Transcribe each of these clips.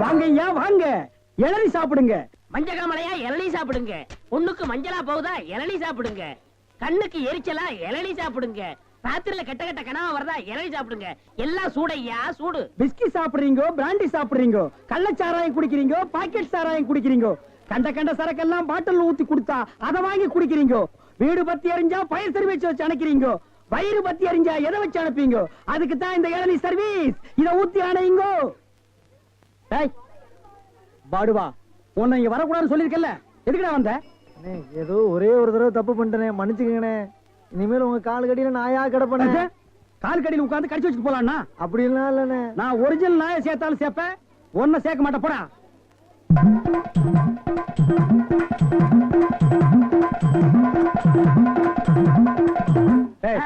வாங்கய்யா வாங்க, இளநீ சாப்பிடுங்க. மஞ்சகாமலையா இளநீ சாப்பிடுங்க. பொண்ணுக்கு மஞ்சளா போகுதா இளநீ சாப்பிடுங்க. கண்ணுக்கு எரிச்சலா இளநீ சாப்பிடுங்க. ராத்திரில கெட்ட கெட்ட கனவா வரதா இளநீ சாப்பிடுங்க. எல்லாம் சூடையா சூடு. பிஸ்கி சாப்பிடுறீங்க, பிராண்டி சாப்பிடுறீங்க, கள்ளச்சாராயம் குடிக்கிறீங்க, பாக்கெட் சாராயம் குடிக்கிறீங்க, கண்ட கண்ட சரக்கெல்லாம் பாட்டில் ஊத்தி கொடுத்தா அதை வாங்கி குடிக்கிறீங்க. வீடு பத்தி எரிஞ்சா பயிர் சர்வீஸ் வச்சு அணைக்கிறீங்க. வயிறு பத்தி எரிஞ்சா எதை வச்சு அனுப்பீங்க? அதுக்கு தான் இந்த இளநீ சர்வீஸ். இத ஊத்தி அணையுங்க. பாடுவா, உன்னை இங்க வரக்கூடாதுன்னு சொல்லிருக்கல, எதுக்குடா வந்த? ஏதோ ஒரே ஒரு தடவை தப்பு பண்ணிட்டேனே, மன்னிச்சுக்கங்கண்ணே. இனிமேல் உங்க கால் கடியில நாயா கிடப்பேன். கால் கடியில் உட்கார்ந்து கடிச்சு வச்சுட்டு போலாம்னா? அப்படிலாம் இல்லண்ணே. நான் ஒரிஜினல் நாயை சேர்த்தாலும் சேர்ப்பேன், ஒன்ன சேர்க்க மாட்டேன். போடா.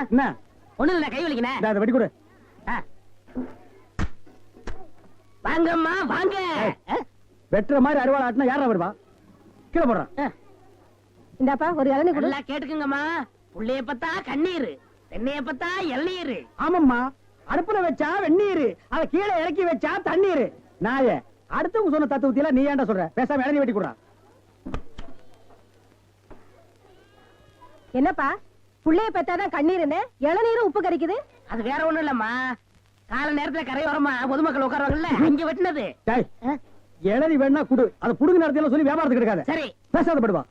என்ன ஒண்ணு இல்ல, கை வலிக்கணும். வெடி கொடு. வாங்கம்மா வாங்க. வெட்டுற மாதிரி அறுவாள் ஆட்டினா யாரா வருவா? கீழே போடுறான். இந்தாப்பா ஒரு இளநீ கொடு. நல்லா கேட்டுக்குங்கம்மா. புள்ளைய பத்தா கண்ணீர், தென்னைய பத்தா இளநீர். ஆமாம்மா, அடுப்புல வச்சா வெந்நீர், அத கீழே இறக்கி வச்சா தண்ணீர். நாய அடுத்தவங்க சொன்ன தத்துவத்தில நீ ஏன்டா சொல்ற? பேசாம இளநீ வெட்டி கொடுறா. என்னப்பா புள்ளைய பெத்தாதான் கண்ணீருன்னு இளநீரும் உப்பு கறிக்குது? அது வேற ஒண்ணும் இல்லம்மா, கால நேரத்துல கரையோரமா பொதுமக்கள் உட்காருவாங்கல்ல, அங்க வெட்டினது. இளநீ வேணா குடு, அதை புடுங்க நேரத்துல சொல்லி வியாபாரத்துக்கு எடுக்காத. சரி பேசாத படுவா.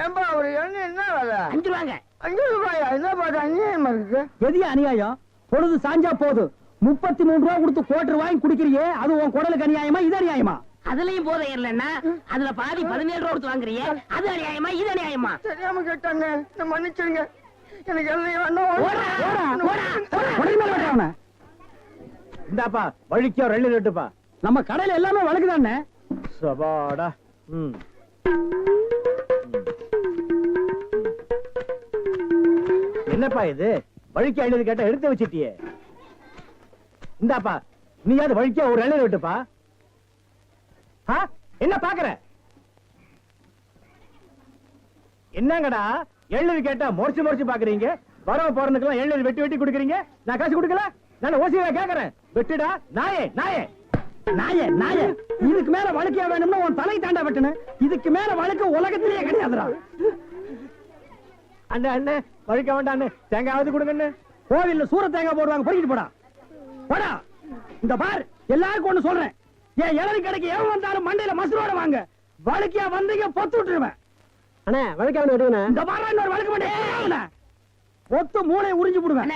ஏன்பா ஒரு எண்ணெய் என்ன வேலை? 5 ரூபாங்க. 5 ரூபாயா? என்ன பாட்டு அநியாயமா இருக்கு. எதிய அநியாயம்? பொழுது சாஞ்சா போது 33 ரூபாய் கொடுத்து கோட்டர் வாங்கி குடிக்கிறியே, அது உன் குடலுக்கு அநியாயமா? இது அநியாயமா? அதுலயும் போதை இல்லன்னா அதுல பாதி 17 ரூபா கொடுத்து வாங்குறியே, அது அநியாயமா இது அநியாயமா? தெரியாம கேட்டாங்க, நான் மன்னிச்சிருங்க. எனக்கு எண்ணெய் வேண்டாம். இந்தாப்பா வழிக்கோ 2 லிட்டருப்பா. நம்ம கடையில எல்லாமே வழக்குதானே. சபாடா. என்னப்பா இது? வழிக்கு 50 கேட்டா எடுத்து வச்சிட்டியே. இந்தாப்பா நீயாவது வழிக்க ஒரு 2 லிட்டருப்பா. என்ன பாக்குற? என்னங்கடா 7 கேட்டா முறைச்சு முறைச்சு பாக்குறீங்க? வரவ போறதுக்கெல்லாம் 7 வெட்டி வெட்டி குடுக்குறீங்க, நான் காசு கொடுக்கல. நான் ஓசியா கேக்குறேன். வெட்டுடா நாயே நாயே நாயே நாயே. இதுக்கு மேல வழக்கியா வேணும்னா உன் தலை தாண்டா வெட்டணும். இதுக்கு மேல வழக்கு உலகத்திலேயே கிடையாதுடா. அண்ணே அண்ணே வழிக்க வேண்டாம், தேங்காவது கொடுங்க. கோவில்ல சூர தேங்காய் போடுவாங்க, பொறிக்கிட்டு போடா போடா. இந்த பார், எல்லாருக்கும் ஒண்ணு சொல்றேன், ஏன் இளநீ கடைக்கு எவன் வந்தாலும் மண்டையில மசுரோட வாங்க. வழக்கியா வந்தீங்க பொத்து விட்டுருவேன். அண்ணே வழக்கா விடுங்க. இந்த பாரு இன்னொரு வழக்கு மாட்டேன், பொத்து மூளை உறிஞ்சு போடுவேன்.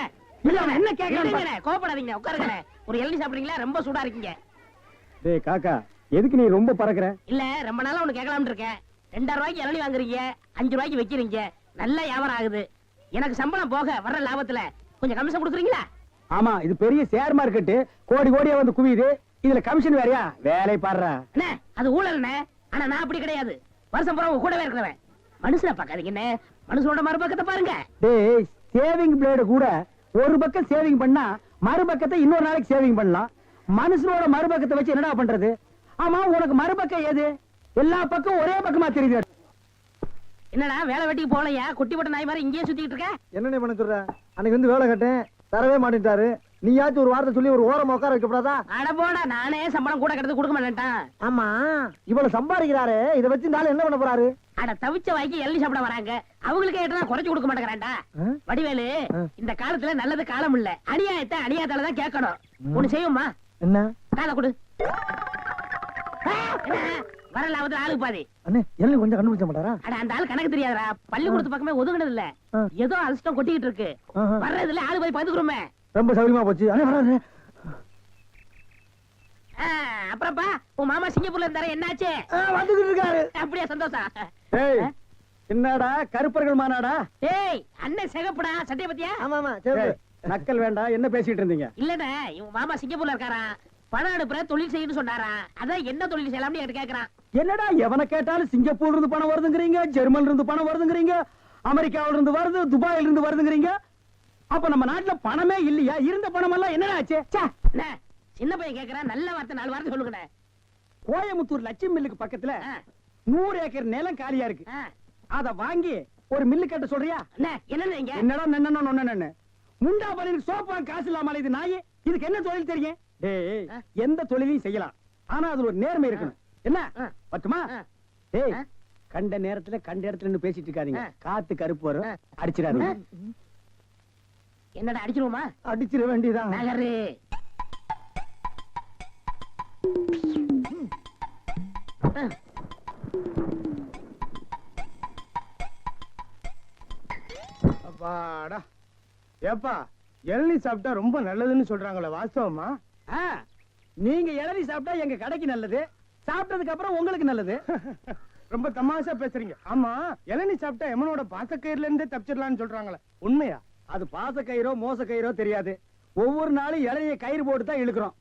என்ன கேட்கறீங்க? கோபப்படாதீங்க, உட்காருங்க. ஒரு இளநீ சாப்பிடுறீங்களா? ரொம்ப சூடா இருக்கீங்க. டேய் காக்கா, எதுக்கு நீ ரொம்ப பறக்குற? இல்ல ரொம்ப நாளா ஒண்ணு கேட்கலாம்னு இருக்கேன். 2 ரூபாய்க்கு இளநீ வாங்குறீங்க, 5 ரூபாய்க்கு வைக்கிறீங்க, நல்ல வியாபாரம் ஆகுது. எனக்கு சம்பளம் போக வர்ற லாபத்துல கொஞ்சம் கமிஷன் கொடுக்குறீங்களா? ஆமா, இது பெரிய ஷேர் மார்க்கெட், கோடி கோடியா வந்து குவியுது. இதுல கமிஷன் வேறயா? வேலை பாடுறா. அண்ணே அது ஊழல்ண்ணே. ஆனா நான் அப்படி கிடையாது, வருஷம் பூரா உங்க கூடவே இருக்கிறவன். மனுஷனை பாக்காதீங்க, மனுஷனோட மறுபக்கத்தை பாருங்க. டேய், சேவிங் பிளேடு கூட ஒரு பக்கம் சேவிங் பண்ணா மறுபக்கத்தை இன்னொரு நாளைக்கு சேவிங் பண்ணலாம். மனுஷனோட மறுபக்கத்தை வச்சு என்னடா பண்றது? ஆமா, உனக்கு மறுபக்கம் ஏது? எல்லா பக்கம் ஒரே பக்கமா தெரியுது. என்னடா வேலை வெட்டிக்கு போகலையா? குட்டி போட்ட நாய் மாதிரி இங்கேயே சுத்திட்டு இருக்க. என்னண்ணே பண்ண சொல்ற? அன்னைக்கு வந்து வேலை கட்டேன், தரவே மாட்டேன்ட்டாரு. நீயாச்சும் ஒரு வார்த்தை சொல்லி ஒரு ஓரமா உட்கார வைக்கப்படாதா? அட போடா, நானே சம்பளம் கூட கிடந்து கொடுக்க மாட்டேன்ட்டான். ஆமா, இவ்வளவு சம்பாதிக்கிறாரு, இதை வச்சு என்ன பண்ண போறாரு? அட தவிச்ச வாய்க்கு எள்ளி சாப்பிட வராங்க, அவங்களுக்கு ஏட்டா குறைச்சு கொடுக்க மாட்டேங்கிறான்டா. வடிவேலு, இந்த காலத்துல நல்லது காலம் இல்ல, அநியாயத்தை அநியாயத்தாலதான் கேட்கணும். ஒண்ணு செய்யுமா? என்ன? காலை கொடு. வரல அவத்துல ஆளுக்கு பாதி. அண்ணே எள்ளி கொஞ்சம் கண்டுபிடிச்ச மாட்டாரா? அட அந்த ஆள் கணக்கு தெரியாதா, பள்ளிக்கூடத்து பக்கமே ஒதுங்கினது இல்ல, ஏதோ அலட்சம் கொட்டிக்கிட்டு இருக்கு. வர்றதுல ஆளு போய் பாத்துக்கிறோமே. ரொம்ப சௌரியமா போச்சு. அப்புறப்பா உன் மாமா சிங்கப்பூர்ல இருந்தாரு, என்னாச்சு? வந்துகிட்டு இருக்காரு. அப்படியே சந்தோஷம். என்னடா கருப்பர்கள் மாநாடா? ஏய் அண்ணன் சிகப்புடா, சட்டைய பத்தியா? ஆமா ஆமா, சரி. நக்கல் வேண்டாம், என்ன பேசிட்டு இருந்தீங்க? இல்லடா, இவன் மாமா சிங்கப்பூர்ல இருக்காரா, பணம் அனுப்புற தொழில் செய்யணும்னு சொன்னாரா, அதான் என்ன தொழில் செய்யலாம்னு என்கிட்ட கேக்குறான். என்னடா எவனை கேட்டாலும் சிங்கப்பூர்ல இருந்து பணம் வருதுங்கிறீங்க, ஜெர்மன்ல இருந்து பணம் வருதுங்கிறீங்க, அமெரிக்காவில இருந்து வருது, துபாயில இருந்து வருதுங்கிறீங்க. அப்ப நம்ம நாட்டுல பணமே இல்லையா? இருந்த பணம் எல்லாம் என்ன ஆச்சு? சின்ன பையன் கேக்குறான், நல்ல வார்த்தை 4 வார்த்தை சொல்லுங்க. கோயம்புத்தூர் லட்சுமி மில்லுக்கு பக்கத்துல 100 ஏக்கர் நிலம் காலியா இருக்கு. அத வாங்கி ஒரு மில்லு கட்ட சொல்றியா? என்னடா என்னடா முண்டா பலிக்கு சோப்பா காசு இல்லாம இது நாயே. இதுக்கு என்ன தொழில் தெரியும்? டேய் ஆ? எந்த தொழிலையும் செய்யலாம் ஆனா அதுல ஒரு நேர்மை இருக்கணும் என்ன ஆ. பட்டுமா ஆ. டேய் ஆ. கண்ட நேரத்துல கண்ட இடத்துல நின்னு பேசிட்டு இருக்காதீங்க ஆ. காத்து கருப்பு வரும் ஆ. அடிச்சிடாதீங்க என்னடா அடிச்சிருவோமா? அடிச்சிட வேண்டியதான் நகரு. அப்பாடா ஏப்பா இளநீ சாப்பிட்டா ரொம்ப நல்லதுன்னு சொல்றாங்களே வாஸ்தவமா? ஆ, நீங்க இளநீ சாப்பிட்டா எங்க கடைக்கு நல்லது சாப்பிட்டதுக்கு அப்புறம் உங்களுக்கு நல்லது ரொம்ப தமாஷா பேசுறீங்க. ஆமா, இளநீ சாப்பிட்டா எமனோட பாசக்கயிறுல இருந்தே தப்பிச்சிடலாம்னு சொல்றாங்களே, உண்மையா? அது பாச கயிறோ மோச கயிறோ தெரியாது ஒவ்வொரு நாளும் இளநிய கயிறு போட்டு தான் இழுக்கிறோம்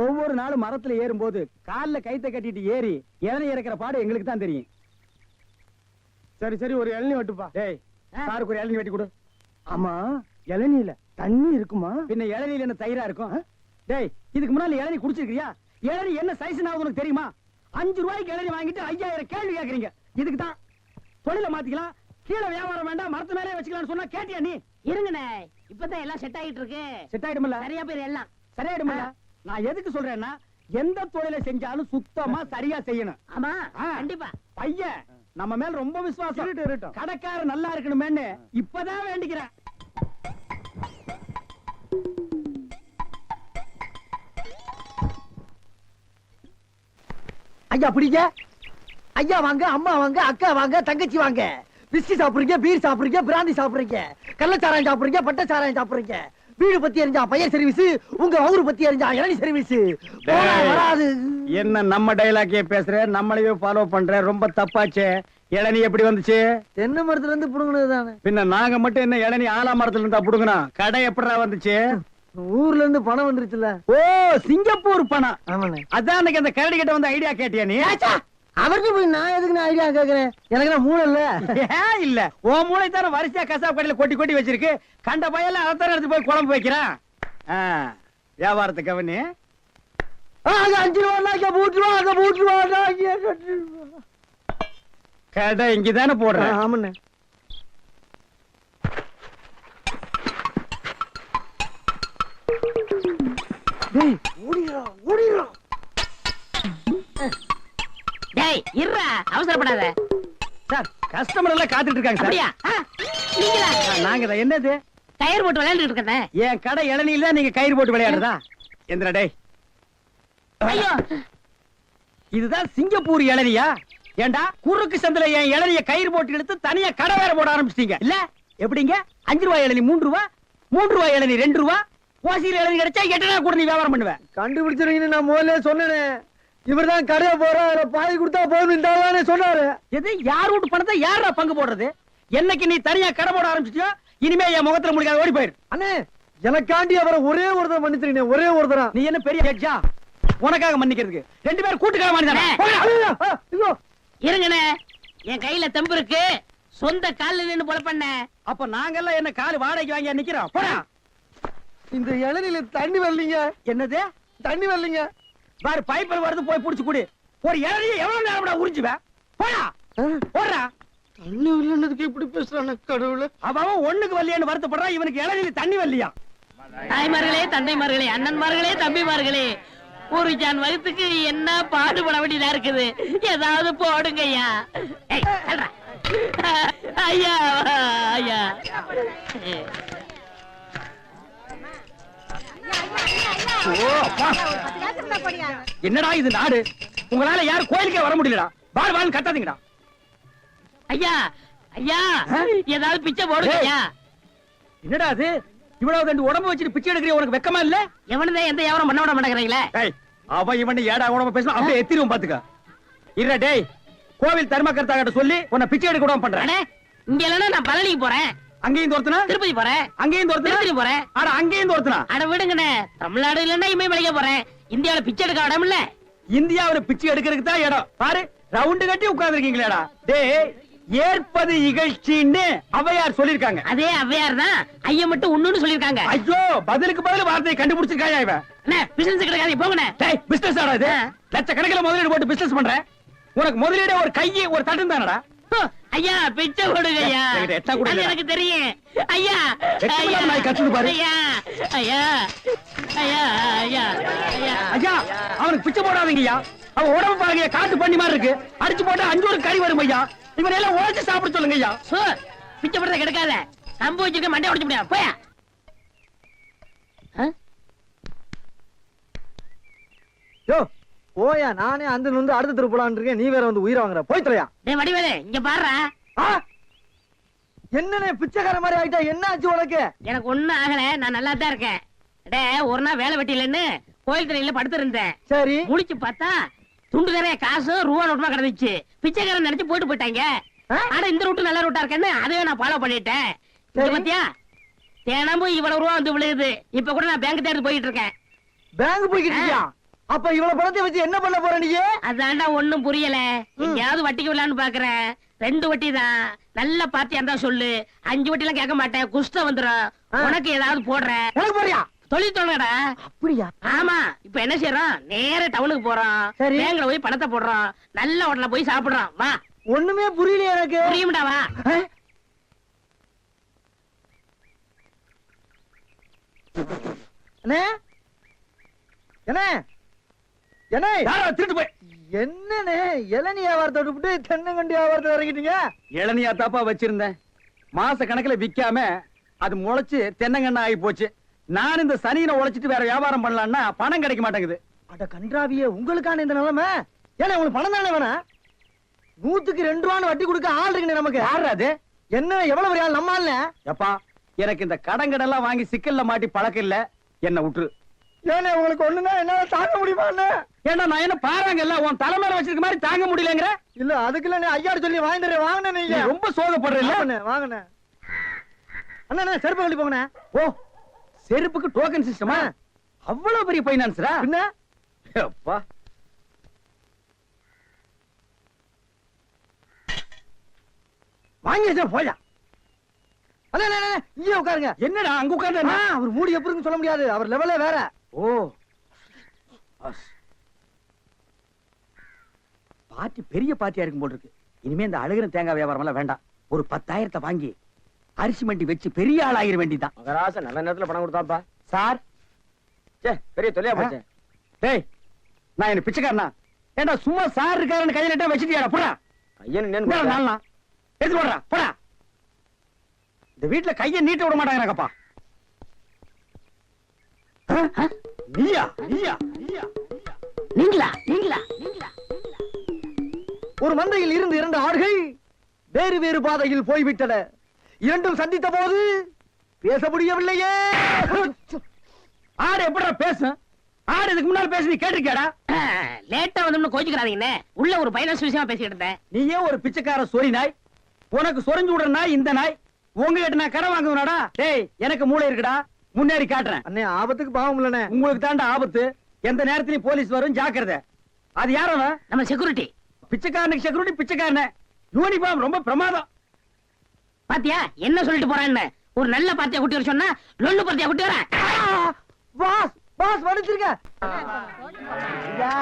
ஒவ்வொரு நாளும் மரத்துல ஏறும்போது கால்ல கைத்த கட்டிட்டு ஏறி இளநீ இறக்கிற பாடு எங்களுக்கு தான் தெரியும் சரி சரி, ஒரு இளநீ வெட்டுப்பா. டேய் சாருக்கு ஒரு இளநீ வெட்டி கொடு ஆமா, இளநீல தண்ணி இருக்குமா? பின்ன இளநீல என்ன தயிரா இருக்கும் ஆ? டேய் இதுக்கு முன்னால இளநீ குடிச்சிருக்கியா இளநீ என்ன சைஸ் உனக்கு தெரியுமா 5 ரூபாய்க்கு இளநீ வாங்கிட்டு 5000 கேள்வி கேக்குறீங்க இதுக்கு தான் தொழில மாத்திக்கலாம் கீழே வியாபாரம் வேண்டாம் மரத்து மேலே வச்சுக்கலாம்னு சொன்னா கேட்டியா நீ இருங்கண்ணே, இப்பதான் எல்லாம் செட் ஆகிட்டு இருக்கு. செட் ஆயிடுமில்ல சரியா பேர் எல்லாம். சரியாயிடுமில்ல நான் எதுக்கு சொல்றேன்னா எந்த தொழிலை செஞ்சாலும் சுத்தமா சரியா செய்யணும் ஆமா, ஆ. கண்டிப்பா. பையன் நம்ம மேல ரொம்ப விசுவாசம் இருக்கட்டும், இருக்கட்டும். கடைக்காரர் நல்லா இருக்கணுமேன்னு இப்பதான் வேண்டிக்கிறேன் ஐயா பிடிங்க ஐயா வாங்க அம்மா வாங்க அக்கா வாங்க தங்கச்சி வாங்க பிஸ்கி சாப்பிடுறீங்க பீர் சாப்பிடுறீங்க பிராந்தி சாப்பிடுறீங்க கள்ளச்சாராயம் சாப்பிடுறீங்க பட்டச்சாராயம் சாப்பிடுறீங்க வீடு பத்தி எரிஞ்சா பையன் சர்வீஸ் உங்க ஊரு பத்தி எரிஞ்சா இளநீ சர்வீஸ் வராது என்ன நம்ம டைலாக்கே பேசுற நம்மளையே ஃபாலோ பண்ற ரொம்ப தப்பாச்சே இளநீ எப்படி வந்துச்சு தென்னை மரத்துல இருந்து புடுங்கினது தானே பின்ன நாங்க மட்டும் என்ன இளநீ ஆலா மரத்துல இருந்தா புடுங்கணும் கடை எப்படிடா வந்துச்சு ஊர்ல இருந்து பணம் வந்துருச்சுல ஓ சிங்கப்பூர் பணம் ஆமாண்ணே அதான் அன்னைக்கு அந்த கரடி கிட்ட வந்து ஐடியா கேட்டியா நீ அவர்கிட்ட போய் நான் எதுக்கு நான் ஐடியா கேக்குறேன் எனக்கு நான் மூளை இல்ல ஏன் இல்ல உன் மூளை தானே வரிசையா கசாப் கடையில கொட்டி கொட்டி வச்சிருக்கு கண்ட பையல அதான் எடுத்து போய் குழம்பு வைக்கிறான் ஆ, வியாபாரத்தை கவனி அங்க 5 ரூபா அங்க பூட்டுருவா அங்க பூட்டுருவா கடை இங்கதானே போடுறேன் ஆமாண்ணே டேய் ஓடிரா ஓடிரா டேய் இருடா, அவசரப்படாத. சார் கஸ்டமர் எல்லாம் காத்துட்டு இருக்காங்க சார் அப்படியா? ஆ, நீங்களா? நாங்க தான் என்னது கயிறு போட்டு விளையாண்டுட்டு இருக்கேன். என் கடை இளநீல தான் நீங்க கயிறு போட்டு விளையாடுறதா எந்திரா டேய் ஐயோ, இதுதான் சிங்கப்பூர் இளநியா ஏண்டா குறுக்கு சந்தில என் இளநிய கயிறு போட்டு இழுத்து தனியா கடை வேற போட ஆரம்பிச்சிட்டீங்க இல்ல எப்படிங்க 5 ரூபாய் இளநீ 3 ரூபா 3 ரூபாய் இளநீ 2 ரூபா ஓசியில் இளநீ கிடைச்சா 8 நாள் கூட நீ வியாபாரம் பண்ணுவேன் கண்டுபிடிச்சிருக்கீங்க நான் முதல்ல சொன்னேனே இவர்தான் கடையை போற பாய் கொடுத்தா போதும் சொன்னாரு எது யார் வீட்டு பணத்தை யாரா பங்கு போடுறது என்னைக்கு நீ தனியா கடை போட ஆரம்பிச்சிட்டியோ இனிமே என் முகத்துல முடிக்காத ஓடி போயிரு அண்ணே எனக்காண்டி அவரை ஒரே ஒருத்தர் மன்னிச்சிருக்கீங்க ஒரே ஒருத்தரா நீ என்ன பெரிய ஜட்ஜா உனக்காக மன்னிக்கிறதுக்கு 2 பேரும் கூட்டுக்காக மன்னிதானே ஐயோ இருங்கண்ணே, என் கையில தெம்பு இருக்கு. சொந்த கால்ல நின்னு போல பண்ண. அப்ப நாங்கெல்லாம் என்ன கால் வாடகைக்கு வாங்கி நிக்கிறோம் போடா இந்த இளநில தண்ணி வரலீங்க என்னது தண்ணி வரலீங்க பாரு பைப்பில் வருது போய் புடிச்சு குடி ஒரு இளநிய எவ்வளவு நேரம் உறிஞ்சுவேன் போடா போடுறா தண்ணி வரலன்னதுக்கு எப்படி பேசுறானே கடவுளே அவன் ஒண்ணுக்கு வரலையான்னு வருத்தப்படுறான் இவனுக்கு இளநில தண்ணி வரலையா தாய்மார்களே, தந்தைமார்களே, அண்ணன்மார்களே, தம்பிமார்களே, ஒரு ஜான் வகுத்துக்கு என்ன பாடுபட வேண்டியதா இருக்குது. ஏதாவது போடுங்க ஐயா. ஏய், தள்ளுடா. ஐயா ஐயா ஓ, அப்பா. என்னடா இது நாடு உங்களால யாரும் கோயிலுக்கே வர முடியலடா வாழ் வாழ் கட்டாதீங்கடா ஐயா ஐயா, ஏதாவது பிச்சை போடுங்க ஏய். ஐயா. என்னடா அது இவ்வளவு ரெண்டு உடம்பு வச்சுட்டு பிச்சை எடுக்கிற உனக்கு வெக்கமா இல்ல எவனதான் எந்த வியாபாரம் பண்ண விட மாட்டேங்கிறீங்களே. டேய் அவன் இவன் ஏடா உடம்பு பேசணும் அப்படியே எத்திரும் பாத்துக்க இல்ல டேய் கோவில் தர்மகர்த்தா கிட்ட சொல்லி உன்னை பிச்சை எடுக்க விடாம பண்றேன் அண்ணே, இங்க இல்லைன்னா நான் பழனிக்கு போறேன், அங்கேயும் தோர்த்தனா திருப்பதி போறேன், அங்கேயும் தோர்த்தனா திருப்பதி போறேன். ஆனா அங்கேயும் தோர்த்தனா அட விடுங்கண்ணே, தமிழ்நாடு இல்லைன்னா இமயமலைக்கு போறேன். இந்தியாவில பிச்சை எடுக்க இடம் இல்ல. இந்தியாவுல பிச்சை எடுக்கிறதுக்கு தான் இடம் பாரு ரவுண்டு கட்டி உட்கார்ந்துருக்கீங்களேடா டேய் ஏற்பது இகழ்ச்சின்னு அவையார் சொல்லிருக்காங்க அதே அவ்வையார் தான் ஐயா மட்டும் ஒண்ணுன்னு சொல்லிருக்காங்க. ஐயோ பதிலுக்கு பதில் வார்த்தையை கண்டுபிடிச்சிருக்காயா இவன் அண்ணே, பிசினஸ் கிடைக்காது போங்கண்ணே. டேய் பிசினஸ் ஆடா இது ஆ. லட்சக்கணக்கில் முதலீடு போட்டு பிசினஸ் பண்றேன் உனக்கு முதலீடு ஒரு கையை ஒரு தட்டும் தானடா ஐயா பிச்சை கொடுங்க ஐயா. என்கிட்ட எட்டா கூட அது இல்லடா. எனக்கு தெரியும் ஐயா. வெட்கமில்லாம நாய் கத்துது பாரு. ஐயா ஐயா ஐயா ஐயா ஐயா ஐயா அவனுக்கு பிச்சை போடாதீங்கய்யா. அவன் உடம்பு பாருங்க காட்டு பண்ணி மாதிரி இருக்கு. அடிச்சு போட்டா 5 ஒரு கறி வரும் ஐயா. இவனை எல்லாம் உழைச்சு சாப்பிட சொல்லுங்க ஐயா. சோ பிச்சை போடுறத கெடுக்காத. கம்பு வச்சிருக்க மண்டை உடைச்சு முடியாது போயா. யோ போயா, நானே அந்த வந்து அடுத்த தெரு போலான்னு இருக்கேன். நீ வேற வந்து உயிரை வாங்குற. போய் தொலையா. டேய் வடிவேலு இங்க பாருடா. என்னனே பிச்சைக்கார மாதிரி ஆயிட்டா? என்ன ஆச்சு உனக்கு? எனக்கு ஒண்ணும் ஆகல, நான் நல்லா தான் இருக்கேன். டே ஒரு நாள் வேலை வெட்டிலன்னு கோயில் திரையில படுத்து இருந்தேன். சரி, முழிச்சு பார்த்தா துண்டு நிறைய காசு ரூபா நோட்டுமா கிடந்துச்சு. பிச்சைக்காரன் நினைச்சு போயிட்டாங்க. ஆனா இந்த ரூட்டு நல்ல ரூட்டா இருக்கேன்னு அதையே நான் ஃபாலோ பண்ணிட்டேன். சரி. பாத்தியா தினமும் இவ்வளவு ரூபா வந்து விழுகுது. இப்ப கூட நான் பேங்க் தேடி போயிட்டு இருக்கேன். பேங்க் போய்கிட்டு இருக்கியா? அப்ப இவ்வளவு பணத்தை வச்சு என்ன பண்ண போற நீ? அதான்டா ஒண்ணும் புரியல. எங்கயாவது வட்டிக்கு விடலான்னு பாக்குறேன். 2 வட்டி தான். நல்ல பார்ட்டியா இருந்தா சொல்லு. 5 வட்டி எல்லாம் கேட்க மாட்டேன். குஷ்டம் வந்துரும். உனக்கு ஏதாவது போடுறேன். உனக்கு போறியா? தொழில் தொடங்கடா. அப்படியா? ஆமா இப்ப என்ன செய்யறோம்? நேர டவுனுக்கு போறோம். சரி. பேங்க்ல போய் பணத்தை போடுறோம். நல்ல ஹோட்டல்ல போய் சாப்பிடுறோம். வா ஒண்ணுமே புரியல எனக்கு. புரியும்டா வா. அண்ணே என்ன என்ன யாரோ திருட்டு போய் என்னண்ணே இளநீ வியாபாரத்தை விட்டு தென்னங்கண்டி வியாபாரத்தை இறங்கிட்டீங்க? இளநியா தாப்பா வச்சிருந்தேன். மாச கணக்குல விக்காம அது முளைச்சு தென்னங்கண்ணா ஆகி போச்சு. நான் இந்த சனியில உழைச்சிட்டு வேற வியாபாரம் பண்ணலாம்னா பணம் கிடைக்க மாட்டேங்குது. அட கன்றாவியே, உங்களுக்கான இந்த நிலைமை. ஏன்னா உங்களுக்கு பணம் தானே வேணா? 100க்கு 2 ரூபான்னு வட்டி கொடுக்க ஆள் இருக்குண்ணே நமக்கு. யாரு அது? என்ன எவ்வளவு பெரிய ஆள் நம்ம ஆள்ல? எப்பா எனக்கு இந்த கடங்கடெல்லாம் வாங்கி சிக்கல்ல மாட்டி பழக்கம் இல்ல. என்ன விட்டுரு. ஏன்னா உங்களுக்கு ஒண்ணுன்னா என்னால தாங்க முடியுமா? ஏன்னா நான் என்ன பாருங்கல்ல உன் தலைமையில வச்சிருக்க மாதிரி தாங்க முடியலங்கிற. இல்ல அதுக்கு இல்ல, ஐயாரு சொல்லி வாங்கிட்டு வாங்கினே நீ நீங்க. ரொம்ப சோகப்படுறீல்ல. வாங்கினே அண்ணா செருப்பு கழட்டி போங்கண்ணே. ஓ செருப்புக்கு டோக்கன் சிஸ்டமா? அவ்வளவு பெரிய பைனான்ஸ்ரா? என்ன அப்பா வாங்கி வச்சா போயா. அண்ணா இங்கே உட்காருங்க. என்னடா அங்க உட்கார்ந்து அவர் மூடி எப்படி இருக்குன்னு சொல்ல முடியாது. அவர் லெவலே வேற. ஓ பார்ட்டி பெரிய பார்ட்டியா இருக்கும் போல இருக்கு. இனிமே இந்த அழுகிற தேங்காய் வியாபாரம் எல்லாம் வேண்டாம். ஒரு 10,000 வாங்கி அரிசி மண்டி வச்சு பெரிய ஆள் ஆகிற வேண்டிதான். மகராச நல்ல நேரத்துல பணம் கொடுத்தாப்பா. சார் பெரிய தொலையா போச்சு. டேய் நான் என்ன பிச்சைக்காரனா? ஏண்டா சும்மா சார் இருக்காருன்னு கையில இட்டா வச்சிட்டியாடா? போடா ஐயன் நாளா எடுத்து போடுறா போடா. இந்த வீட்டுல கையை நீட்ட விட மாட்டாங்கப்பா. நீயா நீயா நீயா நீங்களா நீங்களா நீங்களா ஒரு மந்தையில் இருந்து 2 ஆடுகள் வேறு வேறு பாதையில் போய்விட்டன. இரண்டும் சந்தித்த போது பேச முடியவில்லையே. ஆடு எப்படா பேசும்? ஆடு இதுக்கு முன்னால பேசி நீ கேட்டிருக்கியாடா? லேட்டா வந்து கோச்சுக்கிறாதீங்கண்ணே. உள்ள ஒரு பைனான்ஸ் விஷயமா பேசிட்டு இருந்தேன். நீயே ஒரு பிச்சைக்கார சொறி நாய். உனக்கு சொரிஞ்சு விடுற நாய் இந்த நாய். உங்ககிட்ட நான் கடன் வாங்குவனாடா? டேய் எனக்கு மூளை இருக்குடா. முன்னேறி காட்டுறேன். அண்ணே ஆபத்துக்கு பாவம் இல்லனே. உங்களுக்கு தாண்டா ஆபத்து. எந்த நேரத்திலயும் போலீஸ் வரும், ஜாக்கிரதை. அது யாரவ? நம்ம செக்யூரிட்டி. பிச்சைக்காரனுக்கு செக்யூரிட்டி பிச்சைக்காரன. யூனிஃபார்ம் ரொம்ப பிரமாதம். பாத்தியா என்ன சொல்லிட்டு போறான்னு? ஒரு நல்ல பார்ட்டியா குட்டி வர சொன்னா லொல்லு பார்ட்டியா குட்டி வர. பாஸ் பாஸ் வந்துருங்க. ஐயா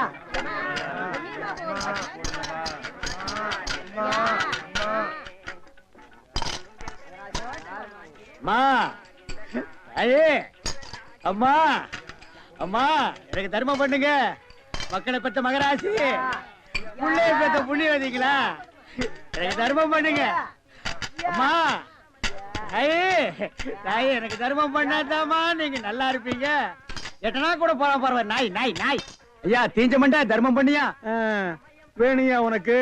அம்மா ஐயே அம்மா அம்மா எனக்கு தர்மம் பண்ணுங்க. மக்களை பெற்ற மகராசி, புள்ளைய பெற்ற புண்ணியவதிங்களா, எனக்கு தர்மம் பண்ணுங்க. அம்மா ஐயே தாயே எனக்கு தர்மம் பண்ணாதாமா நீங்க நல்லா இருப்பீங்க. எட்டனா கூட போறா போற நாய் நாய் நாய். ஐயா தீஞ்ச மண்டா தர்மம் பண்ணியா? வேணியா உனக்கு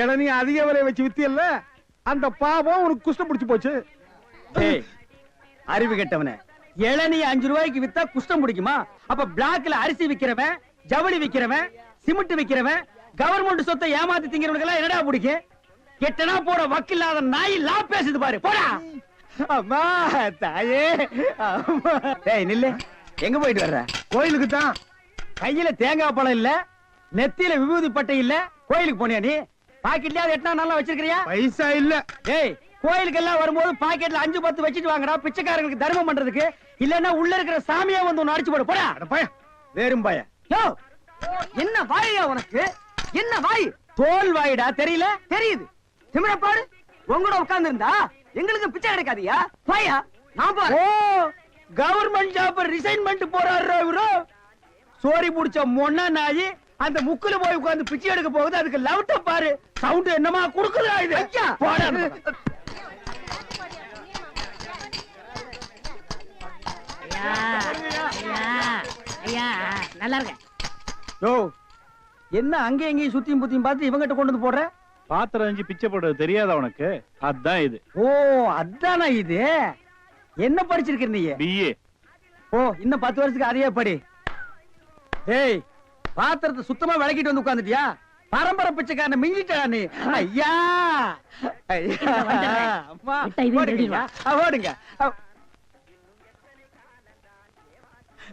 இளநீ அதிக விலை வச்சு வித்தியல்ல, அந்த பாவம் உனக்கு குஷ்டம் பிடிச்சு போச்சு. ஏய், அறிவு கெட்டவனே, இளநீ 5 ரூபாய்க்கு வித்தா குஷ்டம் பிடிக்குமா? அப்ப பிளாக்ல அரிசி விக்கிறவன், ஜவுளி விக்கிறவன், சிமெண்ட் விக்கிறவன், கவர்மெண்ட் சொத்தை ஏமாத்தி திங்கிறவனுக்கு எல்லாம் என்னடா பிடிக்கும்? எட்டனா போற வக்கில்லாத நாய் லா பேசுது பாரு. போடா. அம்மா தாயே அம்மா. டேய் நில்லு. எங்க போயிட்டு வர்ற? கோயிலுக்கு தான். கையில தேங்காய் பழம் இல்ல, நெத்தியில விபூதி பட்டை இல்ல, கோயிலுக்கு போனியா நீ? பாக்கெட்லயாவது எட்டனா நல்லா வச்சிருக்கிறியா? பைசா இல்ல. ஏய் கோயிலுக்கு எல்லாம் வரும்போது பாக்கெட்ல 5-10 வச்சிட்டு வாங்கடா, பிச்சைக்காரங்களுக்கு தர்மம் பண்றதுக்கு. இல்லன்னா உள்ள இருக்கிற சாமியா வந்து ஒன்னு அடிச்சு போடு. போடா. வேறும் பய. யோ என்ன வாயா உனக்கு? என்ன வாய்? தோல் வாயிடா, தெரியல? தெரியுது. திமிர பாரு உங்களோட உட்கார்ந்து இருந்தா எங்களுக்கு பிச்சை கிடைக்காதியா போயா நான் பாரு ஓ கவர்மெண்ட் ஜாப் ரிசைன் பண்ணிட்டு போறாரு இவரு சோரி புடிச்ச மொன்னா நாயி அந்த முக்குல போய் உட்கார்ந்து பிச்சை எடுக்க போகுது அதுக்கு லவுட்ட பாரு சவுண்ட் என்னமா குடுக்குதா இது ஐயா போடா. ஐயா ஐயா ஐயா நல்லா இருக்க யோ என்ன அங்க எங்கேயும் சுத்தியும் புத்தியும் பார்த்து இவங்கிட்ட கொண்டு வந்து போடுற பாத்திரம் அஞ்சு பிச்சை போடுறது தெரியாதா உனக்கு? அதான் இது. ஓ அதானா இது என்ன படிச்சிருக்க நீ பிஏ. ஓ இன்னும் 10 வருஷத்துக்கு அதையே படி ஏய் பாத்திரத்தை சுத்தமா விளக்கிட்டு வந்து உட்கார்ந்துட்டியா பரம்பரை பிச்சைக்காரன மிஞ்சிட்டா நீ ஐயா ஐயா அம்மா விட்டா இதையும் ஓடுங்க திருடிடுவா. ஓடுங்க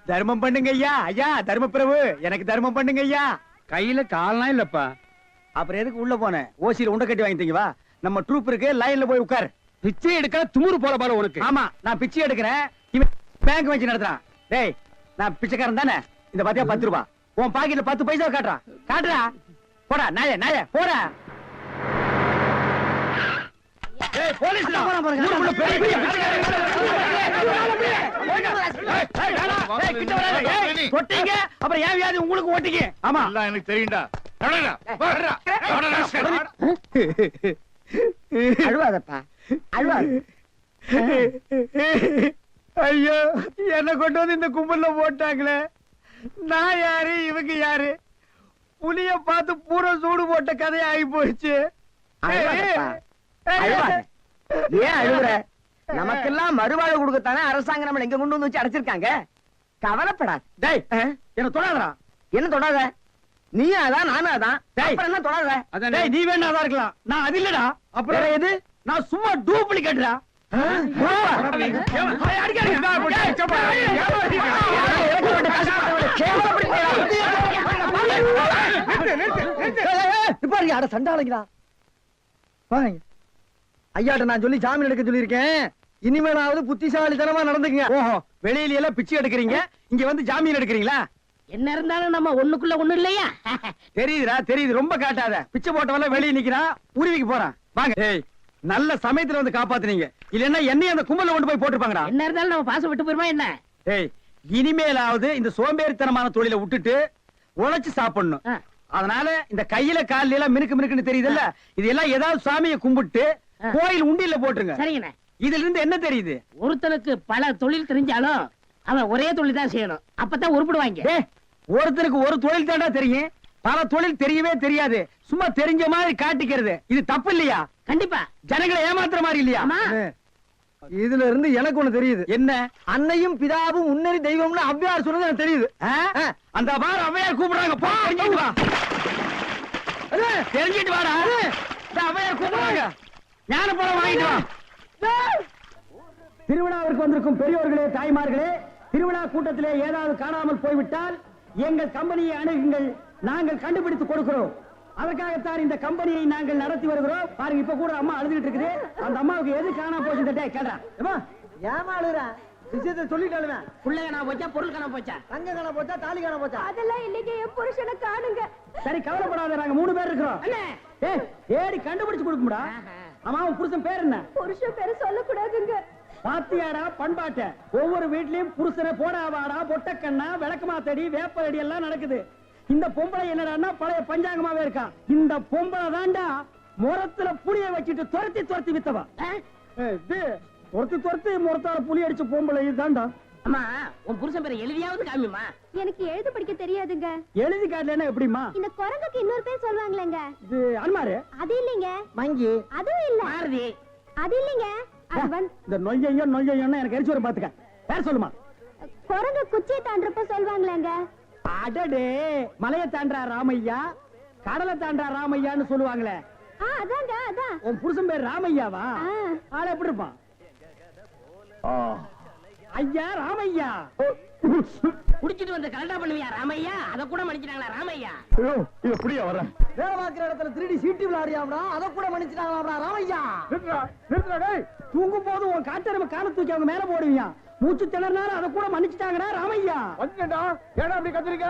தர்மம் பண்ணுங்க ஐயா ஐயா தர்ம பிரபு எனக்கு தர்மம் பண்ணுங்க ஐயா கையில கால்லாம் இல்லப்பா. அப்புறம் எதுக்கு உள்ள போனேன் ஓசியில உண்டை கட்டி வாங்கிட்டீங்க வா நம்ம ட்ரூப் இருக்கு லைன்ல போய் உட்கார் பிச்சை எடுக்க துமுறு போல பாரு உனக்கு. ஆமா நான் பிச்சை எடுக்கிறேன் இவன் பேங்க் வச்சு நடத்துறான் டேய் நான் பிச்சைக்காரன் தானே இந்த பாத்தியா 10 ரூபாய் உன் பாக்கெட்ல 10 பைசா காட்டுறான் காட்டுறா போடா நாயே நாயே போடா ஏய் போலீஸ்டா போறேன், போறேன். ஊருக்குள்ள பெரிய பெரிய கொட்டிங்க அப்புறம் ஏன் வியாதி உங்களுக்கு ஓட்டிங்க ஆமா எல்லாம் எனக்கு தெரியும்டா. நடடா. அழுவாதப்பா அழுவாது ஐயோ என்ன கொண்டு வந்து இந்த கும்பல்ல போட்டாங்களே நான் யாரு இவங்க யாரு புலிய பார்த்து பூரா சூடு போட்ட கதை ஆகி போச்சு அழுவாதப்பா. அழுவாத. ஏன் அழுகுற நமக்கெல்லாம் மறுவாழ்வு கொடுக்கத்தானே அரசாங்கம் நம்மள எங்க கொண்டு வந்து வச்சு அடைச்சிருக்காங்க கவலைப்படாது டேய் என்ன தொடாதடா என்ன தொடாத நீயும் அதான் நானும் அதான் டேய். அப்புறம் என்ன தொடாத டேய் நீ வேணா அதா இருக்கலாம் நான் அது இல்லடா அப்புறம் வேற எது? நான் சும்மா டூப்ளிகேட்டா சண்டாளங்களா ஐயாட்ட நான் சொல்லி ஜாமீன் எடுக்க சொல்லியிருக்கேன் இனிமேலாவது புத்திசாலித்தனமா நடந்துக்குங்க ஓஹோ வெளியில எல்லாம் பிச்சை எடுக்கிறீங்க இங்க வந்து ஜாமீன் எடுக்கிறீங்களா என்ன இருந்தாலும் நம்ம ஒண்ணுக்குள்ள ஒண்ணு இல்லையா தெரியுதுடா தெரியுது ரொம்ப காட்டாத பிச்சை போட்டவெல்லாம் வெளியே நிக்கிறான் உருவிக்கு போறான் வாங்க ஏய் நல்ல சமயத்துல வந்து காப்பாத்துனீங்க இல்லன்னா என்னையும் அந்த கும்பல்ல கொண்டு போய் போட்டுருப்பாங்கடா என்ன இருந்தாலும் நம்ம பாசம் விட்டு போயிருமா என்ன ஏய் இனிமேலாவது இந்த சோம்பேறித்தனமான தொழிலை விட்டுட்டு உழைச்சு சாப்பிடணும் ஆ. அதனால இந்த கையில கால்ல எல்லாம் மினுக்கு மினுக்குன்னு தெரியுதுல்ல இதெல்லாம் ஏதாவது சாமியை கும்பிட்டு ஆ. கோயில் உண்டியில போட்டுருங்க சரிங்கண்ணே இதுல இருந்து என்ன தெரியுது ஒருத்தனுக்கு பல தொழில் தெரிஞ்சாலும் அவன் ஒரே தொழில் தான் செய்யணும் அப்பதான் உருப்பிடுவாங்க டேய், ஒருத்தருக்கு ஒரு தொழில் தாண்டா தெரியும் பல தொழில் தெரியவே தெரியாது சும்மா தெரிஞ்ச மாதிரி காட்டிக்கிறது இது தப்பு இல்லையா கண்டிப்பா ஜனங்களை ஏமாத்துற மாதிரி இல்லையா ஆமா. இதுல இருந்து எனக்கு ஒண்ணு தெரியுது என்ன அன்னையும் பிதாவும் முன்னறி தெய்வம்னு அவ்வையார் சொன்னது எனக்கு தெரியுது ஆ? அந்த பார் அவையார் கூப்பிடுறாங்க போ தெரிஞ்சிட்டு வா தெரிஞ்சிட்டு வாடா இந்த அவையார் கூப்பிடுறாங்க ஞான பழம் வாங்கிட்டு வா திருவிழாவிற்கு வந்திருக்கும் பெரியோர்களே தாய்மார்களே திருவிழா கூட்டத்திலே ஏதாவது காணாமல் போய்விட்டால் எங்கள் கம்பெனியை அணுகுங்கள் நாங்கள் கண்டுபிடித்து கொடுக்கிறோம் அதற்காகத்தான் இந்த கம்பெனியை நாங்கள் நடத்தி வருகிறோம் பாருங்க இப்ப கூட அம்மா அழுதுகிட்டு இருக்குது அந்த அம்மாவுக்கு எது காணாம போச்சுட்டே கேட்டா ஏமாளுற விஷயத்தை சொல்லிட்டாலுமே புள்ள காணா போச்சா பொருள் காணா போச்சா தங்க காண போச்சா தாலி காண போச்சா அதெல்லாம் இன்னைக்கு என் புருஷனை காணுங்க சரி கவலைப்படாத நாங்க 3 பேர் இருக்கிறோம் அண்ணே. ஏய் ஏடி கண்டுபிடிச்சு கொடுக்கும்டா ஆமா உன் புருஷன் பேர் என்ன புருஷன் பேரு சொல்லக்கூடாதுங்க பாத்தியாடா பண்பாட்ட ஒவ்வொரு வீட்லயும் புருஷனை போடா வாடா பொட்டக்கண்ணா விளக்கமாத்தடி வேப்படி எல்லாம் நடக்குது இந்த பொம்பளை என்னடான்னா பழைய பஞ்சாங்கமாவே இருக்கா இந்த பொம்பளை தாண்டா முரத்துல புளிய வச்சுட்டு துரத்தி துரத்தி வித்தவா ஆ? துரத்தி முரத்தால புளி அடிச்ச பொம்பளை இதுதான்டா அம்மா உன் புருஷன் பேரை எழுதியாவது காமிமா எனக்கு எழுத படிக்க தெரியாதுங்க எழுதி காட்டலன்னா எப்படிமா இந்த குரங்குக்கு இன்னொரு பேர் சொல்லுவாங்களேங்க இது அன்மாரு அது இல்லைங்க மங்கி அதுவும் இல்ல மாருதி அது இல்லைங்க அது வந்து இந்த நொய்யன்னு எனக்கு எரிச்சு வர பாத்துக்க பேர் சொல்லுமா குரங்கு குச்சியை தாண்டறப்ப சொல்லுவாங்களேங்க அடடே மலையை தாண்டா ராமையா கடலை தாண்டா ராமையான்னு சொல்லுவாங்களே அதாங்க அதான் உன் புருஷன் பேர் ராமையாவா ஆ. ஆள எப்படி இருப்பான் ஐயா ராமையா குடிச்சிட்டு வந்து கலண்டா பண்ணுவியா ராமையா அத கூட மன்னிச்சிட்டாங்களா ராமையா இது புரிய வர வேலை பார்க்கிற இடத்துல திருடி சீட்டு விளையாடியாம்டா அதை கூட மன்னிச்சுட்டாங்களாம்டா ராமையா தூங்கும் போது உன் காட்டெருமை கால தூக்கி அவங்க மேல போடுவீங்க மூச்சு திணறினாலும் அதை கூட மன்னிச்சுட்டாங்கடா ராமையா வந்துட்டா ஏடா அப்படி கத்திரிக்க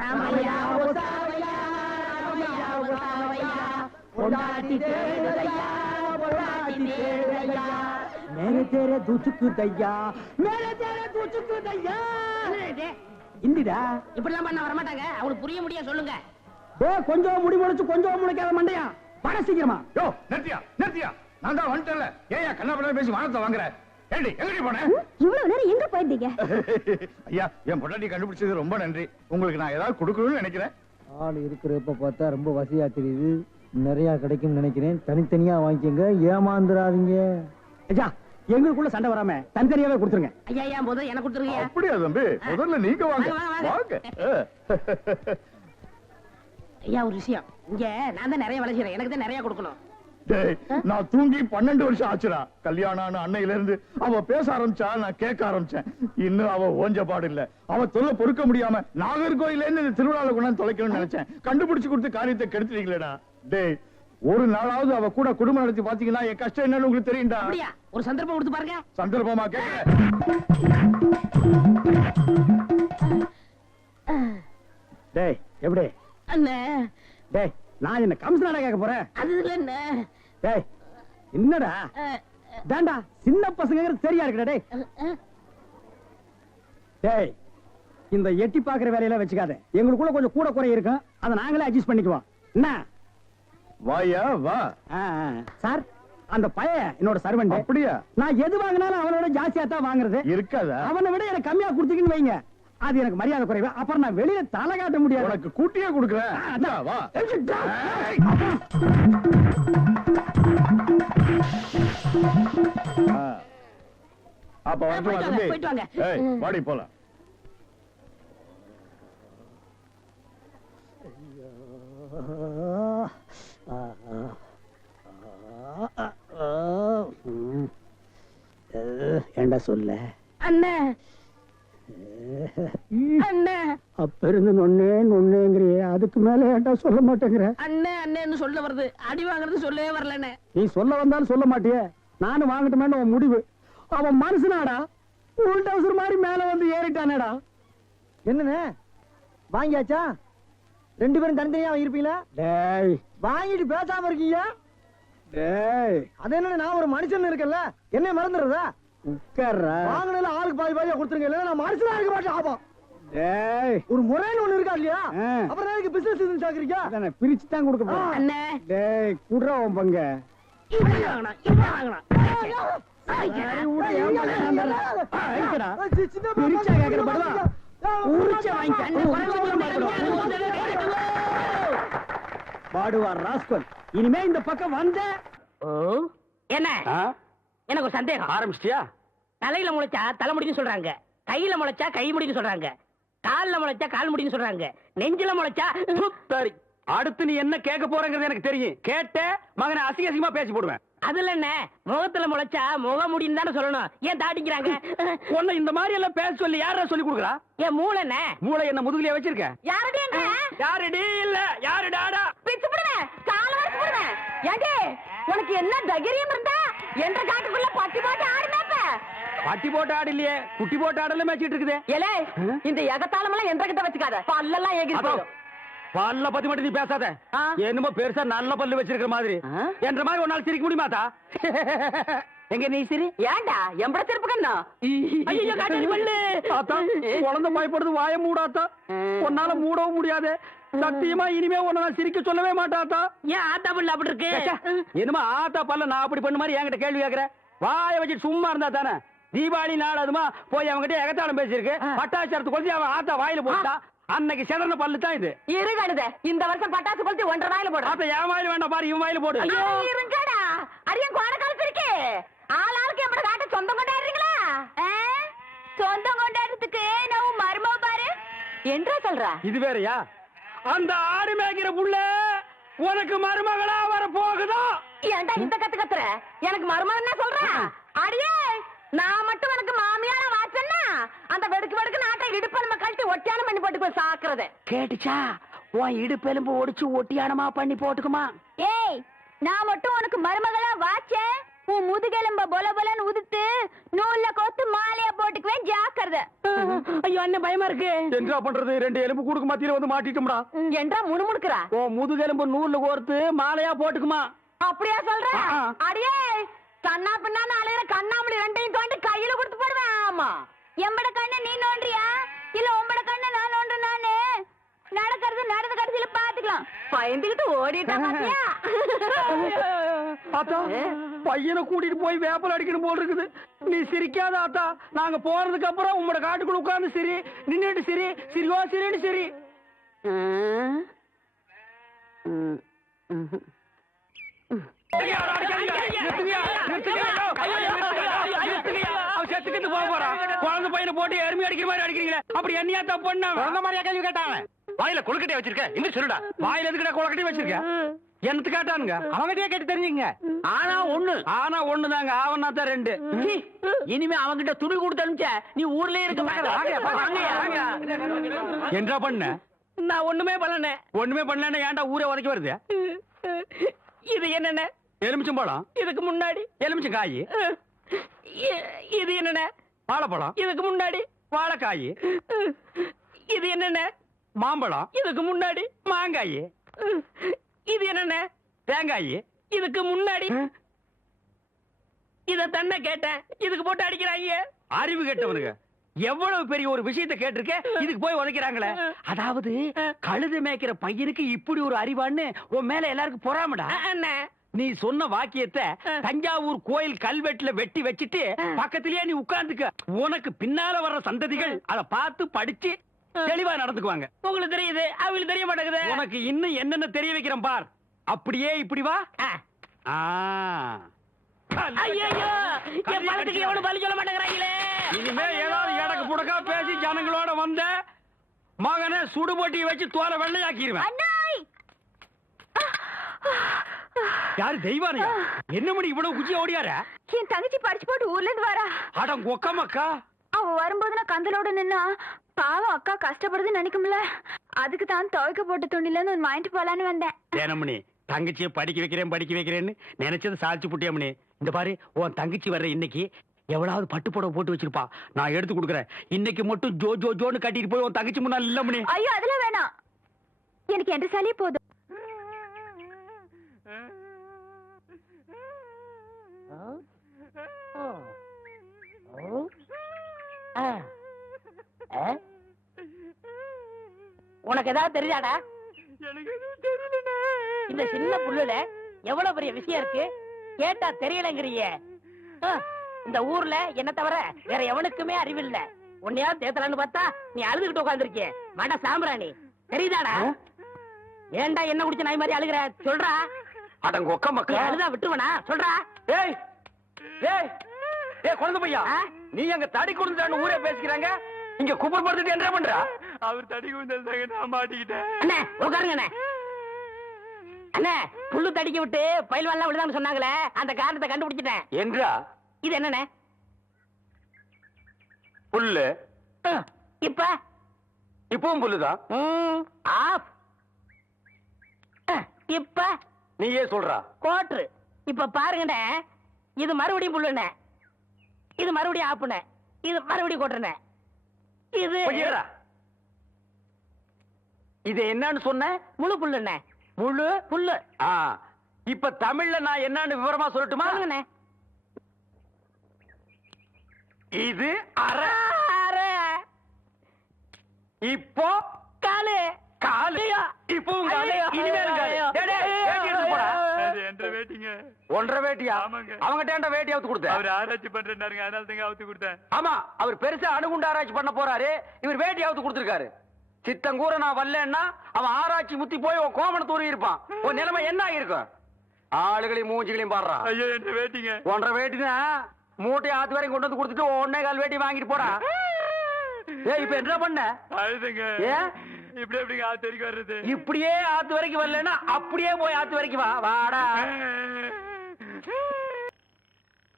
ராமையா ஓசாவையா ராமையா ஓசாவையா பொண்டாட்டி தேடுதையா பொண்டாட்டி தேடுதையா மேலே தேரே தூச்சுக்கு தையா மேலே தேரே தூச்சுக்கு தையா இந்திடா இப்படிலாம் பண்ண வரமாட்டாங்க. அவங்களுக்கு புரிய முடிய சொல்லுங்க. கொஞ்சம் முடி முளைச்சு கொஞ்சம் முளைக்காத மண்டையா வர சீக்கிரமா. யோ நிறுத்தியா நிறுத்தியா, நான் தான் வந்துட்டேன்ல, ஏயா கண்ணா பண்ண பேசி வானத்தை வாங்குற? ஏண்டி எங்கடி போன? இவ்வளவு நேரம் எங்க போயிருந்தீங்க? ஐயா என் பொண்டாட்டி கண்டுபிடிச்சது ரொம்ப நன்றி. உங்களுக்கு நான் ஏதாவது கொடுக்கணும்னு நினைக்கிறேன். ஆள் இருக்கிறப்ப பார்த்தா ரொம்ப வசதியா தெரியுது. நிறைய கிடைக்கும் நினைக்கிறேன். தனித்தனியா வாங்கிக்கங்க, ஏமாந்துடாதீங்க. ஐயா எங்களுக்குள்ள சண்டை வராம தனித்தனியாவே கொடுத்துருங்க. ஐயா ஐயா முதல்ல எனக்கு கொடுத்துருங்க. அப்படியா தம்பி? முதல்ல நீங்க வாங்க வாங்க, வாங்க. வாங்க. ஐயா ஒரு விஷயம், இங்க நான் தான் நிறைய வேலை செய்யறேன், எனக்கு தான் நிறைய கொடுக்கணும். டேய், நான் தூங்கி 12 வருஷம் ஆச்சுடா. கல்யாணம் அன்னையில இருந்து அவ பேச ஆரம்பிச்சா நான் கேட்க ஆரம்பிச்சேன். இன்னும் அவ ஓஞ்ச பாடு இல்ல. அவ தொல்லை பொறுக்க முடியாம நாகர்கோயில இருந்து இந்த திருவிழால கொண்டாந்து தொலைக்கணும்னு நினைச்சேன். கண்டுபிடிச்சு கொடுத்து காரியத்தை கெடுத்துட்டீங்களேடா. டேய், ஒரு நாளாவது அவ கூட குடும்பம் நடத்தி பாத்தீங்கன்னா என் கஷ்டம் என்னன்னு உங்களுக்கு தெரியும்டா. அப்படியா? ஒரு சந்தர்ப்பம் கொடுத்து பாருங்க. சந்தர்ப்பமா கேட்க. டேய் எப்படி? அண்ணே டேய் நான் என்ன கமிஷனரா கேட்க போறேன்? அது இல்ல அண்ணே. டேய் என்னடா தாண்டா சின்ன பசங்க சரியா இருக்குடா. டேய் டேய் இந்த எட்டி பாக்குற வேலையெல்லாம் வச்சுக்காத. எங்களுக்குள்ள கொஞ்சம் கூட குறை இருக்கும், அதை நாங்களே அட்ஜஸ்ட் பண்ணிக்குவோம். என்ன வாயா வா. சார் அந்த பையன் என்னோட சர்வெண்ட். அப்படியா? நான் எது வாங்கினாலும் அவனோட ஜாஸ்தியா தான் வாங்குறது. இருக்காதா? அவனை விட எனக்கு கம்மியா கொடுத்தீங்கன்னு வைங்க, அது எனக்கு மரியாதை குறைவு. அப்புறம் நான் வெளியில தலை காட்ட முடியாது. உனக்கு கூட்டியே கொடுக்குறேன். வா. அப்ப வரட்டுமா தம்பி? போயிட்டு வாங்க. ஏய், வாடி போலாம். ஏண்டா சொல்ல அண்ணே அண்ணே அப்ப இருந்து நொன்னேங்கிறியே, அதுக்கு மேல ஏண்டா சொல்ல மாட்டேங்கிற? அண்ணே அண்ணேன்னு சொல்ல வருது, அடி வாங்குறது சொல்லவே வரலண்ணே. நீ சொல்ல வந்தாலும் சொல்ல மாட்டியே. நானும் வாங்கட்டுமேன்னு உன் முடிவு. அவன் மனுஷனாடா, உள்டவுசர் மாதிரி மேல வந்து ஏறிட்டானேடா. என்னண்ணே வாங்கியாச்சா? 2 பேரும் தனித்தனியா வாங்கிருப்பீங்களா? டேய் வாங்கிட்டு பேசாம இருக்கீங்க. டேய் அது என்ன, நான் ஒரு மனுஷன் இருக்கல, என்ன மறந்துடுறதா? உட்கார்றா. வாங்கினதுல ஆளுக்கு பாதி பாதியா கொடுத்துருங்க, இல்ல நான் மனுஷனா இருக்க மாட்டேன். ஆபம். டேய் ஒரு முறைன்னு ஒண்ணு இருக்கா இல்லையா? அப்புறம் எதுக்கு பிசினஸ் சாக்குறீங்க? அதானே பிரிச்சு தான் கொடுக்க போறேன். அண்ணே டேய் குடுறா உன் பங்க. இப்படி வாங்கணும், இப்படி வாங்கணும். பிரிச்சா கேக்குற பதிலா உரிச்சா வாங்கிக்க. அண்ணே, குறைஞ்சது பாடுவா ராஸ்கல். இனிமே இந்த பக்கம் வந்த என்ன? எனக்கு ஒரு சந்தேகம். ஆரம்பிச்சிட்டியா? தலையில முளைச்சா தலை முடின்னு சொல்றாங்க, கையில முளைச்சா கை முடின்னு சொல்றாங்க, கால்ல முளைச்சா கால் முடின்னு சொல்றாங்க, நெஞ்சில முளைச்சா சரி, அடுத்து நீ என்ன கேட்க போறங்கிறது எனக்கு தெரியும். கேட்ட மகனை அசிங்க அசிங்கமா பேசி போடுவேன். அதுல என்ன, முகத்துல முளைச்சா முக முடின்னு தானே சொல்லணும், ஏன் தாட்டிக்கிறாங்க? உன்னை இந்த மாதிரி எல்லாம் பேச சொல்லி யாரா சொல்லி கொடுக்குறா? என் மூளை என்ன? மூளை என்ன முதுகுலயே வச்சிருக்க? யாருடைய யாருடி இல்ல யாருடாடா? பிச்சு போடுவேன், கால வரைக்கும் போடுவேன். ஏண்டே உனக்கு என்ன தைரியம் இருந்தா என்ற காட்டுக்குள்ள பட்டி போட்டு ஆடுனாப்ப? பட்டி போட்டு ஆடு இல்லையே, குட்டி போட்டு ஆடல மேய்ச்சிட்டு இருக்குது. ஏலே இந்த எகத்தாளமெல்லாம் என்ற கிட்ட வச்சுக்காத, பல்லெல்லாம் ஏகி போயிடும். பல்ல பத்தி மட்டும் நீ பேசாத. என்னமோ பெருசா நல்ல பல்லு வச்சிருக்கிற மாதிரி. என்ற மாதிரி ஒரு நாள் சிரிக்க முடியுமாத்தா? எங்க நீ சிரி. ஏண்டா எம்பட சிரிப்பு கண்ணா? ஐயோ காட்டு பல்லு. ஆத்தா குழந்தை பயப்படுது, வாய மூடாத்தா. உன்னால மூடவும் முடியாது. சத்தியமா இனிமே உன்னை நான் சிரிக்க சொல்லவே மாட்டாத்தா. ஏன் ஆத்தா பல்லு அப்படி இருக்கு? என்னமா ஆத்தா பல்ல நான் அப்படி பண்ண மாதிரி என்கிட்ட கேள்வி கேக்குற? வாய வச்சுட்டு சும்மா இருந்தா தானே. தீபாவளி நாள் அதுமா போய் அவங்ககிட்ட எகத்தாடம் பேசியிருக்கு. பட்டாசரத்து கொளுத்தி அவன் ஆத்தா வாயில போட்டா. அன்னைக்கு செதறன பல்லு தான் இது. இருங்கடுத, இந்த வருஷம் பட்டாசு கொளுத்தி 1.5 வாயில போடு. ஆத்தா என் வாயில வேண்டாம் பாரு, இவன் வாயில போடு. இருங்கடா, அரியன் கோட காலத்து இருக்கு. ஆளாளுக்கு எப்படி காட்ட சொந்தம் கொண்டாடுறீங்களா? சொந்தம் கொண்டாடுறதுக்கு நான் மருமக பாரு என்றா சொல்ற. இது வேறயா? அந்த ஆடு மேய்க்கிற புள்ள உனக்கு மருமகளா வர போகுதா? ஏன்டா இந்த கத்து கத்துற? எனக்கு மருமகன் என்ன சொல்ற? அடியே நான் மட்டும் எனக்கு மாமியார வாச்சன்னா அந்த வெடுக்கு வெடுக்கு நாட்டை இடுப்பெலும்பு கழட்டி ஒட்டியானம் பண்ணி போட்டுக்கோ சாக்குறது. கேட்டுச்சா? உன் இடுப்பெலும்பு ஒடிச்சு ஒட்டியானமா பண்ணி போட்டுக்குமா? ஏய் நான் மட்டும் உனக்கு மருமகளா வாச்சேன், உன் முதுகெலும்ப பொல பொலன்னு உதுத்து நூல்ல கோத்து மாலையா போட்டுக்குவேன் ஜாக்கிரதை. ஐயோ அண்ணன் பயமா இருக்கு. என்ன பண்றது? 2 எலும்பு கூடுக்கு மத்தியில வந்து மாட்டிட்டோம்டா. என்றா முணுமுணுக்குறா? ஓ முதுகெலும்பு நூல்ல கோர்த்து மாலையா போட்டுக்குமா? அப்படியா சொல்ற? அடியே கண்ணா பின்னான்னு அலையிற கண்ணாமணி 2ஐயும் தோண்டி கையில கொடுத்து போடுவேன். ஆமா, எம்பட கண்ணை நீ நோண்டியா இல்ல உம்பட கண்ணை நான் நோண்டு? நானு நடக்கிறது நடந்த கடைசியில பாத்துக்கலாம். பயந்துகிட்டு ஓடிட்டா பாத்தியா? ஆத்தா, பையனை கூட்டிட்டு போய் வேப்பல் அடிக்கணும் போல் இருக்குது. நீ சிரிக்காத ஆத்தா. நாங்க போறதுக்கு அப்புறம் உங்களோட காட்டுக்குள்ள உட்கார்ந்து சிரி, நின்னுட்டு சிரி, சிரிவா சிரின்னு சிரி. குழந்தை பையனை போட்டு எருமை அடிக்கிற மாதிரி அடிக்கிறீங்களே, அப்படி என்னையா தப்பு பண்ண? குழந்தை மாதிரியா கேள்வி கேட்டாங்க? வாயில கொழுக்கட்டை வச்சிருக்க, இன்னும் சொல்லுடா. வாயில எதுக்குடா கொழுக்கட்டை வச்சிருக்க? என்னத்து கேட்டானுங்க? அவங்ககிட்டயே கேட்டு தெரிஞ்சுங்க. ஆனா ஒண்ணுதாங்க, ஆவனா தான் 2. இனிமே அவங்கிட்ட துணி கொடுத்து அனுப்பிச்ச நீ ஊர்லயே இருக்க என்ன பண்ண? நான் ஒண்ணுமே பண்ணல. ஒண்ணுமே பண்ணல. ஏன்டா ஊரே உதைக்க வருது? இது என்னென்ன? எலுமிச்சம்பழம். இதுக்கு முன்னாடி எலுமிச்சங்காய். இது என்னென்ன? வாழைப்பழம். இதுக்கு முன்னாடி வாழைக்காய். இது என்னென்ன? மாம்பழம். இதுக்கு முன்னாடி மாங்காய். இது என்னென்ன? தேங்காய். இதுக்கு முன்னாடி இத தன்ன கேட்டேன், இதுக்கு போட்டு அடிக்கிறாங்க. அறிவு கேட்டவனுங்க எவ்வளவு பெரிய ஒரு விஷயத்தை கேட்டிருக்க, இதுக்கு போய் உதைக்கிறாங்களே. அதாவது கழுது மேய்க்கிற பையனுக்கு இப்படி ஒரு அறிவான்னு உன் மேல எல்லாருக்கும் பொறாமடா. அண்ணே, நீ சொன்ன வாக்கியத்தை தஞ்சாவூர் கோயில் கல்வெட்டுல வெட்டி வச்சிட்டு பக்கத்திலேயே நீ உட்கார்ந்துக்க. உனக்கு பின்னால வர்ற சந்ததிகள் அதை பார்த்து படிச்சு தெளிவா நடந்துக்குவாங்க. உங்களுக்கு தெரியுது, அவங்களுக்கு தெரிய மாட்டேங்குது. உனக்கு இன்னும் என்னென்ன தெரிய வைக்கிறேன் பார். அப்படியே இப்படி வா. ஐயோ, என் பணத்துக்கு எவனும் பலி சொல்ல மாட்டேங்கிறாங்களே. இனிமே ஏதாவது எடக்கு புடக்கா பேசி ஜனங்களோட வந்த மகனை சுடுபொட்டியை வச்சு தோலை வெள்ளையாக்கிடுவேன். யாரு தெய்வானையா? என்ன மணி இவ்வளவு குச்சி ஓடியார? என் தங்கச்சி படிச்சு போட்டு ஊர்ல இருந்து வரா. அடம் கொக்கமக்கா. அவ வரும்போது நான் கந்தலோட நின்னா பாவம் அக்கா கஷ்டப்படுதுன்னு நினைக்கும்ல, அதுக்கு தான் துவைக்க போட்ட துணில இருந்து ஒன்னு வாங்கிட்டு போலான்னு வந்தேன். ஏனமணி, தங்கச்சியை படிக்க வைக்கிறேன்னு நினைச்சது சாதிச்சு புட்டியாமணி. இந்த பாரு, உன் தங்கச்சி வர்ற இன்னைக்கு எவ்வளவு பட்டு புடவை போட்டு வச்சிருப்பா, நான் எடுத்து கொடுக்குறேன். இன்னைக்கு மட்டும் ஜோ ஜோ ஜோன்னு கட்டிட்டு போய் உன் தங்கச்சி முன்னாள் இல்லமணி. ஐயோ அதெல்லாம் வேணாம், எனக்கு என்ற சாலியே போதும். உனக்கு ஏதாவது தெரியாதா? இந்த சின்ன புல்லுல எவ்வளவு பெரிய விஷயம் இருக்கு, கேட்டா தெரியலங்கிறிய. இந்த ஊர்ல என்ன தவிர வேற எவனுக்குமே அறிவில்ல. உன்னையாவது தேத்தலான்னு பார்த்தா நீ அழுதுகிட்டு உட்காந்துருக்கிய. மட சாம்பிராணி தெரியுதாடா? ஏன்டா என்ன குடிச்ச நாய் மாதிரி அழுகுற? சொல்றா. அடங்க ஒக்கமக்கா. அழுதா விட்டுருவனா? சொல்றா. ஏய் ஏய் ஏய் குழந்தை பையா, நீ அங்க தடி குடுந்தான்னு ஊரே பேசிக்கிறாங்க, இங்க குப்பர் படுத்துட்டு என்ன பண்றா? அவர் தடி குடுந்தாங்க, நான் மாட்டிக்கிட்டேன். அண்ணே உட்காருங்க அண்ணே. அண்ணே, புல்லு தடிக்க விட்டு பயில்வான்லாம் விழுதான்னு சொன்னாங்களே, அந்த காரணத்தை கண்டுபிடிச்சிட்டேன். என்றா? இது என்னண்ணே? புல்லு. இப்ப இப்பவும் புல்லுதான். ஆஃப். இப்ப நீயே சொல்றா. கோட்ரு. இப்ப பாருங்கண்ணே, இது மறுபடியும் புல்லுண்ணே, இது மறுபடியும் ஆப்புண்ணே, இது மறுபடியும் கோட்டுறண்ணே. இது இது என்னன்னு சொன்ன? முழு புல்லுண்ணே. முழு புல்லு. இப்ப தமிழ்ல நான் என்னன்னு விவரமா சொல்லட்டுமா? சொல்லுங்கண்ணே. இது அரை. இப்போ காலு. காலு. இப்பவும் காலு. இனிமேல் காலு. டேய் டேய், வேட்டி எடுத்து போடா. அது என்ற வேட்டிங்க. ஒன்றரை வேட்டியா? ஆமாங்க. அவங்க டேண்ட வேட்டி அவுத்து கொடுத்த. அவர் ஆராய்ச்சி பண்றாருங்க, அதனால தாங்க அவுத்து கொடுத்தேன். ஆமா, அவர் பெருசா அணுகுண்டு ஆராய்ச்சி பண்ண போறாரு, இவர் வேட்டி அவுத்து கொடுத்திருக்காரு. சித்தங்கூர நான் வரலன்னா அவன் ஆராய்ச்சி முத்தி போய் உன் கோமண தூரி இருப்பான். உன் நிலைமை என்ன ஆகிருக்கும்? ஆளுகளையும் மூஞ்சிகளையும் பாடுறான். ஐயோ என்ற வேட்டிங்க. ஒன்றரை வேட்டினா மூட்டையை ஆத்து வரைக்கும் கொண்டு வந்து கொடுத்துட்டு 1.25 வேட்டி வாங்கிட்டு போடா. ஏய் இப்ப என்ன பண்ண? அழுதுங்க. ஏன் இப்படி எப்படிங்க ஆத்து வரைக்கும் வர்றது? இப்படியே ஆத்து வரைக்கும் வரலன்னா அப்படியே போய் ஆத்து வரைக்கும் வா. வாடா.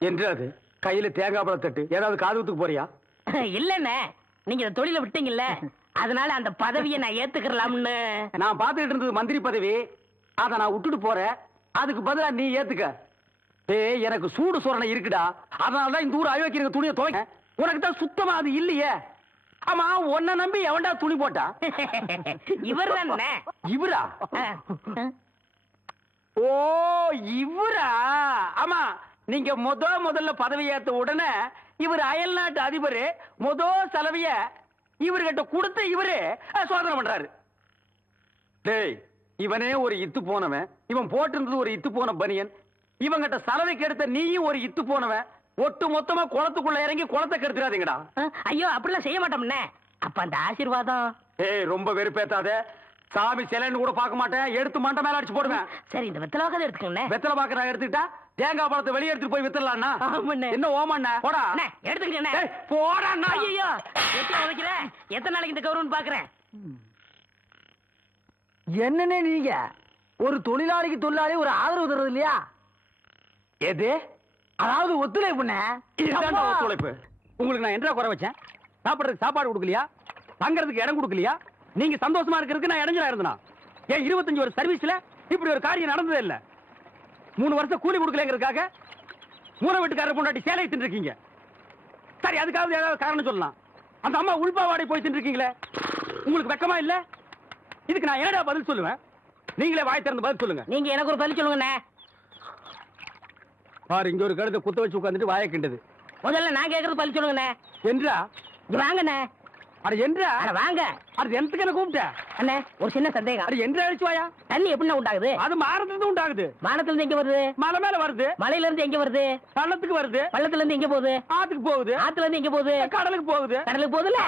என்று அது கையில தேங்காய் பழம் தட்டு, ஏதாவது காதுகுத்துக்கு போறியா? இல்லண்ணே, நீங்க இந்த தொழில விட்டீங்கல்ல, அதனால அந்த பதவியை நான் ஏத்துக்கலாம்னு. நான் பாத்துக்கிட்டு இருந்தது மந்திரி பதவி, அத நான் விட்டுட்டு போறேன். அதுக்கு பதிலா நீ ஏத்துக்க. ஏய் எனக்கு சூடு சொரணை இருக்குடா, அதனாலதான் இந்த ஊர் அயோக்கிய துணியை துவைக்க. உனக்கு தான் சுத்தமா அது இல்லையே. ஆமா, உன்னை நம்பி எவன்டா துணி போட்டா? இவர் தானே. இவரா? ஓ இவரா? ஆமா, நீங்க முதல்ல பதவி ஏத்த உடனே இவர் அயல் நாட்டு அதிபர் செலவிய இவர்கிட்ட கொடுத்து இவரு சோதனை பண்றாரு. டேய், இவனே ஒரு இத்து போனவன், இவன் போட்டிருந்தது ஒரு இத்து போன பனியன், இவங்கிட்ட சலவைக்கு எடுத்த நீயும் ஒரு இத்து போனவன், ஒட்டு மொத்தமா குளத்துக்குள்ள இறங்கி குளத்தை கெடுத்துறாதீங்கடா. ஐயோ, அப்படிலாம் செய்ய மாட்டோம்னே. அப்ப அந்த ஆசீர்வாதம். ஏய், ரொம்ப வெறுப்பேத்தாத. சாமி சிலைன்னு கூட பார்க்க மாட்டேன், எடுத்து மண்டை மேல அடிச்சு போடுவேன். சரி, இந்த வெத்தலை வாக்காத எடுத்துக்கோண்ணே. வெத்தலை பாக்க நான் எடுத்துக்கிட்டா தேங்காய் பழத்தை வெளியே எடுத்துட்டு போய் வித்துடலாம்னா? ஆமாண்ணே. என்ன ஓமண்ண? போடா. எடுத்துக்கண்ணே. ஏய், போடா. ஐயோ, எத்தனை உதைக்கிற? எத்தனை நாளைக்கு இந்த கௌரவம் பாக்குறேன்? என்னன்னே நீங்க ஒரு தொழிலாளிக்கு தொழிலாளி ஒரு ஆதரவு தர்றது இல்லையா? எது? அதாவது ஒத்துழைப்பு. இதுதான்டா ஒத்துழைப்பு. உங்களுக்கு நான் என்ன குறை வச்சேன்? சாப்பிடுறதுக்கு சாப்பாடு கொடுக்கலையா? தங்கறதுக்கு இடம் கொடுக்கலையா? நீங்க சந்தோஷமா இருக்கிறதுக்கு நான் இடைஞ்சலா இருந்தனா? ஏன் 25 வருஷ சர்வீஸ்ல இப்படி ஒரு காரியம் நடந்ததே இல்ல. 3 வருஷம் கூலி கொடுக்கலங்கிறதுக்காக மூணு வீட்டுக்காரர் பொண்டாட்டி சேலை தின்னுருக்கீங்க. சரி, அதுக்காவது ஏதாவது காரணம் சொல்லலாம். அந்த அம்மா உள்பாவாடை போய் தின்னுருக்கீங்களே, உங்களுக்கு வெக்கமா இல்ல? இதுக்கு நான் என்னடா பதில் சொல்லுவேன்? நீங்களே வாய் திறந்து பதில் சொல்லுங்க. நீங்க எனக்கு ஒரு பதில் சொல்லுங்கண்ணே. பாரு, இங்க ஒரு கழுதை குத்த வச்சு உட்கார்ந்துட்டு வாயை கிண்டது. முதல்ல நான் கேக்குறது பதில் சொல்லுங்கண்ணே. என்றா? இங்க வாங்கண்ணே. அட என்றா? அட வாங்க. அது எனக்கு என்ன கூப்பிட்ட? அண்ணே, ஒரு சின்ன சந்தேகம். அட என்றா அடிச்சு வாயா? தண்ணி எப்படின்னா உண்டாகுது? அது மாறதுல உண்டாகுது. வானத்துல இருந்து எங்க வருது? மலை மேல வருது. மலையில இருந்து எங்க வருது? பள்ளத்துக்கு வருது. பள்ளத்துல இருந்து எங்க போகுது? ஆத்துக்கு போகுது. ஆத்துல இருந்து எங்க போகுது? கடலுக்கு போகுது. கடலுக்கு போகுதுல.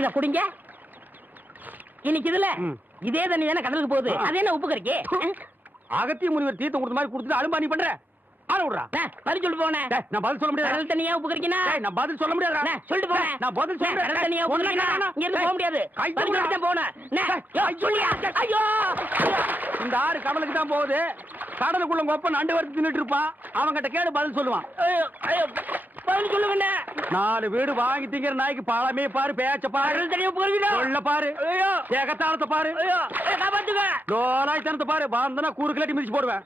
இத குடிங்க. இன்னைக்கு இதுல இதே தண்ணி தானே கடலுக்கு போகுது. அது என்ன உப்பு கறிக்கு? அகத்திய முனிவர் தீர்த்தம் கொடுத்த மாதிரி கொடுத்துட்டு அலும்பானி பண்ற. ஆள விடுறா. பதில் சொல்லிட்டு போனே. நான் பதில் சொல்ல முடியாது. கடல் தண்ணியா உப்பு கறிக்கினா? நான் பதில் சொல்ல முடியாது. சொல்லிட்டு போனேன். நான் பதில் சொல்ல முடியாது. கடல் தண்ணியா உப்பு கறிக்கினா? இங்க இருந்து போக முடியாது. பதில் சொல்லிட்டு போனேன். சொல்லியா? ஐயோ, இந்த ஆறு கடலுக்கு தான் போகுது. கடலுக்குள்ள கொப்ப நண்டு வறுத்து தின்னுட்டு இருப்பான். அவன்கிட்ட கேடு பதில் சொல்லுவான். பதில் சொல்லுங்க. 4 வீடு வாங்கி திங்கிற நாய்க்கு பழமே பாரு, பேச்ச பாரு, கடல் தண்ணியா உப்பு கறிக்கினா? சொல்ல பாரு, ஏகத்தாளத்தை பாரு, காப்பாத்துங்க. லோலாய்த்தனத்தை பாரு. பாந்தனா கூறு கிளட்டி மிதிச்சு போடுவேன்.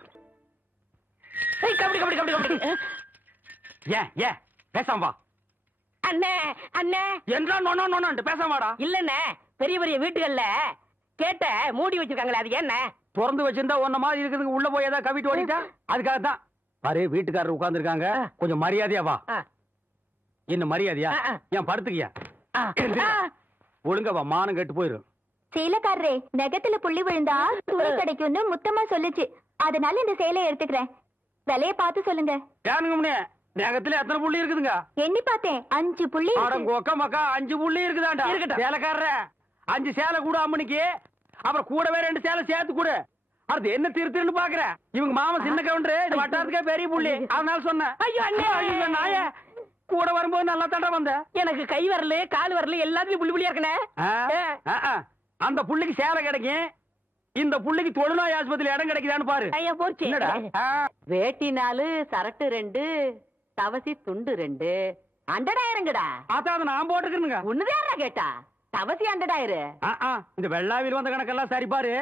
கபடி கபடி கபடி கபடி. ஏன் பேசாம வா. அண்ணே அண்ணே என்றா நோன்னு பேசாம வாடா. இல்லண்ணே, பெரிய பெரிய வீட்டுகள்ல கேட்ட மூடி வச்சிருக்காங்களே, அது என்ன? திறந்து வச்சிருந்தா ஒன்ன மாதிரி இருக்குதுங்க, உள்ள போய் ஏதாவது கவிட்டு ஓடிட்டா அதுக்காக தான். பாரு, வீட்டுக்காரர் உட்கார்ந்து இருக்காங்க, கொஞ்சம் மரியாதையா வா. என்ன மரியாதையா? ஏன் படுத்துக்கியா? ஒழுங்கா வா, மானம் கெட்டு போயிரும். சேலைக்காரரே, நெகத்துல புள்ளி விழுந்தா துணி கிடைக்கும்னு முத்தமா சொல்லுச்சு, அதனால இந்த சேலையை எடுத்துக்கிறேன். விலைய பார்த்து சொல்லுங்க. ஏனுங்க, நகத்துல எத்தனை புள்ளி இருக்குதுங்க? எண்ணி பார்த்தேன், 5 புள்ளி. கொக்க மக்கா 5 புள்ளி இருக்குதாண்டா. சேலைக்காரர 5 சேலை கூட அம்மனுக்கு, அப்புறம் கூடவே 2 சேலை சேர்த்து கூட. அது என்ன திருத்துன்னு பாக்குற? இவங்க மாமா சின்ன கவுண்டரு, இந்த வட்டாரத்துக்கே பெரிய புள்ளி, அதனால சொன்னேன். ஐயோ அண்ணே, ஐயோ நாயே, கூட வரும்போது நல்லா தாண்டா வந்த. எனக்கு கை வரல கால் வரல எல்லாத்துலயும் புள்ளி புள்ளியா இருக்கனே. அந்த புள்ளிக்கு சேலை கிடைக்கும், இந்த புள்ளிக்கு தொழுநோய் ஆஸ்பத்திரி இடம் கிடைக்குதான்னு பாரு. ஐயா போச்சு. வேட்டி 4, சரட்டு 2, தவசி துண்டு 2, 100,000ங்கடா. அதான் நான் போட்டுக்கிறேனுங்க. ஒண்ணுதான் கேட்டா, தவசி 100,000. இந்த வெள்ளாவில் வந்த கணக்கெல்லாம் சரி பாரு.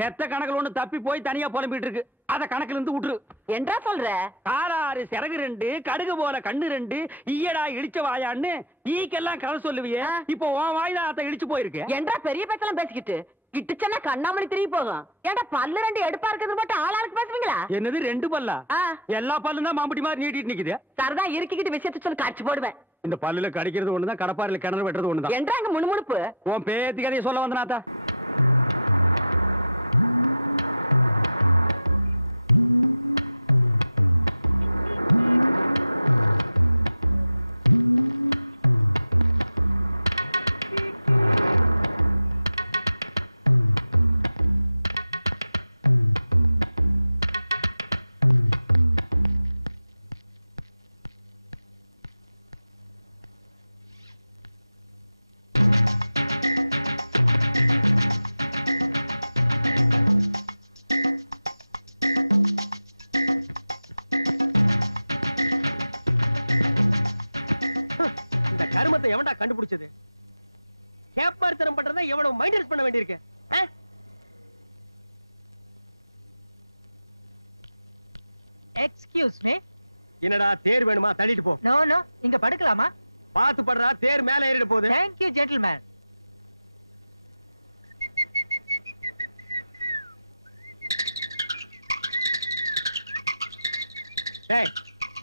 பெத்த கணக்குல ஒண்ணு தப்பி போய் தனியா புலம்பிட்டு இருக்கு, அத கணக்குல இருந்து விட்டுரு. என்றா சொல்ற? காலாறு சிறகு 2, கடுகு போல கண்ணு 2, ஈயடா இழிச்ச வாயான்னு ஈக்கெல்லாம் கதை சொல்லுவிய. இப்போ உன் வாய்தான் அத இழிச்சு போயிருக்கு. என்றா பெரிய பேச்செல்லாம் பேசிக்கிட்டு கிட்டுச்சன்னா கண்ணாமணி திரும்பி போகும். ஏன்டா பல்லு 2 எடுப்பா இருக்கிறது மட்டும் ஆளாளுக்கு பேசுவீங்களா? என்னது 2 பல்லா? எல்லா பல்லும் தான் மாம்பட்டி மாதிரி நீட்டிட்டு நிக்குது. சரதா இருக்கிக்கிட்டு விஷயத்த சொல்லி காட்சி போடுவேன். இந்த பல்லுல கடிக்கிறது ஒண்ணுதான், கடப்பாரில கிணறு வெட்டுறது ஒண்ணுதான். என்றா அங்க முணுமுணுப்பு? உன் பேத்தி கதையை சொல்ல வந்தனாத்தா. கருமத்தை எவன்டா கண்டுபிடிச்சது? கேப்பார்த்தனம் பண்றதா எவ்வளவு மைண்டஸ் பண்ண வேண்டியிருக்கு. Excuse me. என்னடா தேர் வேணுமா? தள்ளிட்டு போ. நோ நோ, இங்க படுக்கலாமா? பாத்து படுறா, தேர் மேல ஏறிட போகுது. Thank you gentleman. டேய்,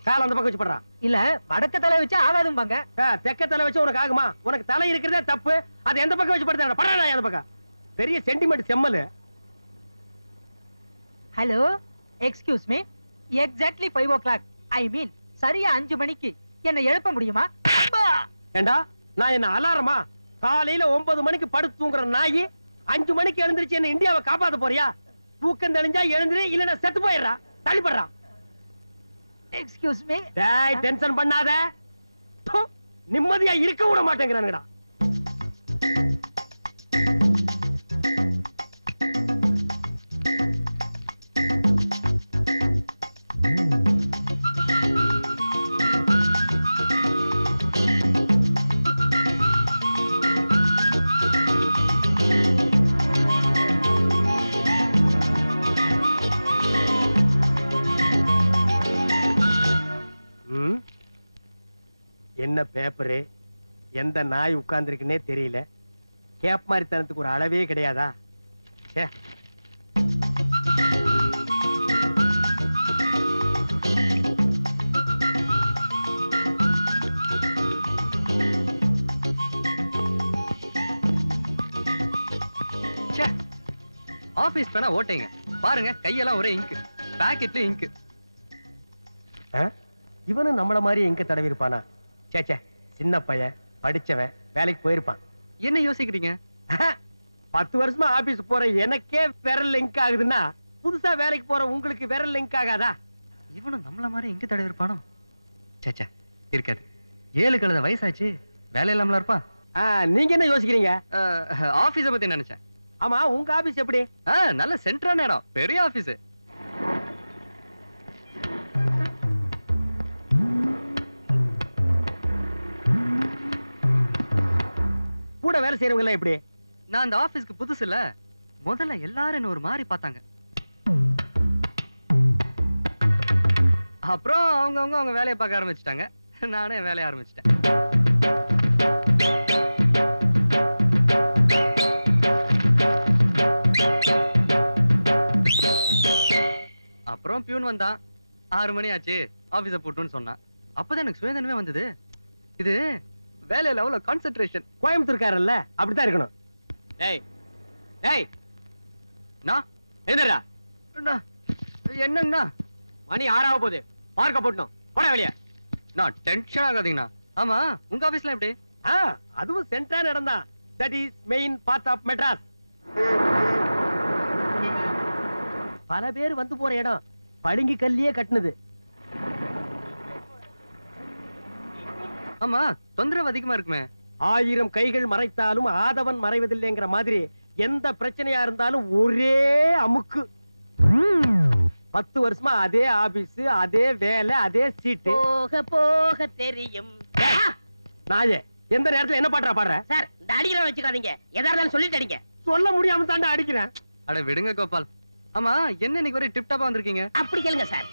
கால அந்த பக்கம் வச்சு படுறா. இல்ல வடக்க தலை வச்சு ஆகாதும்பாங்க. தெக்க தலை வச்சு உனக்கு ஆகுமா? உனக்கு தலை இருக்கிறதே தப்பு. அது எந்த பக்கம் வச்சு படுத்தா படுறா அந்த பக்கம். பெரிய சென்டிமெண்ட் செம்மலு. Hello, excuse me. Exactly 5 o'clock. I mean சரியா 5 மணிக்கு என்ன எழுப்ப முடியுமா? ஏண்டா, நான் என்ன அலாரமா? காலையில 9 மணிக்கு படுத்து தூங்குற நாயி 5 மணிக்கு எழுந்திருச்சு என்ன இந்தியாவை காப்பாத்த போறியா? தூக்கம் தெளிஞ்சா எழுந்திரு, இல்லன்னா செத்து போயிடுறா. தள்ளிப்படுறா. Excuse me. டேய், டென்ஷன் பண்ணாத. ப்பு, நிம்மதியா இருக்க விட மாட்டேங்கிறானுங்கடா. என்ன பேப்பரு, எந்த நாய் உட்கார்ந்துருக்குன்னே தெரியல. கேப் மாதிரி தனத்துக்கு ஒரு அளவே கிடையாதா? ச்சே. ஆபீஸ் பேனா ஓட்டைங்க பாருங்க, கையெல்லாம் ஒரே இங்கு, பாக்கெட்ல இங்கு. இவனும் நம்மள மாதிரி எங்க தடவி இருப்பானா? சேச்சே, சின்ன பையன், படிச்சவன், வேலைக்கு போயிருப்பான். என்ன யோசிக்கிறீங்க? 10 வருஷமா ஆபீஸ் போற எனக்கே விரல் லிங்க் ஆகுதுன்னா புதுசா வேலைக்கு போற உங்களுக்கு விரல் லிங்க் ஆகாதா? இவனும் நம்மள மாதிரி எங்க தடவி இருப்பானோ? சேச்சே, இருக்காது. 7 கழுத வயசாச்சு, வேலை இல்லாமல இருப்பான். நீங்க என்ன யோசிக்கிறீங்க? ஆபீஸ பத்தி நினைச்சேன். ஆமா, உங்க ஆபீஸ் எப்படி? நல்ல சென்ட்ரான இடம், பெரிய ஆபீஸ். கூட வேலை செய்யறவங்க எல்லாம் எப்படி? நான் அந்த ஆபீஸ்க்கு புதுசு இல்ல. முதல்ல எல்லாரும் என்ன ஒரு மாதிரி பார்த்தாங்க. அப்புறம் அவங்க வேலையை பார்க்க ஆரம்பிச்சிட்டாங்க. நானே வேலைய ஆரம்பிச்சிட்டேன். அப்புறம் பியூன் வந்தான். 6 மணி ஆச்சு, ஆபீஸ போட்டுன்னு சொன்னான். அப்பதான் எனக்கு சுயதனமே வந்தது. இது வேலையில அவ்வளவு கான்சென்ட்ரேஷன். கோயம்புத்தூர்காரல்ல, அப்படித்தான் இருக்கணும். ஏய் ஏய், நான் என்னடா என்னங்கண்ணா? மணி 6 ஆக போகுது. பார்க்க போட்டோம், போட வெளியே. நான் டென்ஷன் ஆகாதீங்கண்ணா. ஆமா, உங்க ஆபீஸ்ல எப்படி? அதுவும் சென்ட்ரா நடந்தா. That is main part of Madras. பல பேர் வந்து போற இடம், பளிங்கு கல்லியே கட்டுனது. ஆமா, தொந்தரவு அதிகமா இருக்குமே. 1000 கைகள் மறைத்தாலும் ஆதவன் மறைவதில்லைங்கிற மாதிரி எந்த பிரச்சனையா இருந்தாலும் ஒரே அமுக்கு. 10 வருஷமா அதே ஆபீஸ், அதே வேலை, அதே சீட்டு. போக போக தெரியும். நாயே, எந்த நேரத்துல என்ன பாட்டா பாடுற? சார், இந்த அடிக்கிற வச்சுக்காதீங்க. எதா இருந்தாலும் சொல்லிட்டு அடிங்க. சொல்ல முடியாம தாண்டா அடிக்கிறேன். அட விடுங்க கோபால். ஆமா, என்ன இன்னைக்கு வரை டிப் டாப்பா வந்திருக்கீங்க? அப்படி கேளுங்க சார்.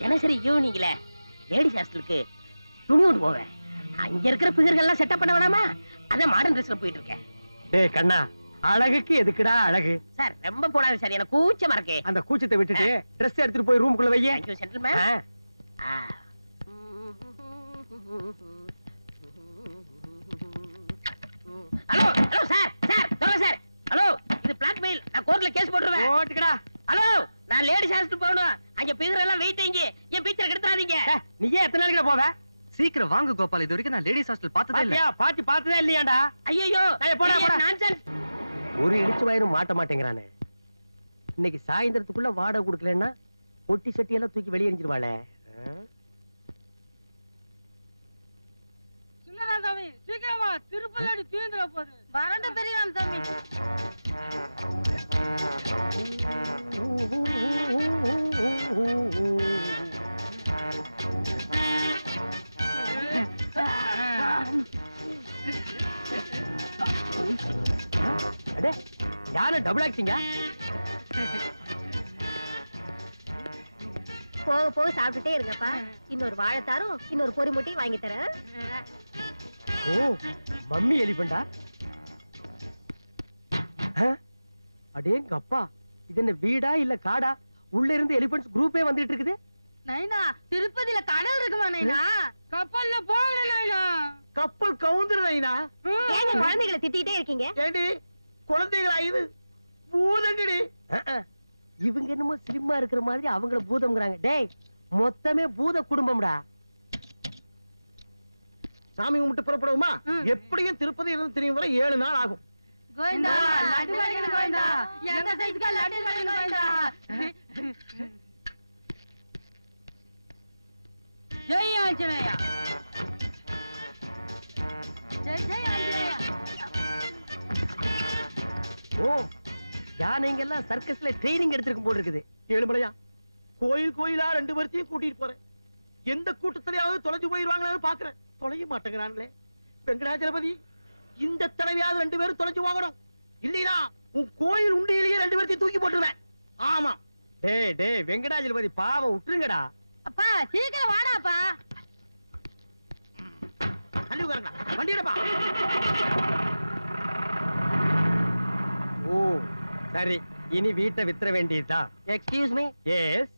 தினசரி ஈவினிங்ல லேடிஸ் ஹாஸ்டலுக்கு துணி கொண்டு போவேன். அங்க இருக்கிற பிகர்கள் எல்லாம் செட்டப் பண்ண வேணாமா? அதான் மாடர்ன் ட்ரெஸ்ல போயிட்டு இருக்கேன். டேய் கண்ணா, அழகுக்கு எதுக்குடா அழகு? சார், ரொம்ப போடாது சார், எனக்கு கூச்சமா இருக்கு. அந்த கூச்சத்தை விட்டுட்டு ட்ரெஸ் எடுத்துட்டு போய் ரூமுக்குள்ள வையே. Thank you gentlemen. Hello hello sir, sir சொல்லுங்க சார். ஹலோ, இது பிளாக்மெயில். நான் கோர்ட்ல கேஸ் போட்டுருவேன். ஓட்டுக்கடா. ஹலோ, நான் லேடிஸ் ஹாஸ்டல் போகணும். அங்க பிகர் எல்லாம் வெயிட் இங்க. என் பீச்சர் கெடுத்துறாதீங்க. நீ ஏன் எத்தனை நாளைக்கு போவ? சீக்கிரம் வாங்க கோபால். இது வரைக்கும் நான் லேடிஸ் ஹாஸ்டல் பார்த்ததே இல்ல. பாத்தி பார்த்ததே இல்லையாடா? ஐயோ, போடா போடா. நான்சென்ஸ். ஒரு இடிச்சு வயிறு மாட்ட மாட்டேங்கிறானே. இன்னைக்கு சாயந்தரத்துக்குள்ள வாடகை கொடுக்கலன்னா பொட்டி சட்டி எல்லாம் தூக்கி வெளியே எரிஞ்சிருவாளே. சாமி, சீக்கிரமா திருப்பதி தீந்துற போது. வரண்ட பெரியவன் சாமி. யாரு டபுள் ஆக்டிங்க? போக போக சாப்பிட்டுட்டே இருங்கப்பா. இன்னொரு வாழைத்தாரும் இன்னொரு பொரி முட்டையும் வாங்கி தரேன். ஓ மம்மி எலிபண்டா? அடேங்க அப்பா, இது என்ன வீடா இல்ல காடா? உள்ள இருந்து எலிபென்ட்ஸ் குரூப்பே வந்துட்டு இருக்குது. நைனா திருப்பதியில கடல் இருக்குமா நைனா? கப்பல்ல போகணும் நைனா. கப்பல் கவுந்துரு நைனா. ஏங்க குழந்தைகளை திட்டிட்டே இருக்கீங்க? ஏடி குழந்தைகளா இது? பூதங்கடி. இவங்க என்னமோ ஸ்லிம்மா இருக்கிற மாதிரி அவங்கள பூதம்ங்கறாங்க. டேய் மொத்தமே பூத குடும்பம்டா. சாமி கும்பிட்டு புறப்படுவோமா? எப்படியும் திருப்பதி இருந்து திரும்பி வர 7 நாள் ஆகும். கோவிந்தா லட்டு கடைக்கு கோவிந்தா. எங்க சைஸ்க்கு லட்டு கடைக்கு கோவிந்தா. ஜெய் ஆஞ்சநேயா. ஜெய் ஜெய் ஆஞ்சநேயா. ஓ யானைங்க எல்லாம் சர்க்கஸ்ல ட்ரைனிங் எடுத்திருக்கும் போல இருக்குது. ஏழுமலையா, கோயில் கோயிலா 2 பேர்த்தையும் கூட்டிட்டு போறேன். எந்த கூட்டத்திலேயாவது தொலைஞ்சு போயிருவாங்களான்னு பாக்குறேன். தொலைய மாட்டேங்கிறாங்களே. வெங்கடாஜலபதி, இந்த தடவையாவது 2 பேரும் தொலைஞ்சு வாங்கணும். இல்லையா உன் கோயில் உண்டியிலேயே 2 பேர்த்தையும் தூக்கி போட்டுருவேன். ஆமா. டேய் டேய் வெங்கடாஜலபதி பாவம் விட்டுருங்கடா. அப்பா சீக்கிரம் வாடாப்பா. தள்ளி உட்காருங்க. வண்டியடப்பா. ஓ சரி, இனி வீட்டை வித்துற வேண்டியதுதான். Excuse me, yes.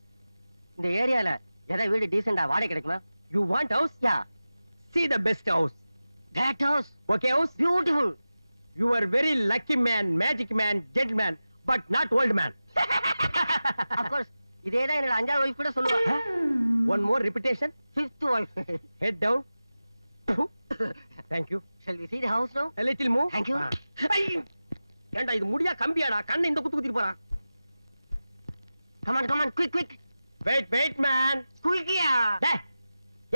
இந்த ஏரியால ஏதாவது வீடு டீசெண்டா வாடகை கிடைக்குமா? You want house? Yeah. See the best house. That house, Okay house? beautiful. You are very lucky man, magic man, gentleman, but not old man. Of course, இதேதான் என்னோட 5வது வைஃப் கூட சொல்லுவா. One more repetition. 5th wife. Head down. Thank you. Shall we see the house now? A little move. Thank you. ஏண்டா இது முடியா கம்பியாடா? கண்ணை இந்த குத்து குத்திட்டு போறான். Come on, quick. Wait man. Quick யா. டேய்,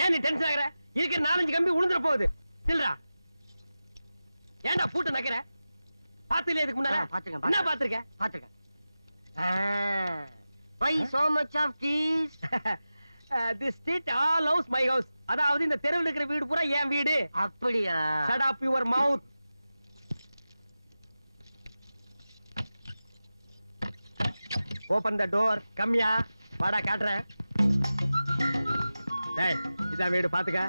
ஏன் நீ டென்ஷன் ஆகுற? இருக்கிற 4-5 கம்பி உளுந்துற போகுது. நில்றா. ஏண்டா பூட்ட நக்கற? பாத்துல எதுக்கு முன்னால? பாத்துக்கேன். என்ன பாத்துக்க? பாத்துக்கேன். Why so much of these? This street all house my house. அதாவது இந்த தெருவுல இருக்கிற வீடு பூரா என் வீடு. அப்படியா? Shut up your mouth. Open the door. கம்மியா. வாடா காட்றேன். டேய், இதான் வீடு பாத்துக்க.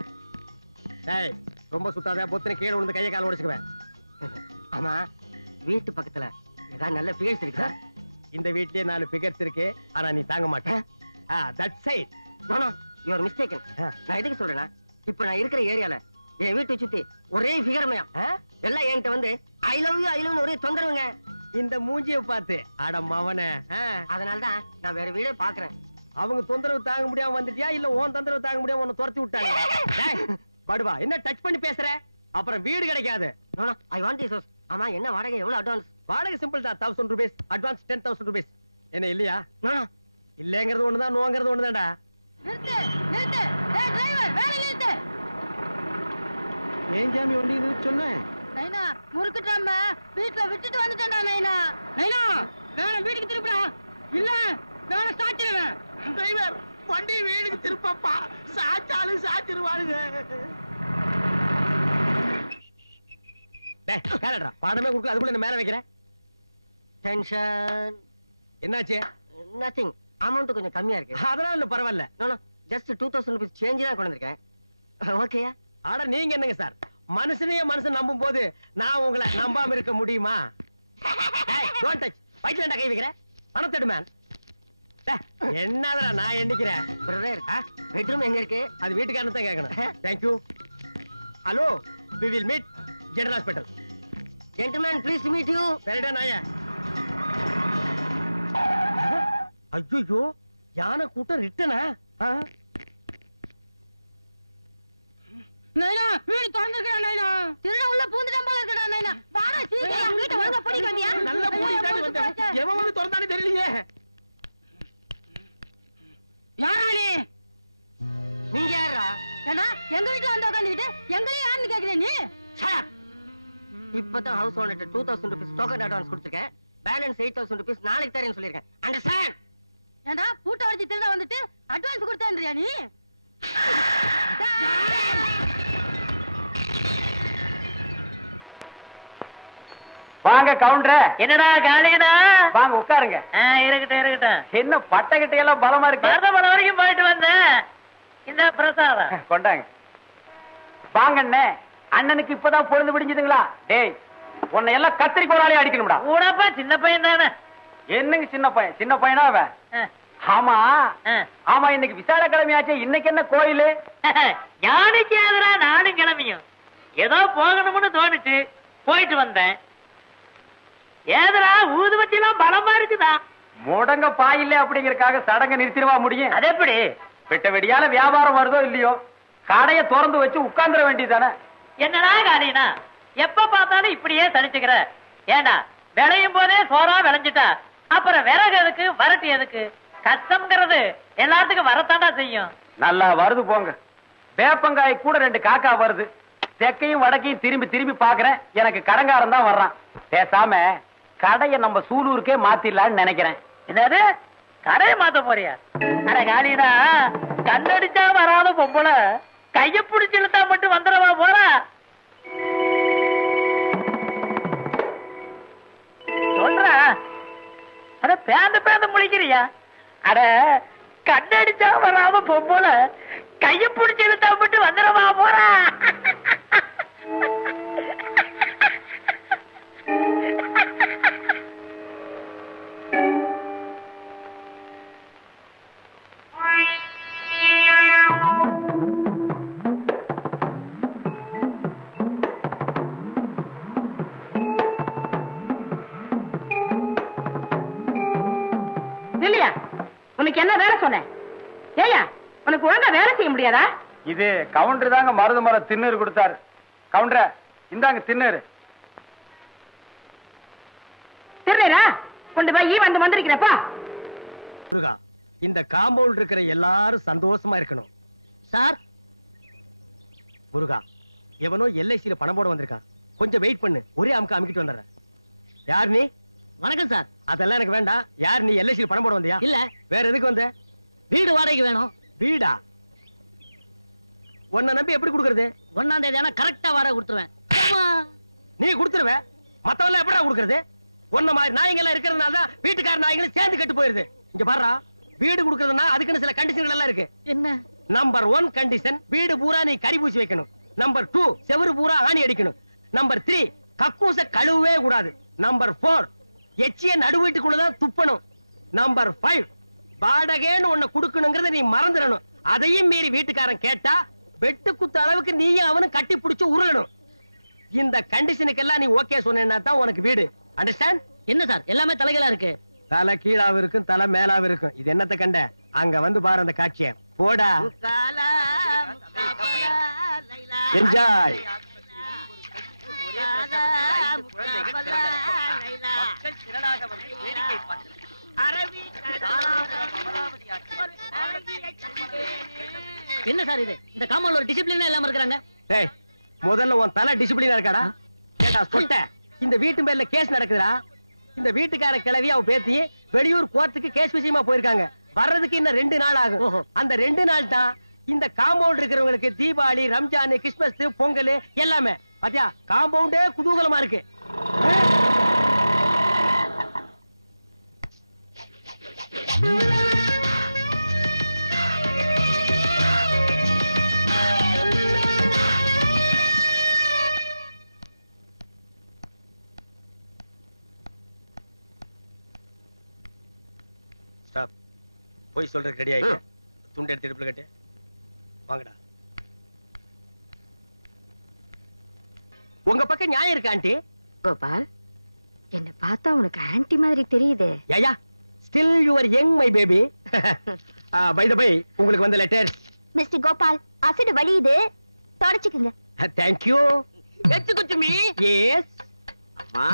டேய், ரொம்ப சுத்தாத, பொத்துன கீழ விழுந்து கைய கால உடைச்சுக்குவேன். ஆமா, வீட்டு பக்கத்துல ஏதாவது நல்ல ஃபிகர்ஸ் இருக்கா? இந்த வீட்லயே 4 ஃபிகர்ஸ் இருக்கு. ஆனா நீ தாங்க மாட்ட. That side. No, you are mistaken. நான் எதுக்கு சொல்றேன்னா, இப்ப நான் இருக்கிற ஏரியால என் வீட்டை சுத்தி ஒரே ஃபிகர்மயம். எல்லாம் என்கிட்ட வந்து ஐ லவ் யூ ஒரே தொந்தரவுங்க. இந்த மூஞ்சிய பார்த்து அட மவனே. அதனாலதான் நான் வேற வீடே பாக்குறேன். அவங்க தொந்தரவு தாங்க முடியாம வந்துட்டியா இல்ல உன் தொந்தரவு தாங்க முடியாம உன்னை துரத்தி விட்டாங்க? டேய் படுவா, என்ன டச் பண்ணி பேசுற? அப்புறம் வீடு கிடைக்காது. No I want this house. ஆமா, என்ன வாடகை எவ்வளவு அட்வான்ஸ்? வாடகை சிம்பிள் தான், 1000 rupees. Advance 10,000 rupees. என்ன இல்லையா? நோ இல்லங்கிறது ஒண்ணுதான், நோங்கிறது ஒண்ணுதான்டா. நிறுத்து. டேய் டிரைவர், வேலை நிறுத்து. ஏன் ஜாமி வண்டி நிறுத்த சொன்னேன்? நைனா, முறுக்குட்டாம வீட்ல விட்டுட்டு வந்துட்டேன்டா நைனா. நைனா, வேற வீட்டுக்கு திருப்புடா. இல்ல, வேற சாச்சிடுவேன். டிரைவர், வண்டி வீட்டுக்கு திருப்பப்பா. சாச்சாலும் சாச்சிருவானுங்க. டேய் கேளடா, பாடமே குடுக்க அதுக்குள்ள என்ன மேல வைக்கிறேன்? டென்ஷன். என்னாச்சு? நதிங். அமௌண்ட் கொஞ்சம் கம்மியா இருக்கு. அதெல்லாம் இல்ல, பரவாயில்ல. நோ ஜஸ்ட் 2000 rupees சேஞ்ச் தான் கொண்டு வந்திருக்கேன். ஓகேயா? ஆட நீங்க என்னங்க சார், மனுஷனையே மனுஷன் நம்பும் போது நான் உங்களை நம்பாம இருக்க முடியுமா? Don't touch. வயிற்றுல கை வைக்கிறேன். பணத்தெடு மேன். என்னடா நான் எண்ணிக்கிறேன். பிரதர், பெட்ரூம் எங்க இருக்கு? அது வீட்டுக்காரன் தான் கேட்கணும். Thank you. Hello, we will meet general hospital. Gentleman, please to meet you. சரிடா நாயே. ஐயோ, யானை கூட்டம் ரிட்டனா? நைனா, வீடு திறந்துக்கடா நைனா. திருட உள்ள பூந்துட்டான் போல இருக்கடா நைனா. வாடா சீக்கிரம் வீட்டை ஒழுங்கா பூட்டிட்டு வந்தியா? நல்ல பூட்டி தாண்டி வந்தேன். எவன் வந்து திறந்தானே தெரியலையே. யாரா நீ? நீங்க யாரா? ஏண்டா எங்க வீட்ல வந்து உட்கார்ந்துட்டு எங்களையும் யாருன்னு கேக்குற நீ? இப்பதான் ஹவுஸ் ஓனர்ட்ட 2000 rupees டோக்கன் அட்வான்ஸ் கொடுத்துருக்கேன். பேலன்ஸ் 8000 rupees நாளைக்கு தரேன்னு சொல்லிருக்கேன். அண்டர்ஸ்டாண்ட்? ஏண்டா பூட்டை வச்சு திருட வந்துட்டு அட்வான்ஸ் கொடுத்தேன்றியா நீ? வாங்க கவுண்டர். என்னடா காளியனா? வாங்க உட்காருங்க. இருக்கட்டும் இருக்கட்டும். என்ன பட்டை கிட்ட எல்லாம் பலமா இருக்கு. மருதமலை வரைக்கும் போயிட்டு வந்தேன். இந்த பிரசாதம் கொண்டாங்க. வாங்க அண்ணே. அண்ணனுக்கு இப்பதான் பொழுது விடிஞ்சதுங்களா? டேய் உன்னை எல்லாம் கத்திரிக்கோளாலே அடிக்கணும்டா. உனப்பா சின்ன பையன் தானே. என்னங்க சின்ன பையன்? சின்ன பையனா அவன்? ஆமா ஆமா, இன்னைக்கு விசால கிழமையாச்சே, இன்னைக்கு என்ன கோயிலு? யானைக்கு ஆதரா நானும் கிளம்பியும் ஏதோ போகணும்னு தோணுச்சு, போயிட்டு வந்தேன். ஏதரா ஊதுபத்தி எல்லாம் பலமா இருக்குதா? முடங்க பாயில்ல அப்படிங்கறக்காக சடங்க நிறுத்திடுவா முடியும்? அது எப்படி? வெட்ட வெடியால வியாபாரம் வருதோ இல்லையோ, கடைய திறந்து வச்சு உட்கார்ந்துட வேண்டியதானே. என்னடா காரியனா எப்ப பார்த்தாலும் இப்படியே சலிச்சுக்கிற? ஏண்டா விளையும் போதே சோறா விளைஞ்சிட்டா அப்புறம் விறகு எதுக்கு, வரட்டு எதுக்கு? கஷ்டம்ங்கிறது எல்லாத்துக்கும் வரத்தாண்டா செய்யும். நல்லா வருது போங்க. வேப்பங்காய் கூட 2 காக்கா வருது. தெற்கையும் வடக்கையும் திரும்பி திரும்பி பாக்குறேன். எனக்கு கடங்காரன் தான் வர்றான். பேசாம கடைய நம்ம சூலூருக்கே மாத்திடலான்னு நினைக்கிறேன். என்னது கடையை மாத்த போறியா? அட காலினா, கண்ணடிச்சா வராத பொம்பள கைய பிடிச்சு இழுத்தா மட்டும் வந்துடவா போற? சொல்ற அட பேந்த பேந்த முழிக்கிறியா? அட கண்ணடிச்சா வராம பொம்பள கைய பிடிச்சு இழுத்தா மட்டும் வந்துடவா போற? இல்லையா உனக்கு என்ன வேலை சொன்னேன்? ஏயா உனக்கு ஒழுங்கா வேலை செய்ய முடியாதா? இது கவுண்டர் தாங்க மருது மரம் திண்ணூறு கொடுத்தாரு. கவுண்டர் இந்தாங்க திண்ணூறு. தெரியலா கொண்டு போய் வந்து வந்திருக்கிறப்பா. முருகா, இந்த காம்பவுண்ட் இருக்கிற எல்லாரும் சந்தோஷமா இருக்கணும். சார் முருகா, எவனோ எல்ஐசியில பணம் போட வந்திருக்கான். கொஞ்சம் வெயிட் பண்ணு, ஒரே அமுக்க அமுக்கிட்டு வந்துடுறேன். யார் நீ? வணக்கம் சார். அதெல்லாம் எனக்கு வேண்டாம். யார் நீ? எல்ஐசியில பணம் போட வந்தியா? இல்ல. வேற எதுக்கு வந்த? வீடு வாடகைக்கு வேணும். வீடா? உன்னை நம்பி எப்படி கொடுக்கறது? 1ஆம் தேதி ஆனா கரெக்டா வாடகை கொடுத்துருவேன். நீ கொடுத்துருவ, மத்தவங்க எப்படா கொடுக்கறது? உன்ன மாதிரி நாய்ங்க எல்லாம் இருக்கிறதுனால தான் வீட்டுக்கார நாய்களும் சேர்ந்து கெட்டு போயிருது. இங்க பாருடா, வீடு கொடுக்கறதுன்னா அதுக்குன்னு சில கண்டிஷன்கள் எல்லாம் இருக்கு. என்ன? நம்பர் 1 கண்டிஷன், வீடு பூரா நீ கறி பூசி வைக்கணும். நம்பர் 2, செவுரு பூரா ஆணி அடிக்கணும். நம்பர் 3, கக்கூச கழுவவே கூடாது. நம்பர் 4, எச்சிய நடு வீட்டுக்குள்ளதான் துப்பணும். நம்பர் 5, வாடகைன்னு ஒண்ணு கொடுக்கணுங்கிறத நீ மறந்துடணும். அதையும் மீறி வீட்டுக்காரன் கேட்டா வெட்டு குத்த அளவுக்கு நீயும் அவனும் கட்டி பிடிச்சு உருளணும். இந்த கண்டிஷனுக்கெல்லாம் நீ ஓகே சொன்னா தான் உனக்கு வீடு. அண்டர்ஸ்டாண்ட்? என்ன சார் எல்லாமே தலைகளா இருக்கு? தலை கீழாவும் இருக்கும், தலை மேலாவும் இருக்கும். இது என்னத்த கண்ட? அங்க வந்து பாரு அந்த காட்சிய. போடா, என்ஜாய். என்ன சார் இது? இந்த காம்பவுண்ட்ல ஒரு டிசிப்ளின் இல்லாம இருக்காங்க. டேய், முதல்ல உன் தலை டிசிப்ளினா இருக்காடா? கேட்டா சொட்ட. இந்த வீட்டு மேல கேஸ் நடக்குதுடா. இந்த வீட்டுக்கார கிளவி அவ பேத்தி வெளியூர் கோர்ட்டுக்கு கேஸ் விஷயமா போயிருக்காங்க. வர்றதுக்கு இன்னும் 2 நாள் ஆகும். அந்த 2 நாள் தான் இந்த காம்பவுண்ட் இருக்கிறவங்களுக்கு தீபாவளி, ரம்ஜான், கிறிஸ்துமஸ், பொங்கல் எல்லாமே. பாத்தியா, காம்பவுண்டே குதூகலமா இருக்கு. போய் சொல்றதுக்கு ரெடி ஆயிட்டு துண்டு எடுத்து இடுப்புல கட்டு. வாங்கடா. உங்க பக்கம் நியாயம் இருக்கு ஆண்டி. கோபால், என்ன பார்த்தா உனக்கு ஆன்ட்டி மாதிரி தெரியுதே. Yeah still you are young my baby. By the by, உங்களுக்கு வந்த லெட்டர். மிஸ்டர் கோபால், அசிட் வலியுது, தொடச்சுக்குங்க. Thank you. குச்சுமி. எஸ் அம்மா,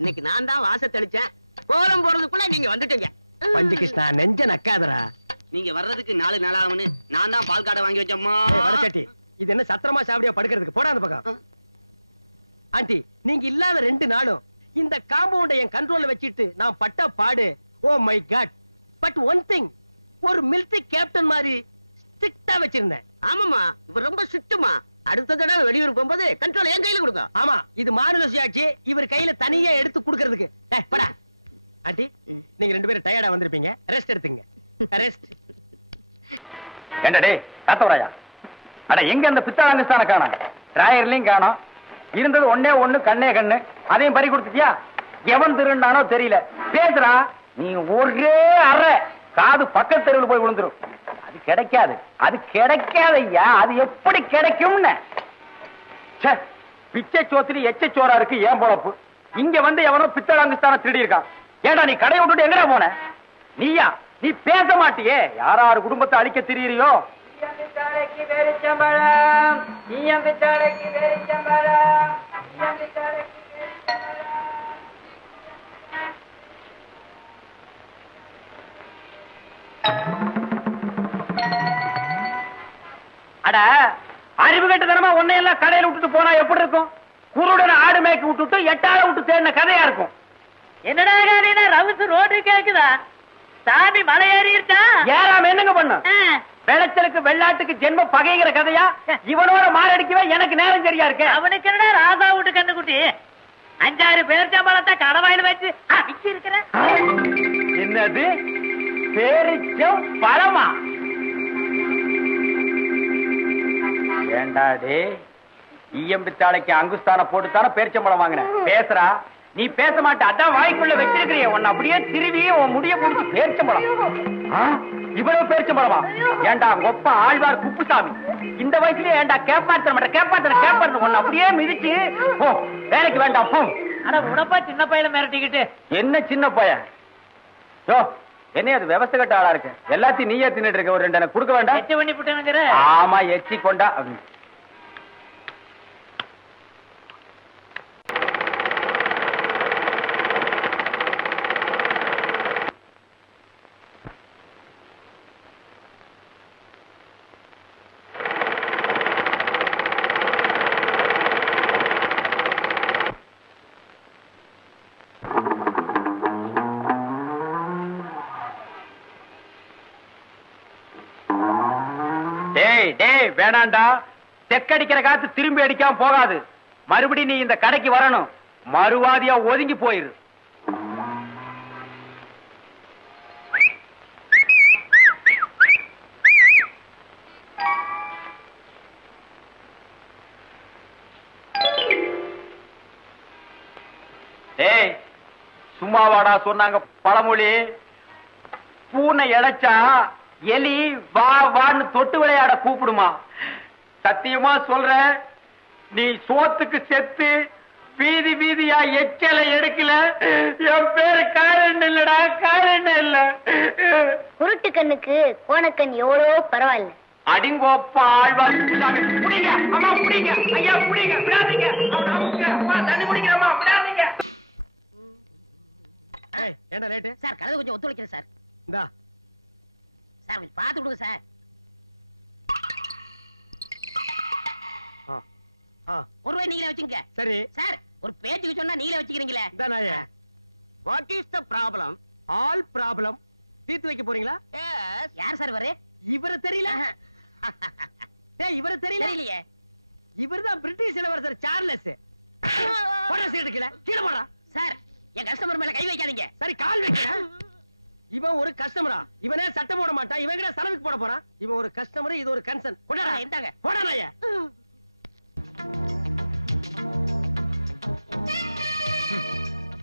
இன்னைக்கு நான் தான் வாச தெளிச்சேன். கோலம் போறதுக்குள்ள நீங்க வந்துட்டீங்க. பஞ்சு கிருஷ்ணா, நெஞ்ச நக்காதரா. நீங்க வர்றதுக்கு 4 நாளாகும்னு நான் தான் பால் காடை வாங்கி வச்சம்மா. வடச்சட்டி, இது என்ன சத்திரமா சாவடியா படுக்கிறதுக்கு? போடா அந்த பக்கம். ஆண்டி, நீங்க இல்லாத 2 நாளும் இந்த காம்பவுண்டை என் கண்ட்ரோல்ல வச்சிட்டு நான் பட்ட பாடு. Oh my God. But one thing, ஒரு மிலிட்டரி கேப்டன் மாதிரி ஸ்ட்ரிக்ட்டா வச்சிருந்தேன். ஆமாமா, இவர் ரொம்ப ஸ்ட்ரிக்ட்டுமா. அடுத்த தடவை வெளியூர் போகும்போது கண்ட்ரோல் என் கையில கொடுங்க. ஆமா, இது மாநில சுயாட்சி, இவர் கையில தனியா எடுத்து குடுக்கறதுக்கு. படா ஆண்டி, நீங்க 2 பேரும் டயர்டா வந்திருப்பீங்க, ரெஸ்ட் எடுத்துங்க. ரெஸ்ட். ஏண்டா டேய் காத்தவராயா, அட எங்க அந்த பித்தாளங்கஸ்தான காணோம், டிராயர்லயும் காணோம். இருந்தது ஒண்ணே ஒண்ணு, கண்ணே கண்ணு, அதையும் பறி கொடுத்துட்டியா? எவன் திருண்டானோ தெரியல. பேசுறா நீ ஒரே அறை, காது பக்கத்து தெருவில் போய் விழுந்துரும். அது கிடைக்காது, அது கிடைக்காதையா. அது எப்படி கிடைக்கும்னு பிச்சை சோத்திரி எச்ச சோறா இருக்கு ஏன் பொழப்பு. இங்க வந்து எவனோ பித்தளாங்கஸ்தான திருடி இருக்கான். ஏடா நீ கடையை விட்டுட்டு எங்கடா போன? நீயா? நீ பேச மாட்டியே. யாராரு குடும்பத்தை அழிக்க திரியறியோ? அட அறிவு கட்டதனமா உன்னையெல்லாம் கடையில விட்டுட்டு போனா எப்படி இருக்கும்? குருடன் ஆடு மேய்க்கு விட்டுட்டு 8 ஆளை விட்டு தேடின கதையா இருக்கும். என்னடா காரினா ரவுஸ் ரோடு கேக்குதா? சாமி மலை ஏறி இருக்கா? ஏறாம என்னங்க பண்ணு? வெள்ளச்சலுக்கு வெள்ளாட்டுக்கு ஜென்ம பகைங்கிற கதையா? இவனோட மாரடிக்கவே எனக்கு நேரம் சரியா இருக்கு. அவனுக்கு என்னடா ராதா விட்டு கண்ணுக்குட்டி 5-6 பேர் சம்பளத்தை கடவாயில வச்சு அடிச்சு இருக்கிற. என்னது பேரிச்சம் பழமா? ஏண்டாடே ஈயம்பித்தாளைக்கு அங்குஸ்தான போட்டுத்தான பேரிச்சம்பழம் வாங்கின. பேசுறா நீ பேச மாட்ட. அதான் வாய்க்குள்ள வச்சிருக்கிறிய உன்னை அப்படியே திருவி உன் முடிய பிடிச்சி பேரிச்சம்பழம். இவ்வளவு பேரிச்சம்பழமா? ஏண்டா ஒப்ப ஆழ்வார் குப்புசாமி இந்த வயசுலயே ஏண்டா கேப்பாத்தன உன்னை அப்படியே மிதிச்சு போ, வேலைக்கு வேண்டாம் போ. ஆனா உனப்பா சின்ன பையல மிரட்டிக்கிட்டு. என்ன சின்ன பையன்? யோ என்ன அது விவசாய கட்ட ஆளா இருக்கு. எல்லாத்தையும் நீயே தின்னுட்டு இருக்க. ஒரு 2 எனக்கு கொடுக்க வேண்டாம்? எச்சி பண்ணி போட்டேனுங்கிற. ஆமா எச்சி கொண்டா. வேணாண்டா, தெக்கடிக்கிற காத்து திரும்பி அடிக்காம போகாது. மறுபடியும் நீ இந்த கடைக்கு வரணும். மறுவாதியா ஒதுங்கி போயிரு. ஏய் சும்மாவாடா சொன்னாங்க பழமொழி. பூனை இழைச்சா எலி வா வான்னு தொட்டு விளையாட கூப்பிடுமா? சத்தியமா சொல்ற, நீ சோத்துக்கு செத்து வீதி வீதியா எச்சலை எடுக்கல. என் பேரு காரணம் இல்லடா, காரணம் இல்ல. குருட்டு கண்ணுக்கு கோணக்கண் எவ்வளோ பரவாயில்ல. அடிங்கோப்பா ஆழ்வார் புடிங்க, அம்மா புடிங்க, ஐயா புடிங்க, விடாதீங்க. அம்மா தண்ணி குடிக்கிறம்மா, விடாதீங்க. ஏண்டா லேட்டு? சார் கலந்து கொஞ்சம் ஒத்துழைக்கிறேன் சார். இந்தா சார் கொஞ்சம் பார்த்து கொடுங்க சார். ₹1 நீங்களே வச்சுங்க. சரி சார் ஒரு பேச்சுக்கு சொன்னா நீங்களே வச்சுக்கிறீங்களே. What is the problem? All problem தீர்த்து வைக்க போறீங்களா? யார் சார் வரே? இவரை தெரியல? இவரை தெரியலையே. இவர்தான் பிரிட்டிஷ் இளவரசர் சார்லஸ். கீழே போடா. சார் என் கஸ்டமர் மேல கை வைக்காதீங்க. சரி கால் வைக்கிறேன். இவன் ஒரு கஸ்டமரா? இவனே சட்டம் போட மாட்டான். இவன் கிட்ட சலவுக்கு போட போறான். இவன் ஒரு கஸ்டமர், இது ஒரு கன்சர்ன். போடா இந்தாங்க. போடா.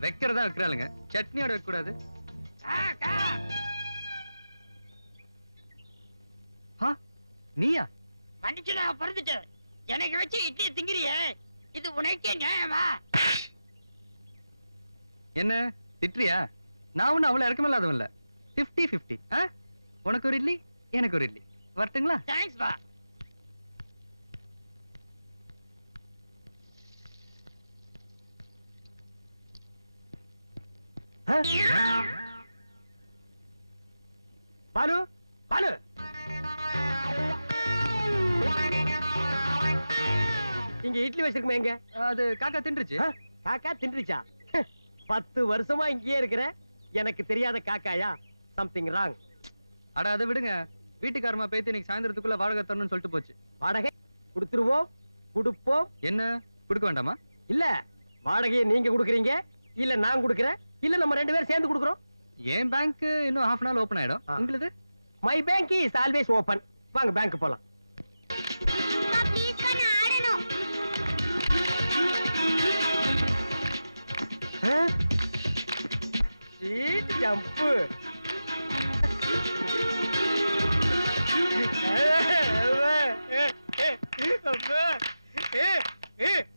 வைக்கிறதா வைக்கிறாளுங்க, சட்னியோட வைக்க கூடாது. நீயா? மன்னிச்சுடா பிறந்துட்டு எனக்கு வச்சு இட்லி திங்கிறியே, இது உனக்கே நியாயமா? என்ன திட்டுறியா? நான் ஒண்ணு அவ்வளவு இறக்கமில்லாதவன் இல்ல. 50-50. உனக்கு ஒரு இட்லி, எனக்கு ஒரு இட்லி. வரட்டுங்களா? தேங்க்ஸ் பா. பாலு, பாலு, இங்க இட்லி வச்சிருக்குமே எங்க? அது காக்கா தின்றுச்சு. காக்கா தின்றுச்சா? 10 வருஷமா இங்கேயே இருக்கிற, எனக்கு தெரியாத காக்காயா? Something wrong. அட அதை விடுங்க. வீட்டுக்காரமா பேத்து இன்னைக்கு சாயந்தரத்துக்குள்ள வாடகை தரணும்னு சொல்லிட்டு போச்சு. வாடகை கொடுத்துருவோம். கொடுப்போம். என்ன கொடுக்க வேண்டாமா? இல்ல வாடகையை நீங்க கொடுக்குறீங்க, இல்ல நான் கொடுக்குறேன், இல்ல நம்ம 2 பேரும் சேர்ந்து கொடுக்குறோம். என் பேங்க் இன்னும் half an hour ஓபன் ஆயிடும். உங்களுக்கு? My bank is always open. வாங்க பேங்க் போலாம். Seat jump.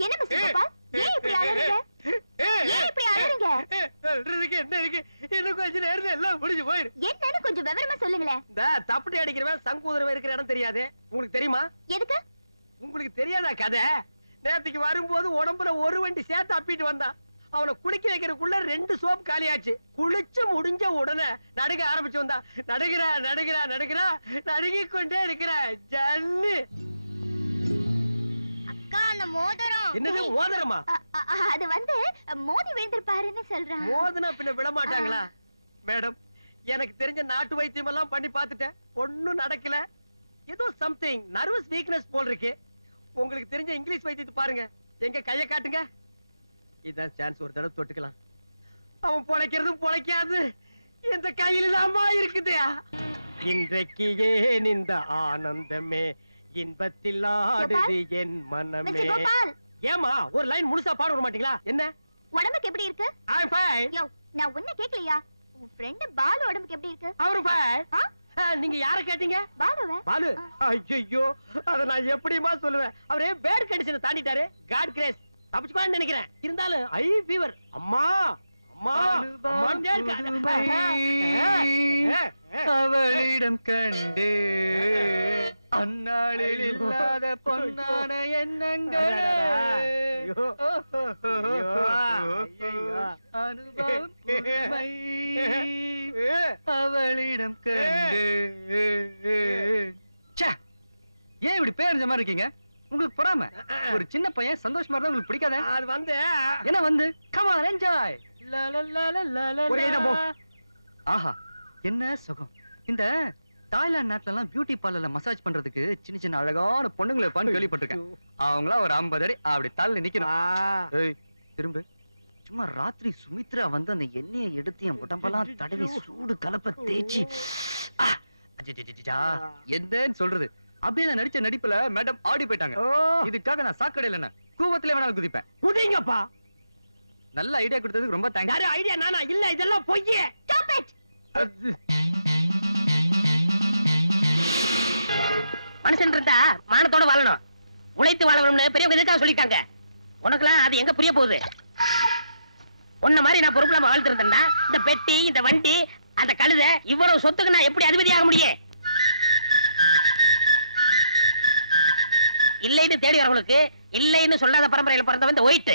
என்ன மிஸ்டர் கோபால், ஏன் இப்படி அலறீங்க? ஏன் இப்படி அலறீங்க? சொல்றதுக்கு என்ன இருக்கு? இன்னும் கொஞ்ச நேரத்துல எல்லாம் முடிஞ்சு போயிரு. என்னன்னு கொஞ்சம் விவரமா சொல்லுங்களேன். இந்த தப்பட்டை அடிக்கிறவன் சங்கூதரவன் இருக்கிற இடம் தெரியாது. உங்களுக்கு தெரியுமா? எதுக்கு? உங்களுக்கு தெரியாதா கதை? நேத்துக்கு வரும்போது உடம்புல ஒரு வண்டி சேர்த்து அப்பிட்டு வந்தான். அவனை குளிக்க வைக்கிறதுக்குள்ள 2 சோப் காலியாச்சு. குளிச்சு முடிஞ்ச உடனே நடுக ஆரம்பிச்சு வந்தா. நடுகிறா நடுகிறா நடுகிறா நடுங்கிக் கொண்டே இருக்கிறா ஜல்லு. அக்கா, அந்த மோதிரம். என்னது மோதிரமா? அது வந்து மோதி விழுந்திருப்பாருன்னு சொல்றான். மோதினா பின்ன விட மாட்டாங்களா? மேடம், எனக்கு தெரிஞ்ச நாட்டு வைத்தியம் எல்லாம் பண்ணி பார்த்துட்டேன், ஒண்ணும் நடக்கல. ஏதோ சம்திங் நர்வஸ் வீக்னஸ் போல் இருக்கு. உங்களுக்கு தெரிஞ்ச இங்கிலீஷ் வைத்தியத்தை பாருங்க. எங்க கைய காட்டுங்க. இதான் சான்ஸ், ஒரு தடவை தொட்டுக்கலாம். அவன் பொழைக்கிறதும் பொழைக்காது இந்த கையில தாமா இருக்குது. இன்றைக்கு ஏன் இந்த ஆனந்தமே, இன்பத்தில் ஆடுது என் மனமே. மிஸ்டர் கோபால், ஏமா ஒரு லைன் முழுசா பாட விட மாட்டீங்களா? என்ன உடம்புக்கு எப்படி இருக்கு? I'm fine. யோ, நான் உன்னை கேக்கலையா? உன் ஃப்ரெண்ட் பாலு உடம்புக்கு எப்படி இருக்கு? அவரு fine. ஆ? நீங்க யார கேட்டீங்க? பாலுவ. பாலு? ஐயோ, அத நான் எப்படிமா சொல்லுவேன்? அவரே பேட் கண்டிஷனை தாண்டிட்டாரு. காட் கிரேஸ், தப்பிச்சுப்பான்னு நினைக்கிறேன். இருந்தாலும் ஐ ஃபீவர். அம்மா அம்மா அம்மாண்டே இருக்கா. அவளிடம் கண்டு அந்நாளில் இல்லாத பொன்னான எண்ணங்கள் அனுபவம் உண்மை. அவளிடம் கண்டு. ச்சே, ஏன் இப்படி பேரஞ்ச மாதிரி இருக்கீங்க? உங்களுக்கு பொறாம? ஒரு சின்ன பையன் சந்தோஷமா இருந்தா உங்களுக்கு பிடிக்காத? அது வந்து என்ன வந்து கம் ஆன் என்ஜாய். ஆஹா, என்ன சுகம். இந்த தாய்லாந்து நாட்டுல எல்லாம் பியூட்டி பார்லர்ல மசாஜ் பண்றதுக்கு சின்ன சின்ன அழகான பொண்ணுங்களை இருப்பான்னு கேள்விப்பட்டிருக்கேன். அவங்களா ஒரு 50 அடி அப்படி தள்ளி நிக்கணும். ஏய், திரும்ப. சும்மா ராத்திரி சுமித்ரா வந்து அந்த எண்ணெயை எடுத்து என் உடம்பெல்லாம் தடவி சூடு கலப்ப தேய்ச்சி என்னன்னு சொல்றது. அப்படியே நான் நடிச்ச நடிப்புல மேடம் ஆடி போயிட்டாங்க. இதுக்காக நான் சாக்கடையில என்ன கூவத்திலே வேணாலும் குதிப்பேன். குதிங்கப்பா. நல்ல ஐடியா கொடுத்ததுக்கு ரொம்ப தேங்க்ஸ். யாரு ஐடியா? நானா? இல்ல, இதெல்லாம் பொய். Stop it. மனுஷன் இருந்தா மானத்தோட வாழணும், உழைத்து வாழணும்னு பெரியவங்க எதுக்காக சொல்லிட்டாங்க. உனக்குலாம் அது எங்க புரிய போகுது? உன்ன மாதிரி நான் பொறுப்புலாம வாழ்த்து இருந்தேன்னா இந்த பெட்டி, இந்த வண்டி, அந்த கழுதை, இவ்வளவு சொத்துக்கு நான் எப்படி அதிபதி ஆக முடியும்? இல்லைன்னு தேடி வரவங்களுக்கு இல்லைன்னு சொல்லாத பரம்பரையில பிறந்தவன் இந்த ஒயிட்.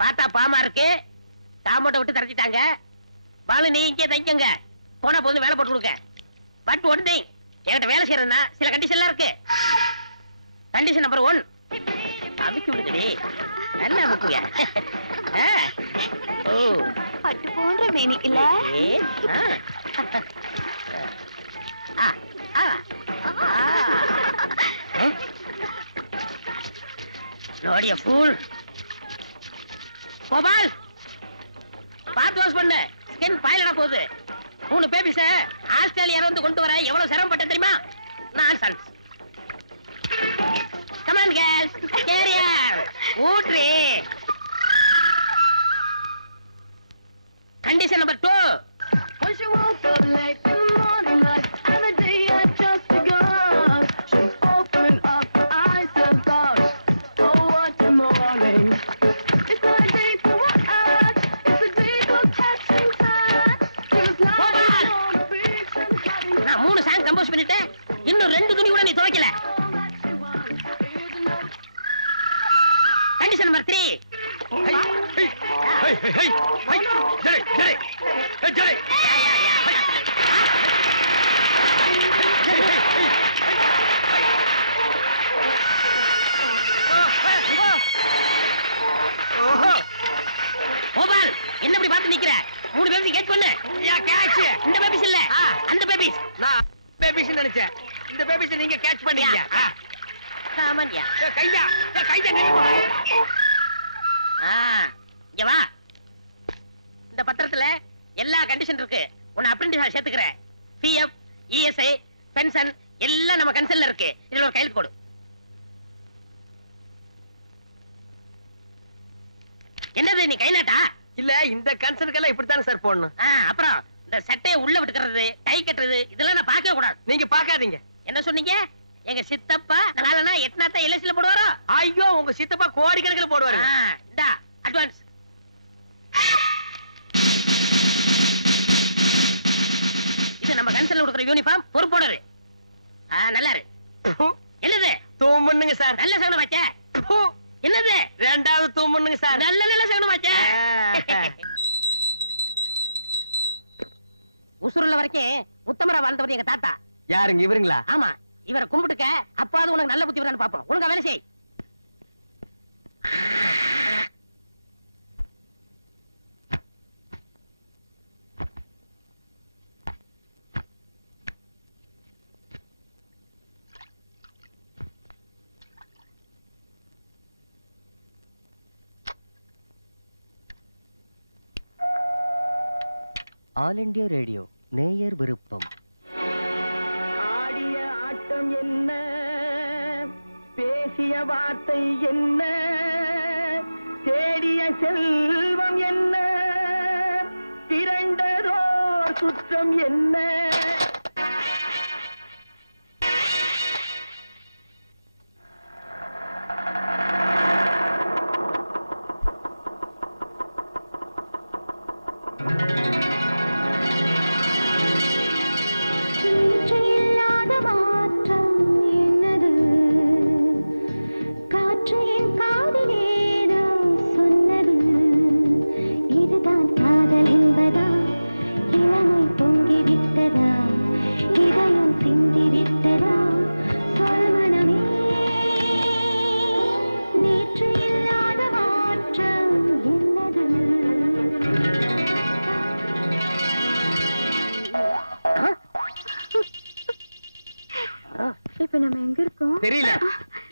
பார்த்தா பாமா இருக்கு, தாமோட்டை விட்டு தரச்சிட்டாங்க. பாலு, நீ இங்கே தங்கிங்க, போனா போதும் வேலை போட்டு கொடுக்க. பட் ஒன் திங், என்கிட்ட வேலை செய்யறதுன்னா சில கண்டிஷன்லாம் இருக்கு. கண்டிஷன் நம்பர் 1, அமுக்கி விடுங்கடி, நல்லா அமுக்குங்க. ஓ, பட்டு போன்ற மேனி இல்ல? நோடிய ஃபூல். கோபால், பாத்து வாஷ் பண்ணு, ஸ்கின் பாயிலடா போகுது. 3 பேபிஸ ஆஸ்திரேலியால வந்து கொண்டு வர எவ்வளவு சிரமப்பட்ட தெரியுமா? Nonsense. Come on girls, carrier ஊட்ரி. Condition number 2, Once you woke up late in the morning, like every day I just begun. Should open up your eyes and thoughts. Oh, what tomorrow. It's not a day for what art, it's a day for catching time. There's nothing on the beach and having நான் 3 song compose பண்ணிட்டேன், இன்னும் 2 துணி கூட நீ துவைக்கல. Condition number 3, Gopal, என்ன இப்படி பார்த்து நிக்கிற? 3 பேபிஸ் கேட்ச் பண்ணு. கேட்ச். இந்த பேபிஸ் இல்ல, அந்த பேபிஸ். நான் பேபிஸ் நினைச்சேன். இந்த பேபிஸ் நீங்க கேட்ச் பண்ணீங்க. காமன்யா கைதா கைதா இங்க வா. இந்த பத்திரத்துல எல்லா கண்டிஷன் இருக்கு. உன்னை அப்ரெண்டிஸா சேர்த்துக்கிறேன். பிஎஃப், இஎஸ்ஐ, பென்ஷன் எல்லாம் நம்ம கன்சல்ல இருக்கு. இதுல ஒரு கையெழுத்து போடு. என்னது நீ கை நாட்டா? இல்ல இந்த கன்சர்னுக்கெல்லாம் இப்படித்தானே சார் போடணும். அப்புறம் இந்த சட்டையை உள்ள விட்டுக்கிறது, டை கட்டுறது இதெல்லாம் நான் பார்க்கவே கூடாது. நீங்க பாக்காதீங்க. என்ன சொன்னீங்க? எங்க சித்தப்பா நாளனா எட்டனாத்த எல்ஐசில போடுவாரோ? ஐயோ உங்க சித்தப்பா கோடிக்கணக்கில் போடுவாரு. இந்தா அட்வான்ஸ். இது நம்ம கன்சல்ல கொடுக்குற யூனிஃபார்ம். பொறுப்போடரு. நல்லா இரு. என்னது? தூம்புண்ணுங்க சார். நல்ல சகனம் வச்ச. என்னது? ரெண்டாவது தூம்புண்ணுங்க சார். நல்ல சகனம் வச்ச. உசுருள்ள வரைக்கும் உத்தமரா வாழ்ந்தவர் எங்க தாத்தா. யாருங்க இவருங்களா? ஆமா, இவரை கும்பிட்டுக்க. அப்பாவது உனக்கு நல்ல புத்தி வரான்னு பாப்போம். ஒழுங்கா வேலை செய். ஆல் இண்டியா ரேடியோ நேயர் விருப்பம். ஆடிய ஆட்டம் என்ன, பேசிய வார்த்தை என்ன, தேடிய செல்வம் என்ன, திரண்டதோர் சுற்றம் என்ன. தெரியல.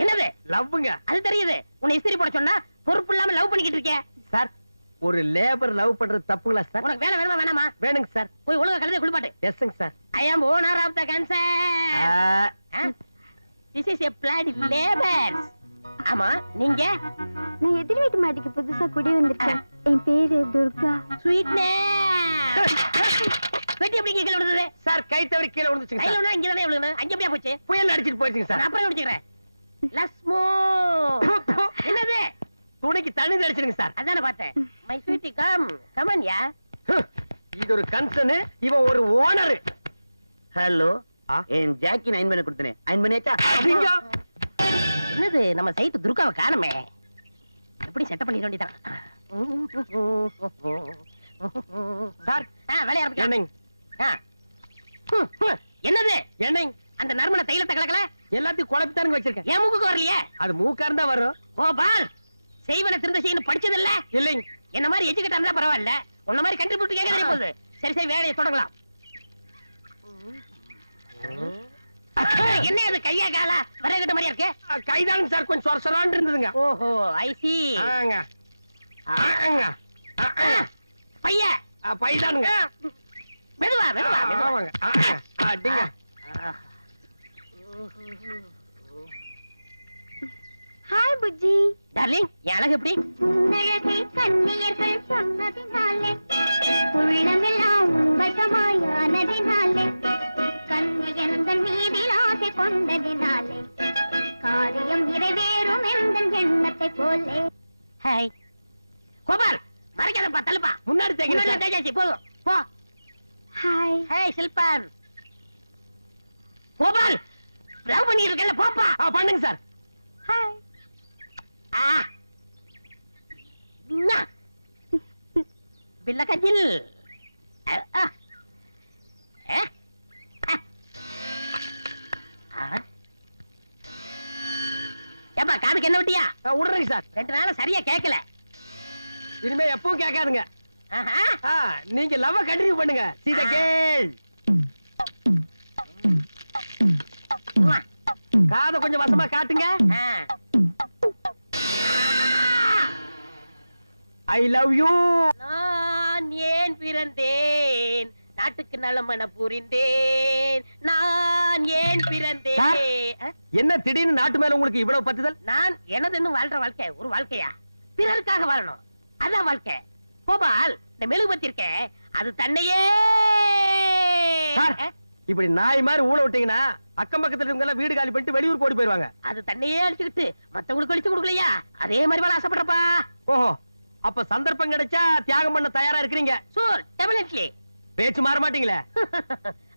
என்னது? லவ்வுங்க. அது தெரியுது. உன்னை இஸ்திரி போட சொன்னா பொறுப்பு இல்லாம லவ் பண்ணிக்கிட்டு இருக்கே. சார் ஒரு லேபர் லவ் பண்றது தப்புங்களா சார்? உனக்கு வேலை வேணுமா வேணாமா? வேணுங்க சார். போய் ஒழுங்கா கழுதை குளிப்பாட்டு. எஸ்ங்க sir. I am owner of the concern. This is a bloody labor. ஆமா, நீங்க? நான் எதிர் வீட்டு மாட்டிக்கு புதுசா குடி வந்திருக்கேன். என் பேரு துர்கா. ஸ்வீட்னஸ். வெட்டி எப்படி கீழே விழுந்தது? சார் கை தவறி கீழே விழுந்துச்சுங்க கையில சார். விழுந்தா இங்க தானே விழுந்தது. அங்க எப்படியா போச்சு? புயல் அடிச்சிட்டு போயிடுச்சுங்க நான் சார். அப்புறம் குடிச்சுக்கிறேன். லஸ்மோ. என்னது? துணைக்கு தண்ணி அடிச்சிருங்க சார். அதானே பார்த்தேன். My sweetie come come on yeah. இது ஒரு கன்சர்ன், இவன் ஒரு ஓனர். ஹலோ, என் ஜாக்கி 9 பண்ணி கொடுத்தனே. 9 பண்ணியாச்சா? என்னது நம்ம சைத்து துர்காவை காணுமே. எப்படி செட்டப் பண்ணிட வேண்டியதான். சார் வேலைய ஆரம்பிக்கலாம். என்னங்க? என்னது? என்னங்க? அந்த நறுமண தைலத்தை கலக்கல. எல்லாத்தையும் குழப்பித்தானுங்க வச்சிருக்கேன். ஏன் மூக்குக்கு வரலையே? அது மூக்கா இருந்தா வரும். ஓ பால், செய்வன திருந்த செய்யணும் படிச்சது இல்ல. இல்லைங்க. என்ன மாதிரி எஜுகேட் இருந்தா பரவாயில்ல. உன்ன மாதிரி கண்டுபிடிச்சு கேட்க தெரிய போகுது. சரி சரி வேலையை தொடங்கலாம். என்ன அது கையா காலா வரகட்ட மாதிரியா இருக்கு? கைதானுங்க சார், கொஞ்சம் சொரசொரான்னு இருந்ததுங்க. ஓஹோ ஐ சி. ஆங்க ஆங்க பைய பைதானுங்க. மெதுவா மெதுவா மெதுவா. ஆமாங்க. அடிங்க. ஹாய் புஜ்ஜி. டார்லிங், என் அழகு எப்படி? உன்னழகை கண்ணியர்கள் சொன்னதினாலே உள்ளமெல்லாம் வசமாயானதினாலே கண்ணியந்தன் மீதில் ஆசை கொண்டதினாலே காரியம் நிறைவேறும் எந்தன் எண்ணத்தை போலே. ஹாய் கோபால், மறைக்காதப்பா, தள்ளுப்பா. முன்னாடி முன்னாடி தேஜாச்சி போதும் போ. ஹாய். ஹாய் சில்பான். கோபால், லவ் பண்ணிட்டு இருக்கல போப்பா. பண்ணுங்க சார். ஹாய். பில்ல கஜில். ஏப்பா காதுக்கு என்ன விட்டியா? விடுறேங்க சார். 2 நாளா சரியா கேட்கல. இனிமே எப்பவும் கேட்காதுங்க. ஆஹா. நீங்க லவ் கண்டினியூ பண்ணுங்க. சீதா கேள். காதை கொஞ்சம் வசமா காட்டுங்க. I love you. நான் ஏன் பிறந்தேன், நாட்டுக்கு நலமன புரிந்தேன். நான் ஏன் பிறந்தேன். என்ன திடீர்னு நாட்டு மேல உங்களுக்கு இவ்வளவு பத்துதல்? நான் எனதுன்னு வாழ்ற வாழ்க்கை ஒரு வாழ்க்கையா? பிறருக்காக வாழணும், அதான் வாழ்க்கை. கோபால், இந்த மெழுகுபத்தி இருக்க அது தன்னையே. இப்படி நாய் மாதிரி ஊழ விட்டீங்கன்னா அக்கம் பக்கத்துல இருக்கவங்க எல்லாம் வீடு காலி பண்ணிட்டு வெளியூர் போட்டு போயிருவாங்க. அது தன்னையே அழிச்சுக்கிட்டு மத்தவங்களுக்கு அழிச்சு கொடுக்கலையா? அதே மாதிரி வாழ ஆசைப்படுறப்பா. ஓஹோ, அப்ப சந்தர்ப்பம் கிடைச்சா தியாகம் பண்ண தயாரா இருக்கிறீங்க? சூர், டெபினெட்லி. பேச்சு மாற மாட்டீங்களே.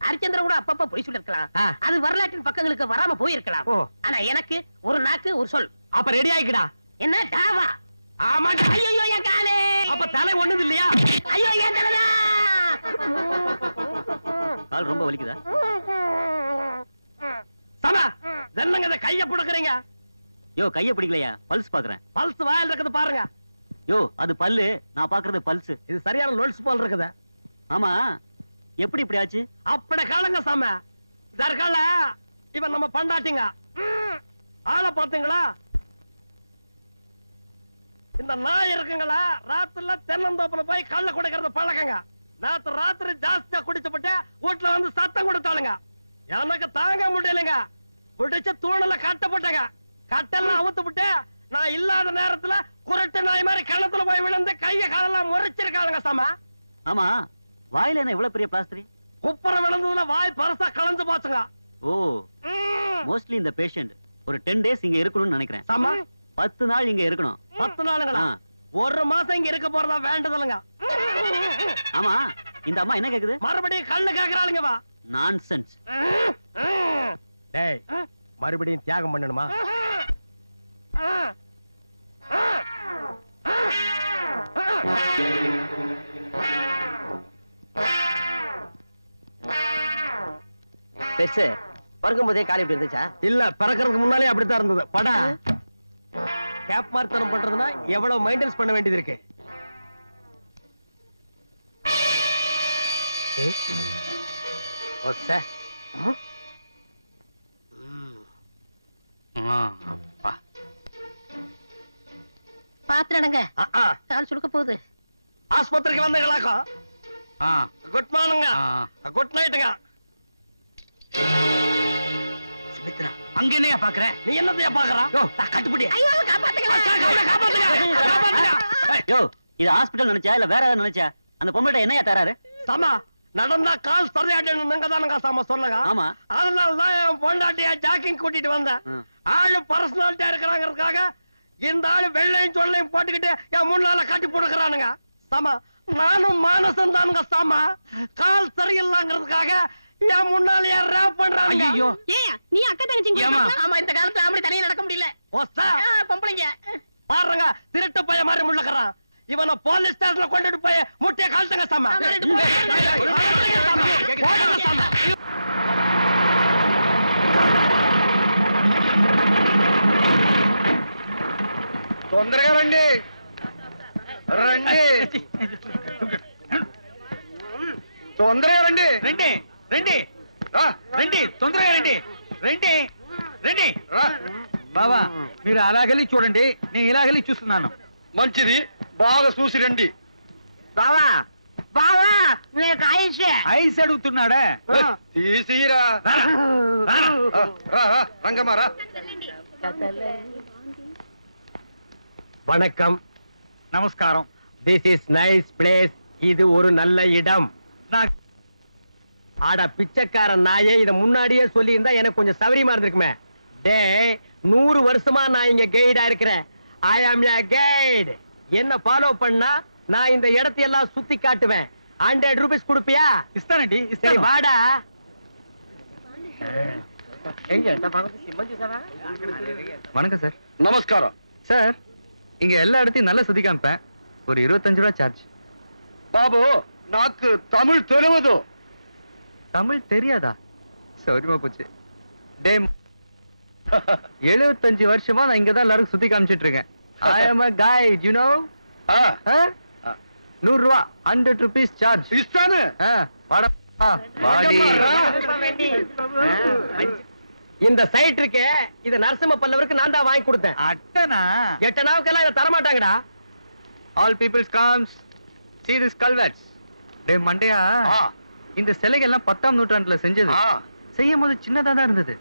ஹரிச்சந்திரன் கூட அப்பப்ப பொய் சொல்லிருக்கலாம், அது வரலாற்றின் பக்கங்களுக்கு வராம போயிருக்கலாம். ஆனா எனக்கு ஒரு நாக்கு ஒரு சொல். அப்ப ரெடி ஆயிக்கடா. என்ன டாவா? ஆமா. ஐயோ என் காலே. அப்ப தலை ஒண்ணுது இல்லையா? ஐயோ என் தலைதா. கால் ரொம்ப வலிக்குதா? சமா ஜன்னங்க இத கைய புடுக்குறீங்க. யோ, கைய பிடிக்கலையா? பல்ஸ் பாக்குறேன். பல்ஸ் வாயில இருக்குது பாருங்க. யோ, அது பல்லு, நான் பாக்குறது பல்ஸ். இது சரியான லோல்ஸ் போல் இருக்குது. ஆமா, எப்படி இப்படி ஆச்சு? அப்பட காலங்க சாம தர்கால இவன் நம்ம பண்டாட்டிங்க. ஆளை பாத்தீங்களா? இந்த நாய் இருக்குங்களா, ராத்திரில தென்னந்தோப்புல போய் கள்ள குடிக்கிறது பழக்கங்க. நேத்து ராத்திரி ஜாஸ்தியா குடிச்சுப்பட்டு வீட்டுல வந்து சத்தம் கொடுத்தாளுங்க. எனக்கு தாங்க முடியலைங்க. பிடிச்ச தூணல கட்டப்பட்டங்க. கட்டெல்லாம் அவுத்து விட்டு நான் இல்லாத நேரத்துல குரட்டு நாய் மாதிரி கிணத்துல போய் விழுந்து கைய காலெல்லாம் முறைச்சிருக்காளுங்க சாமா. ஆமா, வாயில என்ன இவ்வளவு பெரிய பிளாஸ்டர்? குப்புற விழுந்ததுல வாய் பரசா கலந்து போச்சுங்க. ஓ, மோஸ்ட்லி இந்த பேஷண்ட் ஒரு 10 days இங்க இருக்கணும்னு நினைக்கிறேன். சாமா 10 நாள் இங்க இருக்கணும். 10 நாளுங்களா? ஒரு மாசம் இங்க இருக்க போறதா வேண்டதில்லைங்க. ஆமா, இந்த அம்மா என்ன கேக்குது? மறுபடியும் கண்ணு கேக்குறாளுங்க. வா. நான்சென்ஸ். டேய், மறுபடியும் தியாகம் பண்ணணுமா? பெருசு பறக்கும் போதே காலி இப்படி இருந்துச்சா? இல்ல, பிறக்கிறதுக்கு முன்னாலே அப்படித்தான் இருந்தது. படா கேப் மார்த்தனம் பண்றதுன்னா எவ்வளவு மெயின்டெனன்ஸ் பண்ண வேண்டியது இருக்கு. பாத்துறங்க, கால் சுடுக்க போகுது. ஆஸ்பத்திரிக்கு வந்தீங்களாக்கா? குட் மார்னிங்க. குட் நைட்டுங்க. சுமித்ரா, அங்க என்னையா பாக்குற? நீ என்னத்தையா பாக்குறா? கட்டுப்படி. ஐயோ காப்பாத்துங்க. யோ, இது ஹாஸ்பிடல் நினைச்சா இல்ல வேற ஏதாவது நினைச்சா? அந்த பொம்பளை என்னையா தராரு? சாமா, நடந்தா கால் சரியாட்டணுங்க தானுங்க சாமா சொன்னங்க. ஆமா, அதனாலதான் என் பொண்டாட்டியா ஜாக்கிங் கூட்டிட்டு வந்தேன். ஆளு பர்சனாலிட்டியா இருக்கிறாங்கிறதுக்காக இந்த ஆளு வெள்ளையும் சொல்லையும் போட்டுக்கிட்டு என் முன்னால கட்டி போடுக்கிறானுங்க. சாமா, நானும் மானசம் தானுங்க சாமா. கால் சரியில்லாங்கிறதுக்காக என் முன்னாலேயே ரேப் பண்றாங்க. ஐயோ, ஏன் நீ அக்கா தங்கச்சிங்க? ஆமா, இந்த காலத்துல அப்படி தனியா நடக்க முடியல. பொம்பளைங்க பாருங்க, திருட்டு பைய மாதிரி முள்ளக்கிறான். இவனை போலீஸ் ஸ்டேஷன்ல கொண்டுட்டு போய் முட்டைய கால்த்துங்க சாமா. తొందరగా రండి రండి తొందరగా రండి రండి రండి రండి, తొందరగా రండి రండి రండి. బాబా, మీరు అలాగెళ్ళి చూడండి, నేను ఇలాగెళ్ళి చూస్తున్నాను. మంచిది, బాగా చూసి రండి. బావా బావా, నీకు ఐస్ ఐస్ అడుగుతున్నాడా? తీసిరా రంగమారా. வணக்கம். நமஸ்காரம். This is nice place. இது ஒரு நல்ல இடம். நான் ஆட பிச்சைக்கார நாயே, இத முன்னாடியே சொல்லி இருந்தா எனக்கு கொஞ்சம் சௌரியமா இருந்திருக்குமே. டே, 100 வருஷமா நான் இங்க கைடா இருக்கிறேன். ஐ ஆம் ய கைட். என்ன ஃபாலோ பண்ணா நான் இந்த இடத்தையெல்லாம் சுத்தி காட்டுவேன். 100 ரூபீஸ் கொடுப்பியா? ఇస్తానండి, சரி ఇస్తాను. வாடா. வணக்கம் சார். నమస్కారం சார், இங்க எல்லா இடத்தையும் நல்லா சுத்தி காமிப்பேன். ஒரு 25 ரூபா சார்ஜ். బాబు, నాకు తమిళ్ తెలియదు. தமிழ் தெரியாதா? சௌரியமா போச்சு. டே, 75 வருஷமா நான் இங்கதான் எல்லாரும் சுத்தி காமிச்சிட்டு இருக்கேன். I am a guide, you know? 100 ரூபா, 100 rupees சார்ஜ். ఇస్తాను. வாடா, வாடி. இந்த சைட் இருக்கே இது நரசிம்ம பல்லவருக்கு நான் தான் வாங்கி கொடுத்தேன். அட்டனா 8 நாவுக்கெல்லாம் இதை தரமாட்டாங்கடா. All peoples comes see this culverts. டேய் மண்டையா, இந்த சிலைகள் எல்லாம் 10ஆம் நூற்றாண்டுல செஞ்சது. செய்யும் போது சின்னதா தான் இருந்தது.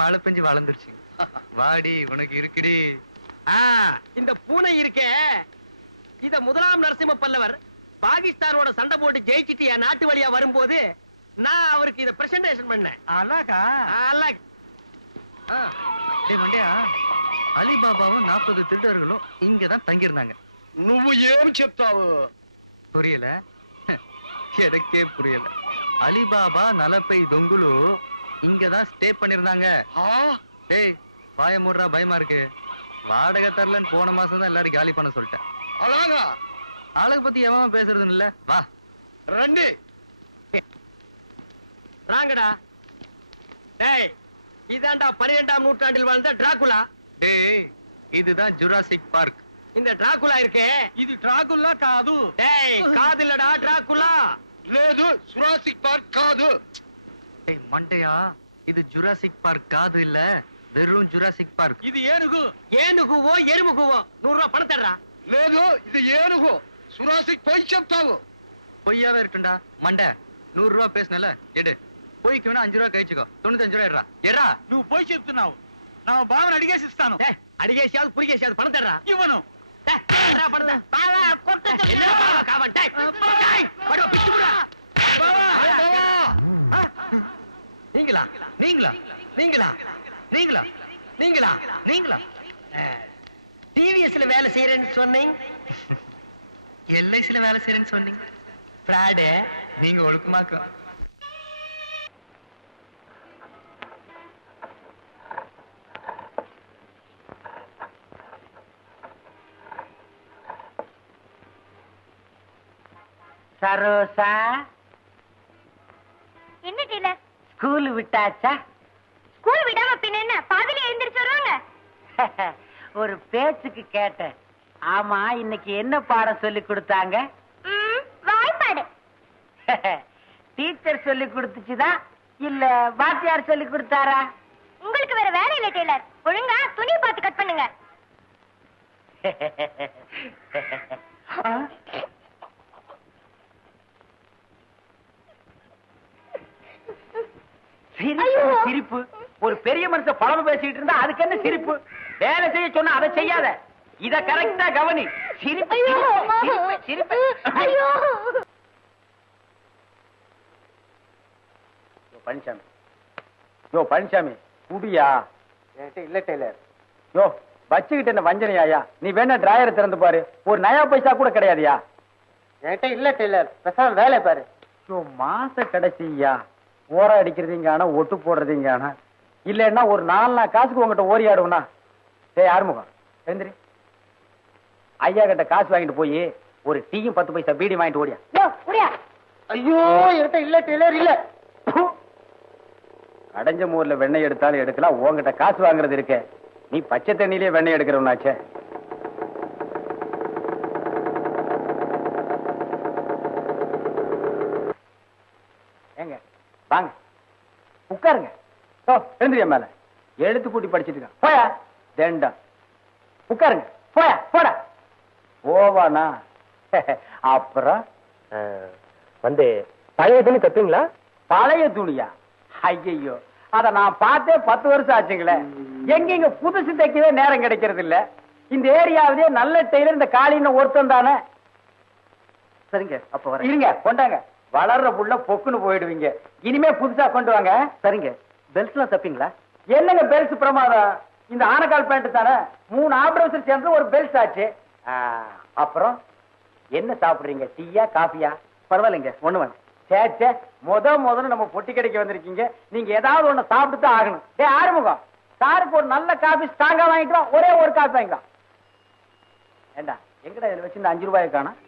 மழை பெஞ்சு வளர்ந்துருச்சு. வாடி உனக்கு இருக்குடி. இந்த பூனை இருக்கே இத முதலாம் நரசிம்ம பல்லவர் பாகிஸ்தானோட சண்டை போட்டு ஜெயிச்சிட்டு என் நாட்டு வழியா வரும்போது நான் அவருக்கு இத பிரசன்டேஷன் பண்ணேன். அழகா அழகு. டேய் மண்டையா, அலிபாபாவும் 40 திருடர்களும் இங்கதான் தங்கியிருந்தாங்க. నువ్వు ఏం చెప్తావు? புரியல? எனக்கே புரியல. அலிபாபா நலப்பை தொங்குலு இங்கதான் ஸ்டே பண்ணிருந்தாங்க. டேய் வாய மூடுறா, பயமா இருக்கு. வாடகை தரலன்னு போன மாசம் தான் எல்லாரும் காலி பண்ண சொல்லிட்டேன். అలాగా ஆளுக பத்தி எவன் பேசுறது இல்ல. வா రండి. ராங்கடா. டேய் இதாண்டா 12ஆம் நூற்றாண்டில் வாழ்ந்த டிராகுலா. டேய் இதுதான் ஜுராசிக் பார்க். இந்த டிராகுலா இருக்கே ఇది డ్రాకుల్లా కాదు. டேய் காதுலடா டிராகுலா. లేదు సురాసిక్ పార్క్ కాదు. டேய் மண்டையா, இது ஜுராசிக் பார்க் காது இல்ல, வெறும் ஜுராசிக் பார்க். ఇది ఏనుగు. ஏனுகுவோ எருமுகுவோ 100 ரூபாய் பணம் தர்றா. లేదు ఇది ఏనుగు. సురాసిక్ పోయి చెప్తావు. பொய்யாவே இருக்குண்டா மண்டை. 100 ரூபாய் பேசுனல எடு. பொய்க்கு வேணா 5 ரூபாய் கழிச்சுக்கோ. 95 ரூபாய் எடுறா. எட்ரா. నువ్వు పోయి చెప్తున్నావు. నా బావని అడిగేసి ఇస్తాను. டேய் அடிகேசியாவது புரிகேசியாவது பணம் தர்றா. ఇవ్వను. டேய் தர்றா பணம் தர்றா. பாவா கொட்ட சொல்லு. என்ன பாவா காவன். டேய் டேய் படோ பிச்சு புடா. நீங்களா நீங்களா நீங்களா நீங்களா நீங்களா நீங்களா? டிவிஎஸ்ல வேலை செய்யறேன்னு சொன்னீங்க. எல்ஐசில வேலை செய்யறேன்னு சொன்னீங்க. ஃப்ராடு. நீங்க ஒழுக்கமாக்க. சரோசா, என்ன டீலர்? ஸ்கூல் விட்டாச்சா? ஸ்கூல் விடாம பின்ன என்ன பாதியில எழுந்திருச்சு வருவாங்க? ஒரு பேச்சுக்கு கேட்டேன். ஆமா, இன்னைக்கு என்ன பாடம் சொல்லி கொடுத்தாங்க? வாய்ப்பாடு. டீச்சர் சொல்லி கொடுத்துச்சுதா இல்ல வாத்தியார் சொல்லி கொடுத்தாரா? உங்களுக்கு வேற வேலை இல்ல டீலர். ஒழுங்கா துணி பார்த்து கட் பண்ணுங்க. சிரிப்பு. ஒரு பெரிய மனுஷன் பழம் பேசிட்டு இருந்தா அதுக்கு என்ன சிரிப்பு? வேலை செய்ய சொன்னா அதை செய்யாத. இத கரெக்டா கவனி. சிரிப்பு சிரிப்பு சிரிப்பு. ஐயோ பழனிசாமி, யோ பழனிசாமி குடியா? இல்ல டெய்லர். யோ வச்சுக்கிட்டு என்ன வஞ்சனையாயா? நீ வேணா டிராயரை திறந்து பாரு, ஒரு நயா பைசா கூட கிடையாதுயா. என்கிட்ட இல்ல டெய்லர், பேசாம வேலை பாரு. யோ மாச கடைசியா ஓரா அடிக்கிறதீங்க ஆனா ஒட்டு போடுறதீங்க ஆனா இல்லன்னா ஒரு 4 நாள் காசுக்கு உங்ககிட்ட ஓரி ஆடுவனா? டேய் ஆறுமுகம் எழுந்திரி. ஐயா கிட்ட காசு வாங்கிட்டு போய் ஒரு டீயும் 10 பைசா பீடி வாங்கிட்டு ஓடியா. ஐயோ என்கிட்ட இல்ல டெய்லர் இல்ல. அடைஞ்ச மூர்ல வெண்ணெய் எடுத்தாலும் எடுக்கலாம், உங்ககிட்ட காசு வாங்குறது இருக்க. நீ பச்சை தண்ணியிலே வெண்ணெய் எடுக்கிறவனாச்சே. ஏங்க வாங்க உட்காருங்க. எழுந்திரியா மேல எழுத்து கூட்டி படிச்சிட்டு இருக்க. போயா தேண்டா உட்காருங்க. போயா போடா. போவானா? அப்புறம் வந்து பழைய துணி தப்பீங்களா? பழைய துணியா? ஐயோ அத நான் பார்த்தே 10 வருஷம் ஆச்சுங்களே. எங்க புதுசு தைக்கவே நேரம் கிடைக்கிறது இல்ல. இந்த ஏரியாவிலே நல்ல டெய்லர் இந்த காலின்னு ஒருத்தன் தானே. சரிங்க அப்ப வர இருங்க. கொண்டாங்க. வளர்ற புள்ள பொக்குன்னு போயிடுவீங்க. இனிமே புதுசா கொண்டு வாங்க. சரிங்க. பெல்ட்ஸ் எல்லாம் தப்பீங்களா? என்னங்க பெல்ட்ஸ் பிரமாதம். இந்த ஆனக்கால் பேண்ட் தானே 3 ஆப்ரேஷன் சேர்ந்து ஒரு பெல்ட் ஆச்சு. அப்புறம் என்ன சாப்பிடுறீங்க? டீயா காபியா? பரவாயில்லைங்க ஒண்ணு வாங்க. சேச்சே முதல்ல நம்ம பொட்டி கடைக்கு வந்திருக்கீங்க. நீங்க ஏதாவது ஒண்ணு சாப்பிட்டு தான் ஆகணும். ஆறுமுகம் சாருக்கு ஒரு நல்ல காபி ஸ்ட்ராங்கா வாங்கிக்கலாம். ஒரே ஒரு காபி வாங்கிக்கலாம். ஏண்டா எங்கடா இதுல வச்சு இந்த 5 ரூபாய் காணோம்?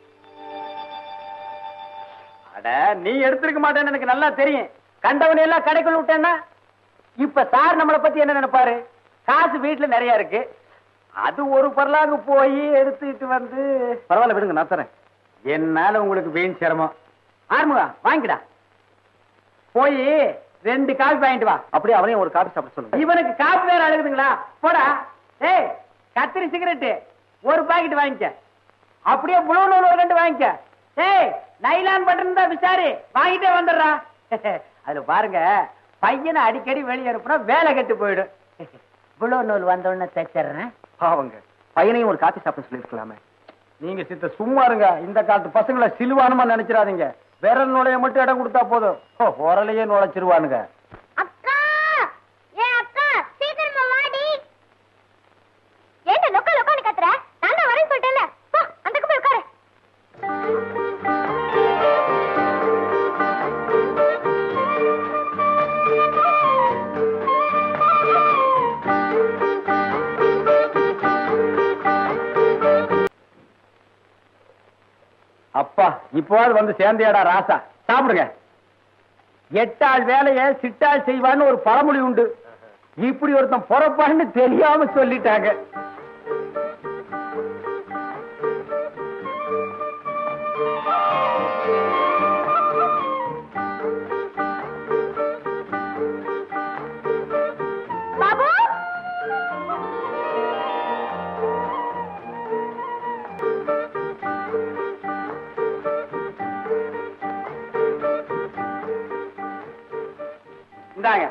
அட நீ எடுத்திருக்க மாட்டேன்னு எனக்கு நல்லா தெரியும். கண்டவனை எல்லாம் கடைக்குள்ள விட்டேன்னா இப்ப சார் நம்மளை பத்தி என்ன நினைப்பாரு? காசு வீட்டுல நிறைய இருக்கு, அது ஒரு பரலாக போய் எடுத்துட்டு வந்து. பரவாயில்ல விடுங்க, நான் தரேன். என்னால உங்களுக்கு வீண் சிரமம். ஆறுமுகம் வாங்கிடா. போய் 2 காபி வாங்கிட்டு வா. அப்படியே அவனையும் ஒரு காபி சாப்பிட சொல்லுங்க. இவனுக்கு காபி வேற அழுகுதுங்களா? போடா. ஏய், கத்திரி சிகரெட் 1 பாக்கெட் வாங்கிக்க. அப்படியே ப்ளூ நூல் 1 கண்டு வாங்கிக்க. ஏய், நைலான் பட்டன் தான் விசாரி, வாங்கிட்டே வந்துடுறா. அதுல பாருங்க, பையனை அடிக்கடி வெளியே அனுப்புனா வேலை கெட்டு போயிடும். ப்ளூ நூல் வந்தோடனே தைச்சிடுறேன். பாவங்க, பையனையும் ஒரு காபி சாப்பிட சொல்லிருக்கலாமே. நீங்க சித்த சும்மா இருங்க. இந்த காலத்து பசங்களை சிலுவானுமா நினைச்சிடாதீங்க. விரல் நுழைய மட்டும் இடம் கொடுத்தா போதும், உரலையே நுழைச்சிருவானுங்க. அக்கா, ஏ அக்கா, சீக்கிரமா வாடி. ஏன்டா லொக்க லொக்கன்னு கத்துற? நான் தான் வரேன்னு சொல்லிட்டேன்ல. போ, அந்தக்கு போய் உட்காரு. அப்பா, இப்போது வந்து சேர்ந்தியாடா ராசா. சாப்பிடுங்க. 8 ஆள் வேலையை சிட்டாள் செய்வான்னு ஒரு பழமொழி உண்டு. இப்படி ஒருத்தன் பொறப்பான்னு தெரியாம சொல்லிட்டாங்க. பாபு, இந்தாங்க.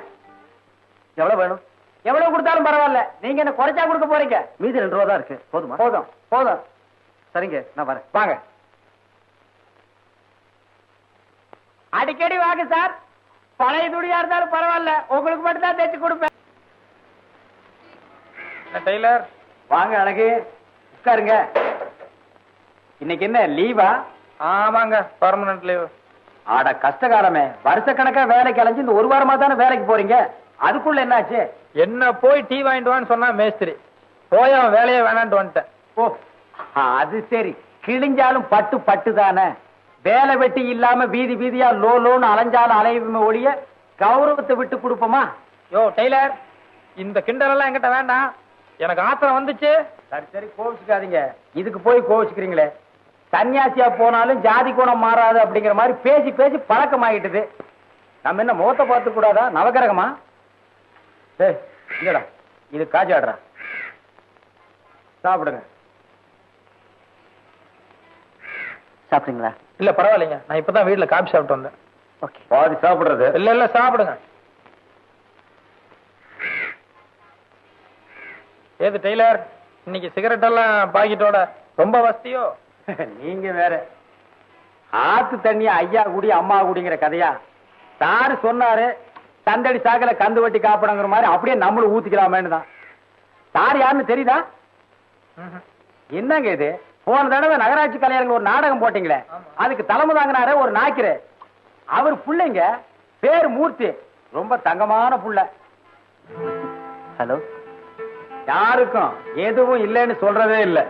எவ்வளவு வேணும்? எவ்வளவு கொடுத்தாலும் பரவாயில்ல. நீங்க என்ன குறைச்சா கொடுக்க போறீங்க? மீதி 2 ரூபா தான் இருக்கு. போதுமா? போதும் போதும். சரிங்க, நான் வரேன். வாங்க. அடிக்கடி வாங்க சார். பழைய துணியா இருந்தாலும் பரவாயில்ல, உங்களுக்கு மட்டும் தான் தைச்சு கொடுப்பேன். டெய்லர் வாங்க. அழகு, உட்காருங்க. இன்னைக்கு என்ன லீவா? ஆமாங்க, பர்மனன்ட் லீவ். ஆட கஷ்டகாலமே, வருஷக்கணக்கா வேலைக்கு அலைஞ்சு இந்த 1 வாரமா தானே வேலைக்கு போறீங்க. அதுக்குள்ள என்னாச்சு? என்ன போய் டீ வாங்கிட்டு வான்னு சொன்னா மேஸ்திரி, போய் அவன் வேலையே வேணான்ட்டு வந்துட்டேன். ஓ, அது சரி. கிழிஞ்சாலும் பட்டு பட்டு தானே. வேலை வெட்டி இல்லாம வீதி வீதியா லோன்னு அலைஞ்சாலும் அலையுமே ஒழிய கௌரவத்தை விட்டு கொடுப்போமா? யோ டெய்லர், இந்த கிண்டல் எல்லாம் என்கிட்ட வேண்டாம். எனக்கு ஆத்திரம் வந்துச்சு. சரி சரி, கோவிச்சுக்காதீங்க. இதுக்கு போய் கோவிச்சுக்கிறீங்களே. சன்னியாசியா போனாலும் ஜாதி குணம் மாறாது அப்படிங்கிற மாதிரி பேசி பேசி பழக்கமாயிட்டுது. நம்ம என்ன முகத்தை பார்த்து கூடாதா? நவகிரகமா? ஏய், இல்லடா, இது காஜாடுறா. சாப்பிடுங்க. சாப்பிடுங்களா? இல்ல பரவாயில்லைங்க, நான் இப்பதான் வீட்டுல காபி சாப்பிட்டு வந்தேன். ஓகே. பாதி சாப்பிடுறது. இல்ல சாப்பிடுங்க. ஏது டெய்லர், இன்னைக்கு சிகரெட் எல்லாம் பாக்கெட்டோட ரொம்ப வசதியோ? நீங்க வேற. ஆத்து தண்ணி ஐயா குடி அம்மா குடிங்கிற கதையா? சாரு சொன்னாரு, தந்தடி சாக்கல கந்து வட்டி காப்பிடங்கிற மாதிரி அப்படியே நம்மளும் ஊத்திக்கலாமேன்னு தான். சார் யாருன்னு தெரியுதா? என்னங்க இது? போன தடவை நகராட்சி கலைஞர்கள் ஒரு நாடகம் போட்டீங்களே, அதுக்கு தலைமை தாங்கினாரு ஒரு நாய்க்கிற. அவர் புள்ளைங்க பேர் மூர்த்தி, ரொம்ப தங்கமான புள்ள. ஹலோ. யாருக்கும் எதுவும் இல்லைன்னு சொல்றதே இல்லை.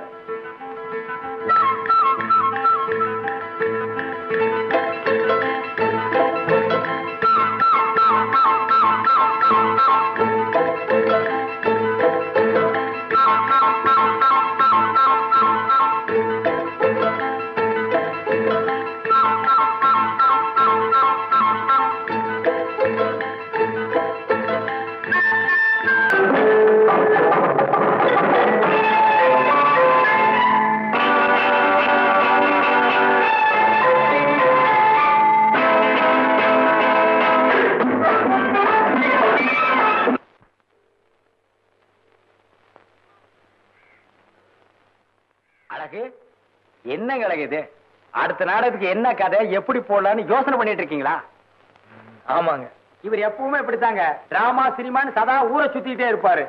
என்னங்க அழகு இது? அடுத்த நாடகத்துக்கு என்ன கதை, எப்படி போடலான்னு யோசனை பண்ணிட்டு இருக்கீங்களா? ஆமாங்க. இவர் எப்பவுமே இப்படித்தாங்க, டிராமா சினிமான்னு சதா ஊரை சுத்திட்டே இருப்பாரு.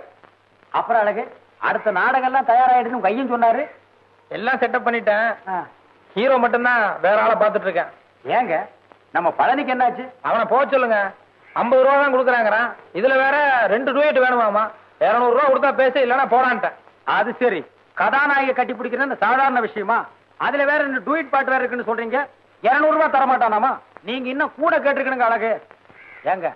அப்புறம் அழகு, அடுத்த நாடகம் எல்லாம் தயாராயிடுன்னு கையும் சொன்னாரு. எல்லாம் செட்டப் பண்ணிட்டேன். ஹீரோ மட்டும்தான் வேற ஆளை பாத்துட்டு இருக்கேன். ஏங்க, நம்ம பழனிக்கு என்னாச்சு? அவனை போக சொல்லுங்க. 50 ரூபா தான் கொடுக்குறாங்கிறான். இதுல வேற 2 டூயட் வேணுமாமா. 200 ரூபா கொடுத்தா பேச, இல்லன்னா போடான்ட்டேன். அது சரி. கதாநாயக கட்டி பிடிக்கிறது சாதாரண விஷயமா? அதுல வேற 2 டூயட் பாட்டு வேற இருக்குன்னு சொல்றீங்க. 200 ரூபாய் தர மாட்டானாமா? நீங்க இன்னும் கூட கேட்டிருக்கணுங்க அழகு. ஏங்க,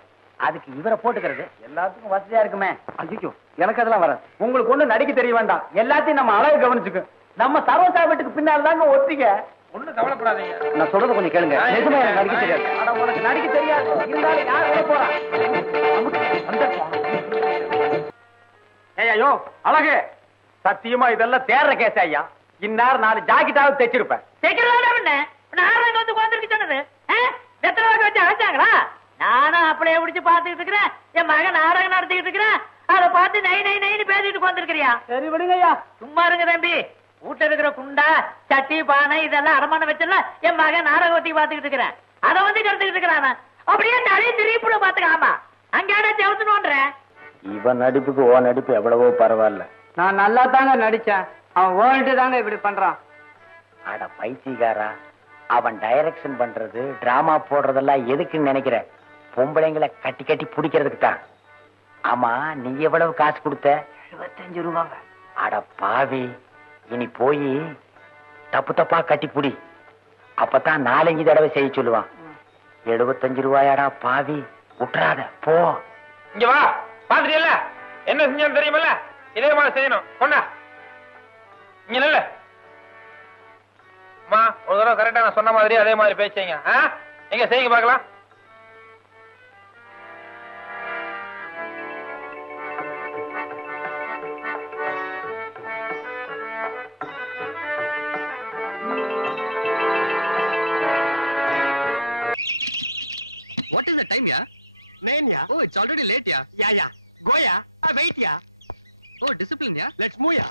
அதுக்கு இவரை போட்டுக்கிறது எல்லாத்துக்கும் வசதியா இருக்குமே. ஐயோ, எனக்கு அதெல்லாம் வர. உங்களுக்கு ஒண்ணு நடிக்க தெரிய வேண்டாம், எல்லாத்தையும் நம்ம அழகு கவனிச்சுக்கு. நம்ம சர்வசா வீட்டுக்கு பின்னால் தாங்க ஒத்திக்க. ஒண்ணு கவலைப்படாதீங்க. நான் சொல்றது கொஞ்சம் கேளுங்க. நிஜமா எனக்கு நடிக்க தெரியாது. உனக்கு நடிக்க தெரியாது இருந்தாலும் யார் போறா? யோ அழகு, சத்தியமா இதெல்லாம் தேர்ற கேஸ் ஐயா. இந்நேரம் 4 ஜாக்கெட்டாவது தைச்சிருப்பேன். வந்து உட்காந்துருக்கு சொன்னது எத்தனை வாக்கு வச்சு அழைச்சாங்களா? நானும் அப்படியே பிடிச்சு பாத்துக்கிட்டு இருக்கிறேன். என் மகன் நாடகம் நடத்திக்கிட்டு இருக்கிறேன். அதை பார்த்து நை நை நைன்னு பேசிட்டு உட்காந்துருக்கிறியா? சரி விடுங்க ஐயா. சும்மா இருங்க தம்பி. வீட்டுல இருக்கிற குண்டா சட்டி பானை இதெல்லாம் அரமான வச்சல என் மகன் நாடகத்தை பாத்துக்கிட்டு இருக்கிறேன். அதை வந்து கருத்துக்கிட்டு இருக்கிறான். அப்படியே நிறைய திருப்பிட பாத்துக்காமா அங்காட செவத்துனோன்ற. இவன் நடிப்புக்கு ஓ நடிப்பு எவ்வளவோ பரவாயில்ல. நான் நல்லா தாங்க நடிச்சேன், அவன் ஓல்ட்டு தாங்க இப்படி பண்றான். அட பைத்தியக்காரா, அவன் டைரக்ஷன் பண்றது டிராமா போடுறதெல்லாம் எதுக்குன்னு நினைக்கிற? பொம்பளைங்களை கட்டி கட்டி பிடிக்கிறதுக்கு தான். ஆமா, நீ எவ்வளவு காசு கொடுத்த? 75 ரூபாங்க. அட பாவி, இனி போய் தப்பு தப்பா கட்டி புடி. அப்பதான் 4-5 தடவை செய்ய சொல்லுவான். 75 ரூபாயாடா பாவி, விட்டுறாத போ. இங்க வா, பாத்துட்டீல்ல என்ன செஞ்சு தெரியுமில்ல? இதே மாதிரி செய்யணும். பொண்ணா இங்க நல்ல அம்மா, ஒரு தடவை கரெக்டா நான் சொன்ன மாதிரி அதே மாதிரி பேசுங்க. எங்க செய்யுங்க பாக்கலாம். What is the time, yeah? 9 ya. Oh, it's already late, yeah. Yeah. Go ya. Wait ya. Oh, discipline, yeah. Let's move ya.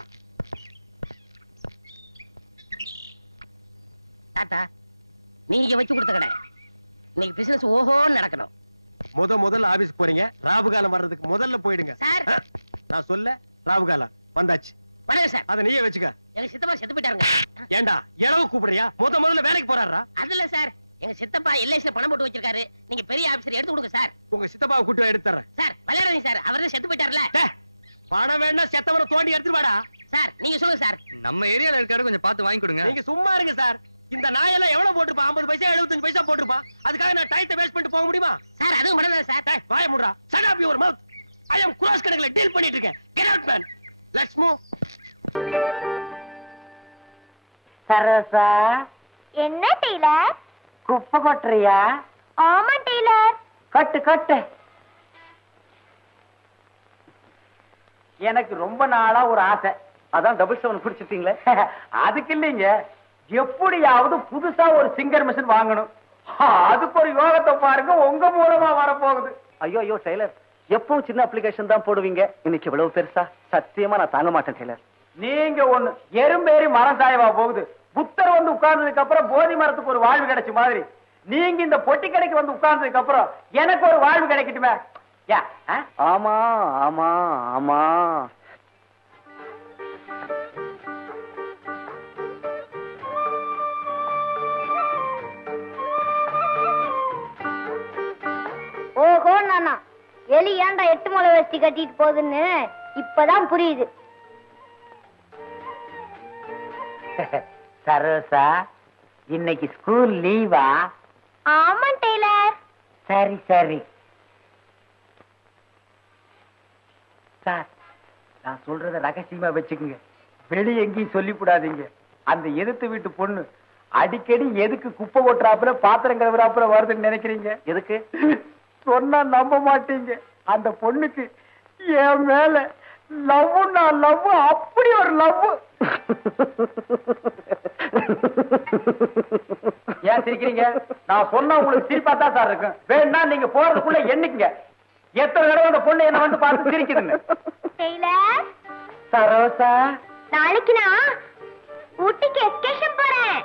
தாத்தா, நீங்க வச்சு கொடுத்த கடை இன்னைக்கு பிசினஸ் ஓஹோன்னு நடக்கணும். முதல்ல ஆபீஸ் போறீங்க. ராவுகாலம் வர்றதுக்கு முதல்ல போயிடுங்க. சார், நான் சொல்ல ராவுகாலம் வந்தாச்சு. வணக்கம் சார். அத நீயே வச்சுக்க. எங்க சித்தப்பா செத்து போயிட்டாருங்க. ஏண்டா எளவு கூப்பிடுறியா? முதல்ல வேலைக்கு போறாரா? அதுல சார், எங்க சித்தப்பா எல்ஐசில பணம் போட்டு வச்சிருக்காரு. நீங்க பெரிய ஆபீசர் எடுத்து கொடுங்க சார். உங்க சித்தப்பாவை கூட்டி எடுத்து தர்றேன். சார் விளையாடுங்க சார், அவர்தான் செத்து போயிட்டாருல. பணம் வேணா செத்தவரை தோண்டி எடுத்துட்டு வாடா. சார் நீங்க சொல்லுங்க சார். நம்ம ஏரியால இருக்காரு, கொஞ்சம் பார்த்து வாங்கி கொடுங்க. நீங்க சும்மா இருங்க சார். இந்த நாயெல்லாம் எவ்வளவு போட்டுருப்பான்? 50 பைசா 75 பைசா போட்டுருப்பான். அதுக்காக நான் டைத்தை வேஸ்ட் பண்ணிட்டு போக முடியுமா? சார் அதுவும் பண்ணல சார். வாய முடுறா. shut up your mouth. I am cross கணக்குல டீல் பண்ணிட்டு இருக்கேன். get out man. let's move. Saroja, என்ன டெய்லர்? குப்பை கொட்டுறியா? ஆமா டெய்லர். கட்டு. எனக்கு ரொம்ப நாளா ஒரு ஆசை. அதான் 777 குடிச்சிட்டீங்களே. அதுக்கு இல்லைங்க, எப்படியாவது புதுசா ஒரு சிங்கர் மிஷின் வாங்கணும். அதுக்கு ஒரு யோகத்தை பாருங்க, உங்க மூலமா வரப்போகுது. ஐயோ டெய்லர், எப்பவும் சின்ன அப்ளிகேஷன் தான் போடுவீங்க, இன்னைக்கு இவ்வளவு பெருசா? சத்தியமா நான் தாங்க மாட்டேன் டெய்லர். நீங்க ஒண்ணு எறும்பேறி மரம் சாயவா போகுது. புத்தர் வந்து உட்கார்ந்ததுக்கு அப்புறம் போதி மரத்துக்கு ஒரு வாழ்வு கிடைச்ச மாதிரி நீங்க இந்த பொட்டி கடைக்கு வந்து உட்கார்ந்ததுக்கு அப்புறம் எனக்கு ஒரு வாழ்வு கிடைக்கட்டுமே. ஆமா ஆமா ஆமா. ஓஹோ நானா, எலி ஏன்டா 8 முளை வேஷ்டி கட்டிட்டு போகுதுன்னு இப்பதான் புரியுது. சரோசா, இன்னைக்கு ஸ்கூல் லீவா? ஆமா டெய்லர். சரி சார், நான் சொல்றத ரகசியமா வச்சுக்கோங்க. வெளியே எங்கேயும் சொல்லிவிடாதீங்க. அந்த எதிர்த்து வீட்டு பொண்ணு அடிக்கடி எதுக்கு குப்பை கொட்டுறாப்புல பாத்திரம் கழுவுறாப்புல வருதுன்னு நினைக்கிறீங்க? எதுக்கு சொன்னா நம்ப மாட்டீங்க. அந்த பொண்ணுக்கு என் மேல லவ்னா லவ், அப்படி ஒரு லவ். ஏன் சிரிக்கிறீங்க? நான் சொன்னா உங்களுக்கு சிரிப்பா தான் சார் இருக்கும். வேணா நீங்க போறதுக்குள்ள எண்ணிக்கங்க எத்தனை தடவை அந்த பொண்ணு என்ன வந்து பார்த்து சிரிக்குதுன்னு. டெய்லர், சரோசா, நாளைக்கு நான் ஊட்டிக்கு எஸ்கேஷன் போறேன்.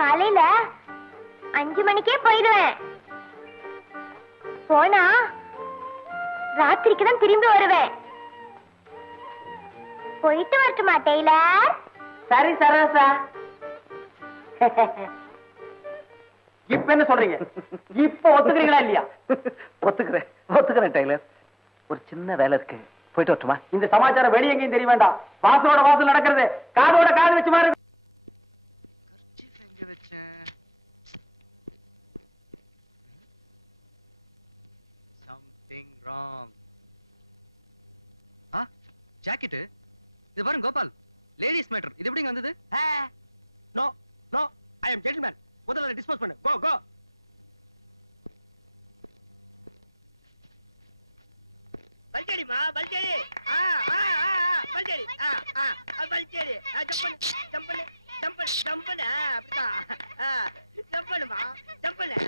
காலையில 5 மணிக்கே போயிடுவேன். போனா ராத்திரிக்கு தான் திரும்பி வருவேன். போயிட்டு வரட்டுமா டெய்லர்? சரி சரோசா. இப்ப என்ன சொல்றீங்க? இப்ப ஒத்துக்கிறீங்களா இல்லையா? ஒத்துக்கிறேன் டெய்லர். ஒரு சின்ன வேலை இருக்கு, போயிட்டு வரட்டுமா? இந்த சமாச்சாரம் வெளியே எங்கேயும் தெரிய வேண்டாம். வாசலோட வாசல் நடக்கிறது, காதோட காது வச்சு மாதிரி. எங்க வச்சேன்? Something wrong. ஜாக்கெட் இது பாருங்க கோபால், லேடிஸ் மேட்டர். இது எப்படிங்க வந்தது? No no, I am gentleman. முதல்ல டிஸ்போஸ் பண்ணு. கோ. பல்சேடிமா பல்சேடி பல்சேடி பல்சேடி ஜம்ப் பண்ணு அப்படிதான் ஜம்ப் பண்ணுமா ஜம்ப் பண்ணு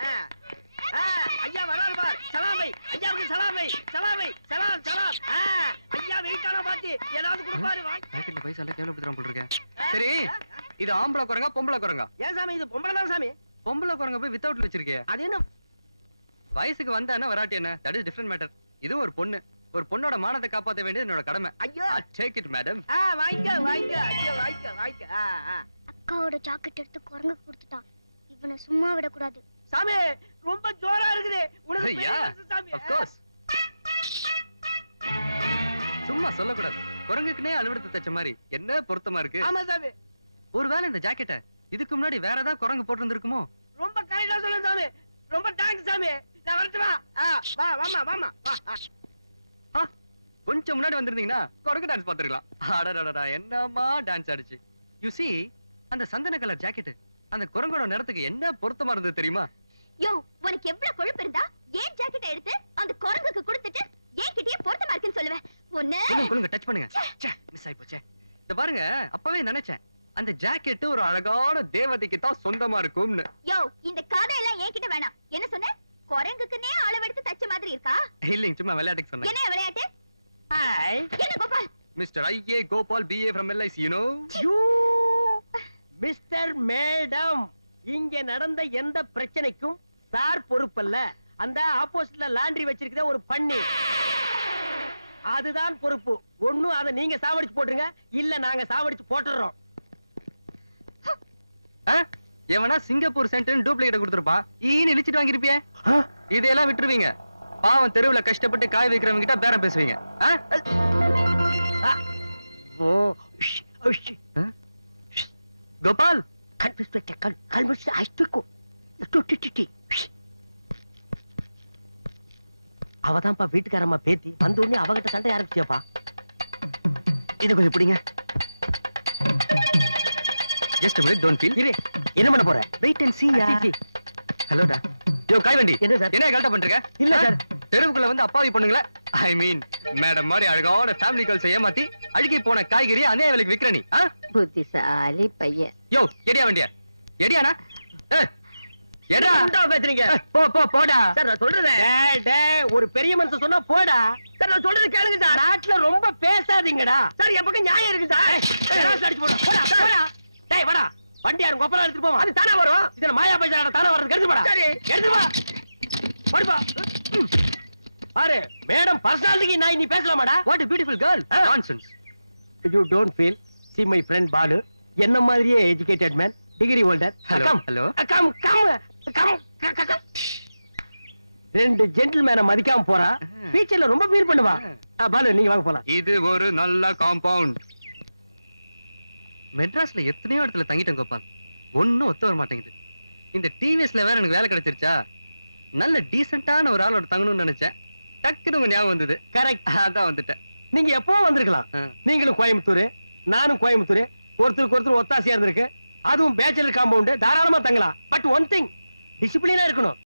ஐயா வராது பார் சலாமை ஐயாவுக்கு சலாமை சலாம் ஐயா வெயிட்டான பாத்து ஏதாவது கொடுப்பாரு பாக்கெட்ல பைசா எல்லாம் கேவலப்படுத்துறான் போல இருக்கேன். சரி இது ஆம்பளை குரங்கா பொம்பளை குரங்கா? ஏன் சாமி இது பொம்பளை தான் சாமி. பொம்பளை குரங்க போய் வித்தவுட்ல வச்சிருக்கே. அது என்ன வயசுக்கு வந்தானே வராட்டி என்ன? That is different matter. இது ஒரு பொண்ணு. ஒரு பொண்ணோட மானத்தை காப்பாத்த வேண்டியது என்னோட கடமை. ஐயோ டேக் இட் மேடம். வாங்கிக்க ஐயோ வாங்கிக்க அக்காவோட ஜாக்கெட் எடுத்து குரங்கு கொடுத்துட்டான். இவனை சும்மா விடக்கூடாது. சாமி ரொம்ப ஜோரா இருக்குது உனக்கு யா சாமி. Of course. சும்மா சொல்லக்கூடாது. குரங்குக்குனே அலுவலகத்தை தச்ச மாதிரி என்ன பொருத்தமா இருக்கு. ஆமா சாமி. ஒருவேளை இந்த ஜாக்கெட்டை இதுக்கு முன்னாடி வேற ஏதாவது குரங்கு போட்டு இருந்திருக்குமோ? ரொம்ப கரெக்டா சொல்லுங்க சாமி. ரொம்ப தேங்க்ஸ் சாமி. நான் வரட்டுமா? வாமா வா. கொஞ்சம் முன்னாடி வந்திருந்தீங்கன்னா குரங்கு டான்ஸ் பாத்துருக்கலாம். அடடடடா என்னமா டான்ஸ் ஆடிச்சு. யூ see அந்த சந்தன கலர் ஜாக்கெட் அந்த குரங்கோட நிறத்துக்கு என்ன பொருத்தமா இருந்தது தெரியுமா? யோ உனக்கு எவ்வளவு கொழுப்பு இருந்தா ஏன் ஜாக்கெட் எடுத்து அந்த குரங்குக்கு கொடுத்துட்டு ஏன் கிட்டயே பொருத்தமா இருக்குன்னு சொல்லுவேன். குழுங்க டச் பண்ணுங்க. மிஸ் ஆயி போச்சே. இத பாருங்க அப்பவே நினைச்சேன் அந்த ஜாக்கெட் ஒரு அழகான தேவதைக்கு தான் சொந்தமா இருக்கும்னு. யோ இந்த கதையெல்லாம் ஏன் கிட்ட வேணாம். என்ன சொன்ன? குரங்குக்குனே அளவெடுத்து தச்ச மாதிரி இருக்கா? இல்லைங்க சும்மா விளையாட்டுக்கு சொன்னேன். என்ன விளையாட்டு? ஹாய் என்ன Gopal? Mister IA Gopal BA from LIC you know. Mister madam இங்க நடந்த எந்த பிரச்சனைக்கும் சார் பொறுப்பல்ல. அந்த ஆப்போசிட்ல லாண்டரி வச்சிருக்கிற ஒரு பண்ணி அதுதான் பொறுப்பு. ஒண்ணும் அதை நீங்க சாவடிச்சு போட்டுருங்க இல்ல நாங்க சாவடிச்சு போட்டுறோம். எவனா சிங்கப்பூர் சென்ட் டூப்ளிகேட் கொடுத்துருப்பா ஈன்னு இழிச்சிட்டு வாங்கிருப்பியே. இதையெல்லாம் விட்டுருவீங்க. பாவம் தெருவுல கஷ்டப்பட்டு காய் வைக்கிறவங்க கிட்ட பேரம் பேசுவீங்க. கோபால் அவதான்ப்பா வீட்டுக்காரம்மா பேத்தி வந்த உடனே அவகிட்ட சண்டை ஆரம்பிச்சியப்பா. இது கொஞ்சம் பிடிங்க. Just a minute don't feel. இரு என்ன பண்ண போற? Wait and see yeah. Hello டா. யோ காய்வண்டி. என்ன சார்? என்ன கலட்ட பண்றீங்க? இல்ல சார். தெருவுக்குள்ள வந்து அப்பாவி பொண்ணுங்கள ஐ மீன் மேடம் மாதிரி அழகான ஃபேமிலி கால்ஸ் ஏமாத்தி அழுகி போன காய்கறி அநியாய விலைக்கு விக்கிற நீ. புத்திசாலி பையன். யோ எடியா வண்டியா. எடியானா? எடா உண்டா பேசுறீங்க? போடா. சார் நான் சொல்றேன். ஒரு பெரிய மனுஷன் சொன்னா போடா. சார் நான் சொல்றது கேளுங்க சார். நாட்டுல ரொம்ப பேசாதீங்கடா. சார் என் பக்கம் நியாயம் இருக்கு சார். அடிச்சு போடா. டேய் வாடா. வண்டி யாரும் கொப்பரா எடுத்துட்டு போவோம். அது தானா வரும். இதுல மாயா பைசாட தானா வரது எடுத்து போடா. சரி எடுத்து வா. போடுப்பா. பாரு மேடம் பர்சனாலிட்டிக்கு நான் நீ பேசலாமாடா? What a beautiful girl. Nonsense. You don't feel. See my friend Balu. என்ன மாதிரியே educated man. Degree holder. Hello. Come. ரெண்டு ஜென்டில்மேனை மதிக்காம போறா. ஃபியூச்சர்ல ரொம்ப ஃபீல் பண்ணுவா. பாலு நீங்க வாங்க போலாம். இது ஒரு நல்ல காம்பவுண்ட். மெட்ராஸ்ல எத்தனையோ இடத்துல தங்கிட்டேன் கோபால். ஒன்னும் ஒத்து வர மாட்டேங்குது. இந்த டிவிஎஸ்ல வேற எனக்கு வேலை கிடைச்சிருச்சா? நல்ல டீசென்ட்டான ஒரு ஆளோட தங்கணும்னு நினைச்சேன். டக்குனு உங்க ஞாபகம் வந்தது. கரெக்ட். அதான் வந்துட்டேன். நீங்க எப்போ வந்திருக்கலாம். நீங்களும் கோயம்புத்தூர் நானும் கோயம்புத்தூர். ஒருத்தருக்கு ஒருத்தர் ஒத்தாசையா இருந்திருக்கு. அதுவும் பேச்சுலர் காம்பவுண்ட் தாராளமா தங்கலாம். பட் ஒன் திங் டிசிப்ளினா இருக்கணும்.